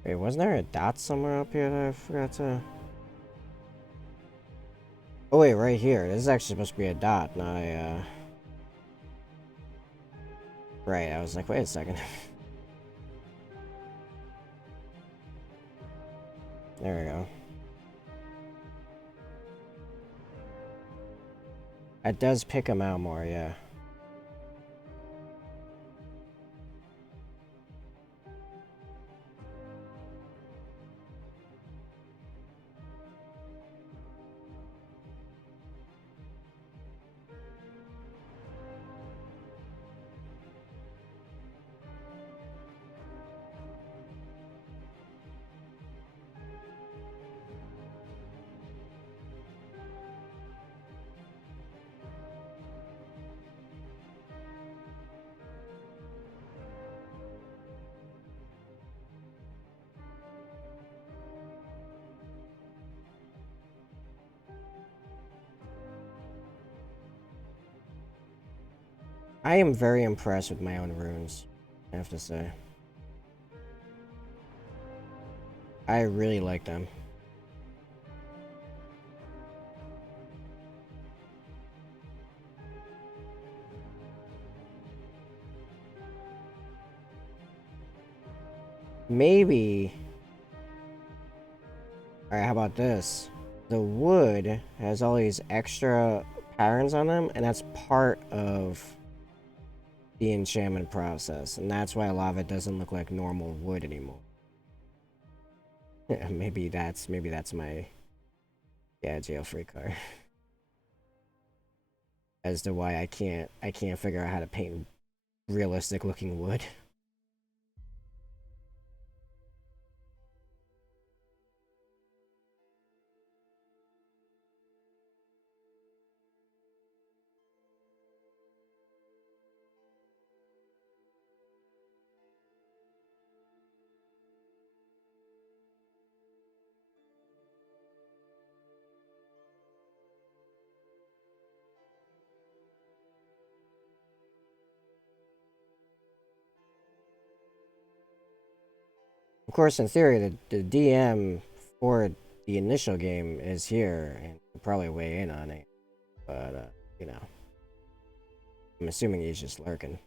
Wait, wasn't there a dot somewhere up here that I forgot to... Oh wait, right here. This is actually supposed to be a dot, not a, Right, I was like, wait a second. There we go. It does pick them out more, yeah. I am very impressed with my own runes, I have to say. I really like them. Maybe... Alright, how about this? The wood has all these extra patterns on them, and that's part of the enchantment process, and that's why a lot of it doesn't look like normal wood anymore. Yeah, maybe that's my jail-free card. as to why I can't figure out how to paint realistic looking wood. Of course, in theory, the DM for the initial game is here and will probably weigh in on it. But, you know, I'm assuming he's just lurking.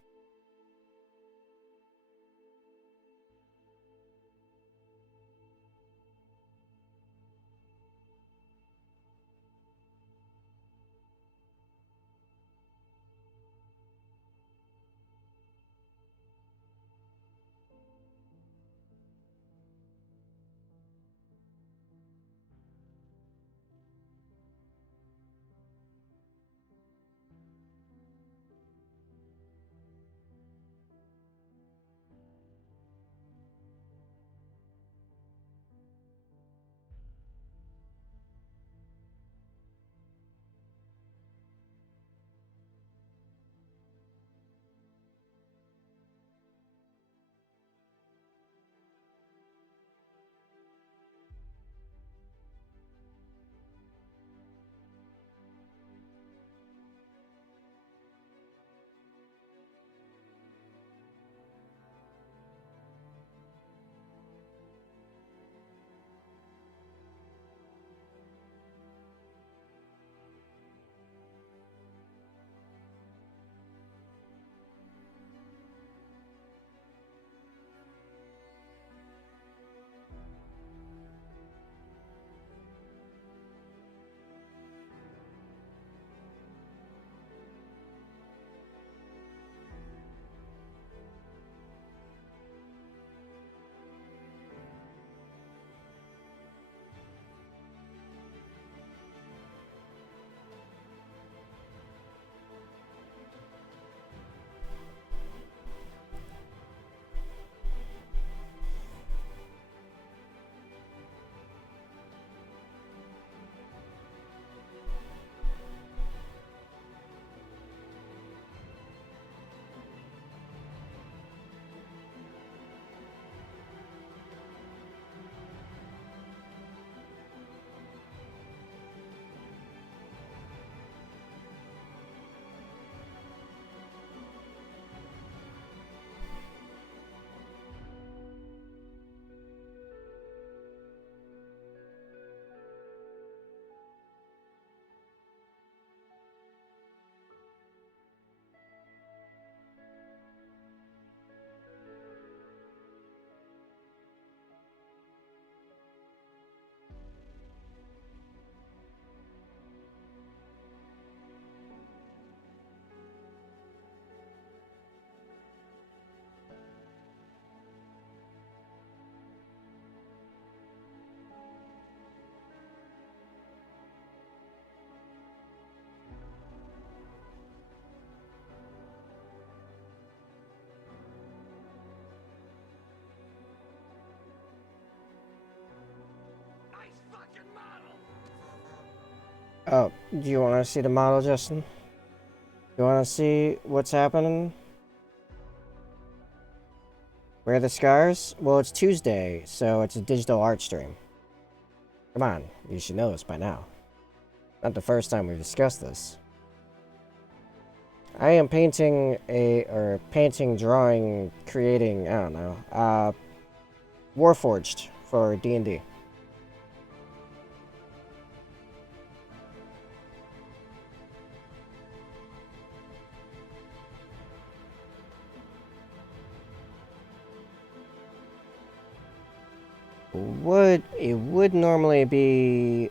Oh, do you want to see the model, Justin? You want to see what's happening? Where are the scars? Well, it's Tuesday, so it's a digital art stream. Come on, you should know this by now. Not the first time we've discussed this. I am painting, drawing, creating, I don't know, Warforged for D&D. It would normally be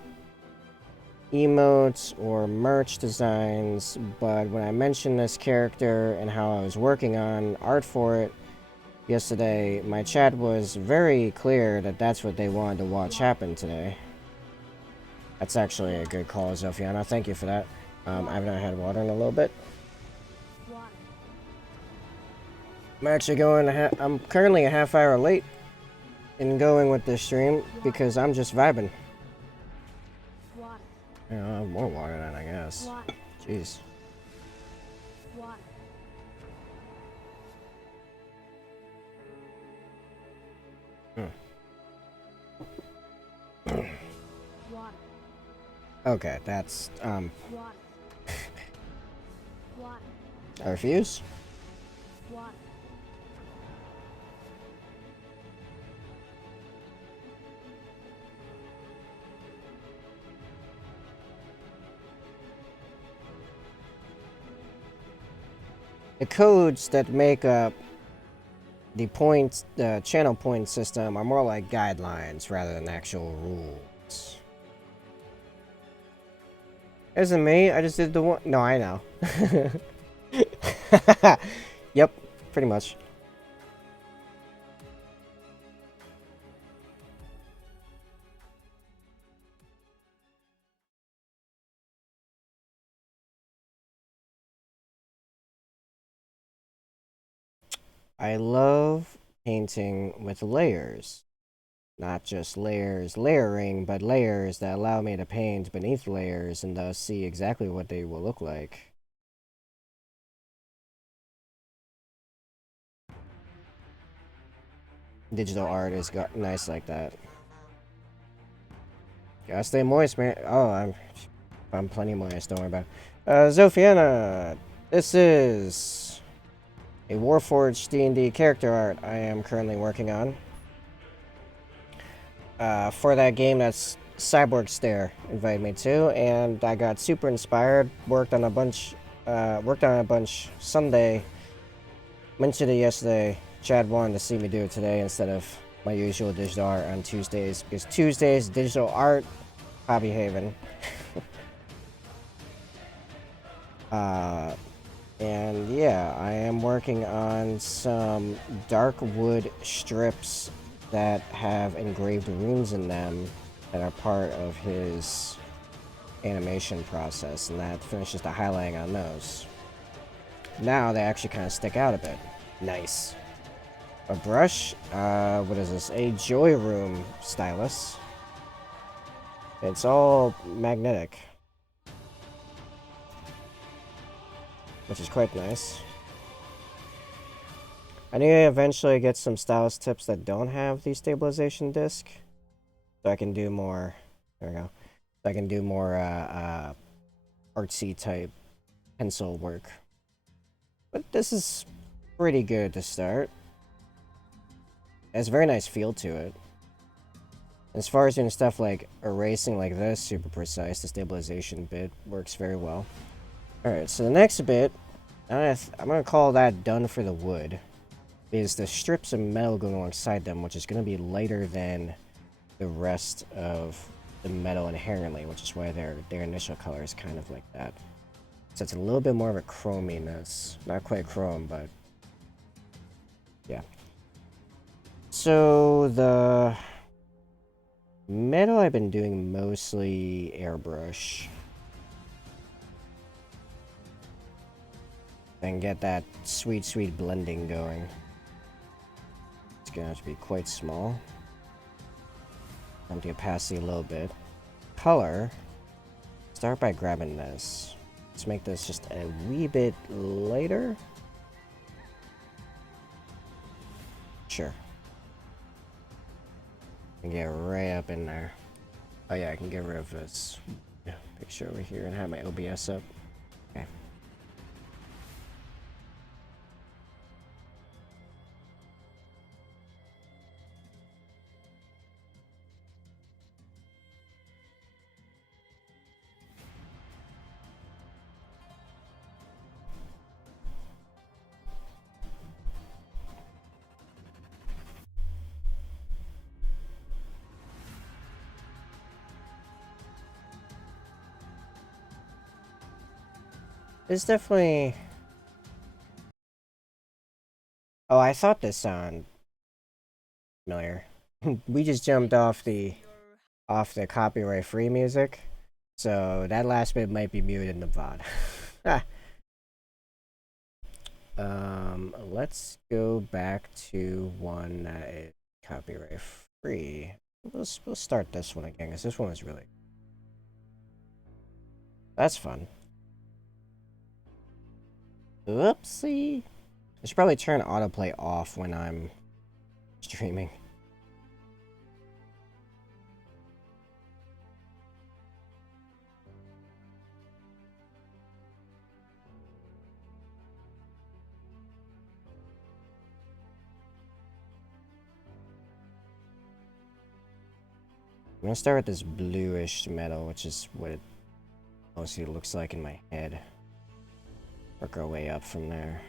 emotes or merch designs, but when I mentioned this character and how I was working on art for it yesterday, my chat was very clear that that's what they wanted to watch happen today. That's actually a good call, Zophiana. Thank you for that. I've not had water in a little bit. Water. I'm actually going. I'm currently a half hour late in going with this stream because I'm just vibing. Water. You know, I have more water than I guess. Water. Jeez. Water. Water. Okay, that's Water. Water. I refuse. Water. The codes that make up the channel point system are more like guidelines rather than actual rules. Isn't me? I just did the one. No, I know. Yep, pretty much. I love painting with layers. Not just layers layering, but layers that allow me to paint beneath layers and thus see exactly what they will look like. Digital art is nice like that. Gotta stay moist, man. Oh, I'm plenty moist, don't worry about it. Zophiana, this is a Warforged D&D character art I am currently working on. For that game that's Cyborg Stare invited me to, and I got super inspired, worked on a bunch Sunday, mentioned it yesterday. Chad wanted to see me do it today instead of my usual digital art on Tuesdays, because Tuesdays, digital art, Hobby Haven. And yeah, I am working on some dark wood strips that have engraved runes in them that are part of his animation process, and that finishes the highlighting on those. Now they actually kind of stick out a bit. Nice. A brush, what is this? A Joy Room stylus. It's all magnetic, which is quite nice. I need to eventually get some stylus tips that don't have the stabilization disc, so I can do more. There we go. So I can do more artsy type pencil work. But this is pretty good to start. It has a very nice feel to it. As far as doing stuff like erasing like this, super precise, the stabilization bit works very well. Alright, so the next bit, I'm going to call that done for the wood, is the strips of metal going alongside them, which is going to be lighter than the rest of the metal inherently, which is why their initial color is kind of like that. So it's a little bit more of a chrominess. Not quite chrome, but yeah. So the metal I've been doing mostly airbrush. And get that sweet, sweet blending going. It's gonna have to be quite small. Empty opacity a little bit. Color. Start by grabbing this. Let's make this just a wee bit lighter. Sure. And get right up in there. Oh yeah, I can get rid of this picture over here and have my OBS up. Okay. It's definitely... Oh, I thought this sounded familiar. We just jumped off the copyright free music. So that last bit might be muted in the VOD. Let's go back to one that is copyright free. We'll start this one again, because this one is really... That's fun. Oopsie. I should probably turn autoplay off when I'm streaming. I'm gonna start with this bluish metal, which is what it mostly looks like in my head. Work our way up from there.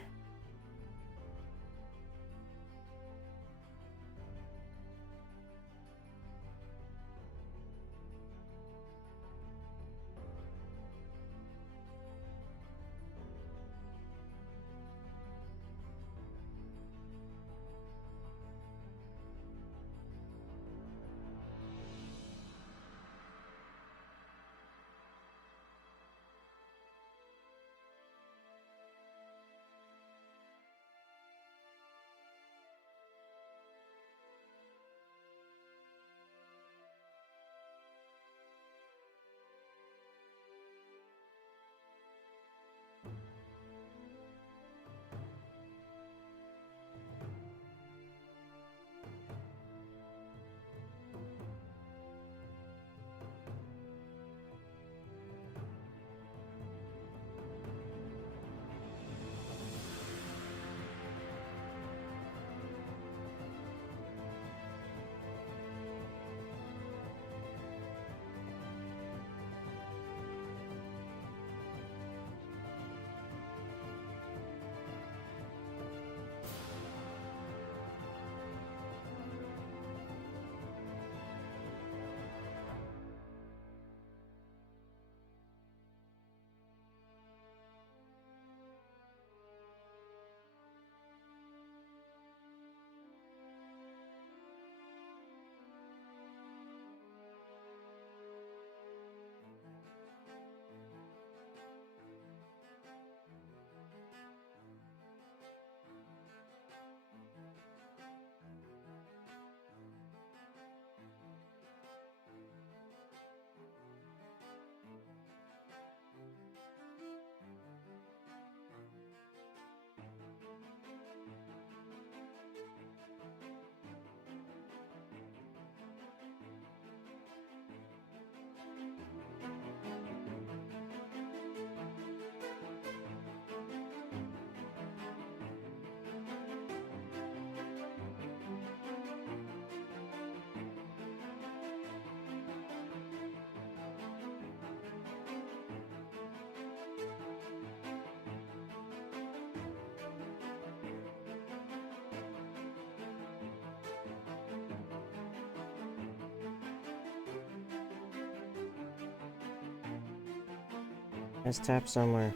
Let's tap somewhere.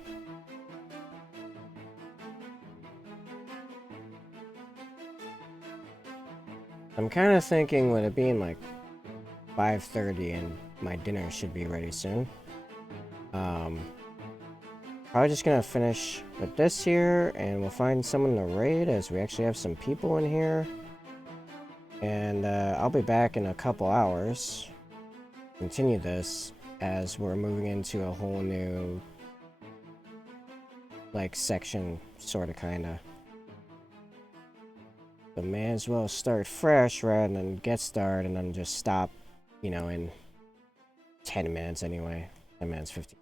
I'm kind of thinking with it being like 5:30 and my dinner should be ready soon. Probably just gonna finish with this here, and we'll find someone to raid as we actually have some people in here. And I'll be back in a couple hours. Continue this as we're moving into a whole new like section, sorta kinda. But may as well start fresh rather than get started and then just stop, you know, in 10 minutes anyway. 10 minutes, 15.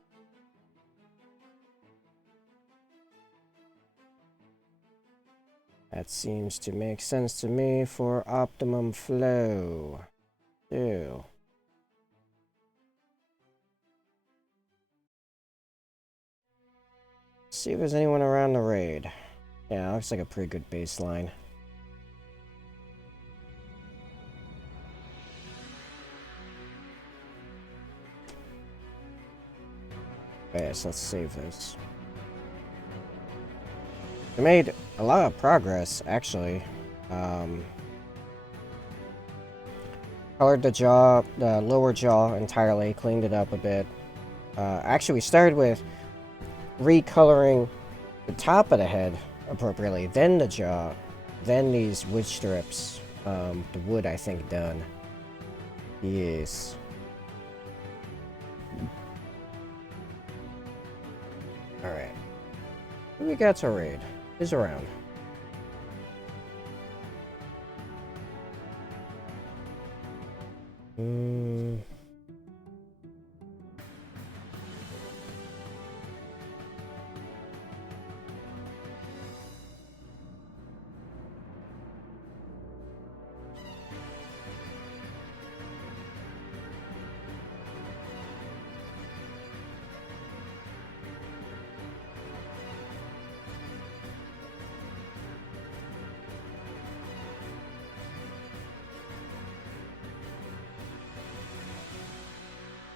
That seems to make sense to me for optimum flow. Ew. See if there's anyone around the raid. Yeah, looks like a pretty good baseline. Okay, so let's save this. We made a lot of progress, actually. Colored the jaw, the lower jaw entirely, cleaned it up a bit. Actually, we started with recoloring the top of the head appropriately, then the jaw, then these wood strips. The wood, I think, done. Yes. Alright. Who we got to raid? Who's around? Hmm.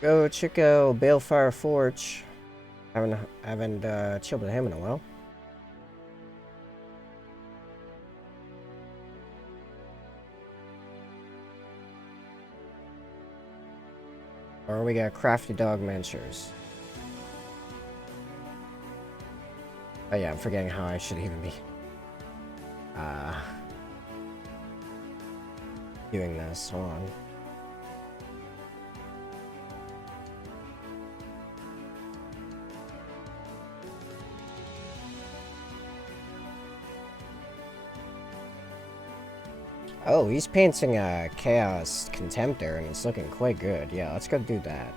Go Chico Balefire Forge. Haven't chilled with him in a while. Or we got Crafty Dog Mensures. Oh yeah, I'm forgetting how I should even be doing this. Hold on. Oh, he's painting a Chaos Contemptor, and it's looking quite good. Yeah, let's go do that.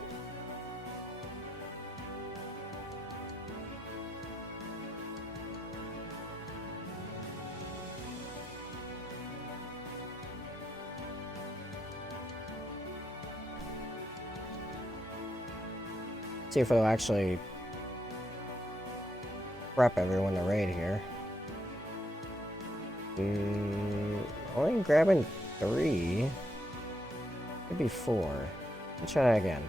See if it'll actually prep everyone to raid here. Only grabbing 3. Could be 4. Let's try that again.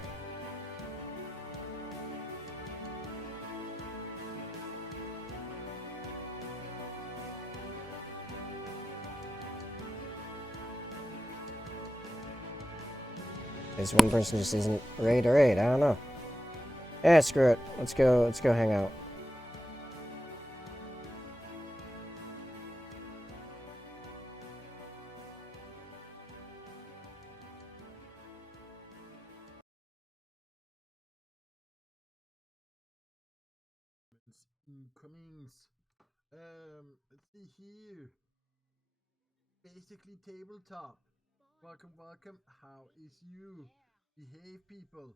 This one person just isn't ready to raid. I don't know. Yeah, screw it. Let's go hang out. Incomings. Let's see here. Basically tabletop. Welcome, welcome. How is you? Behave, people.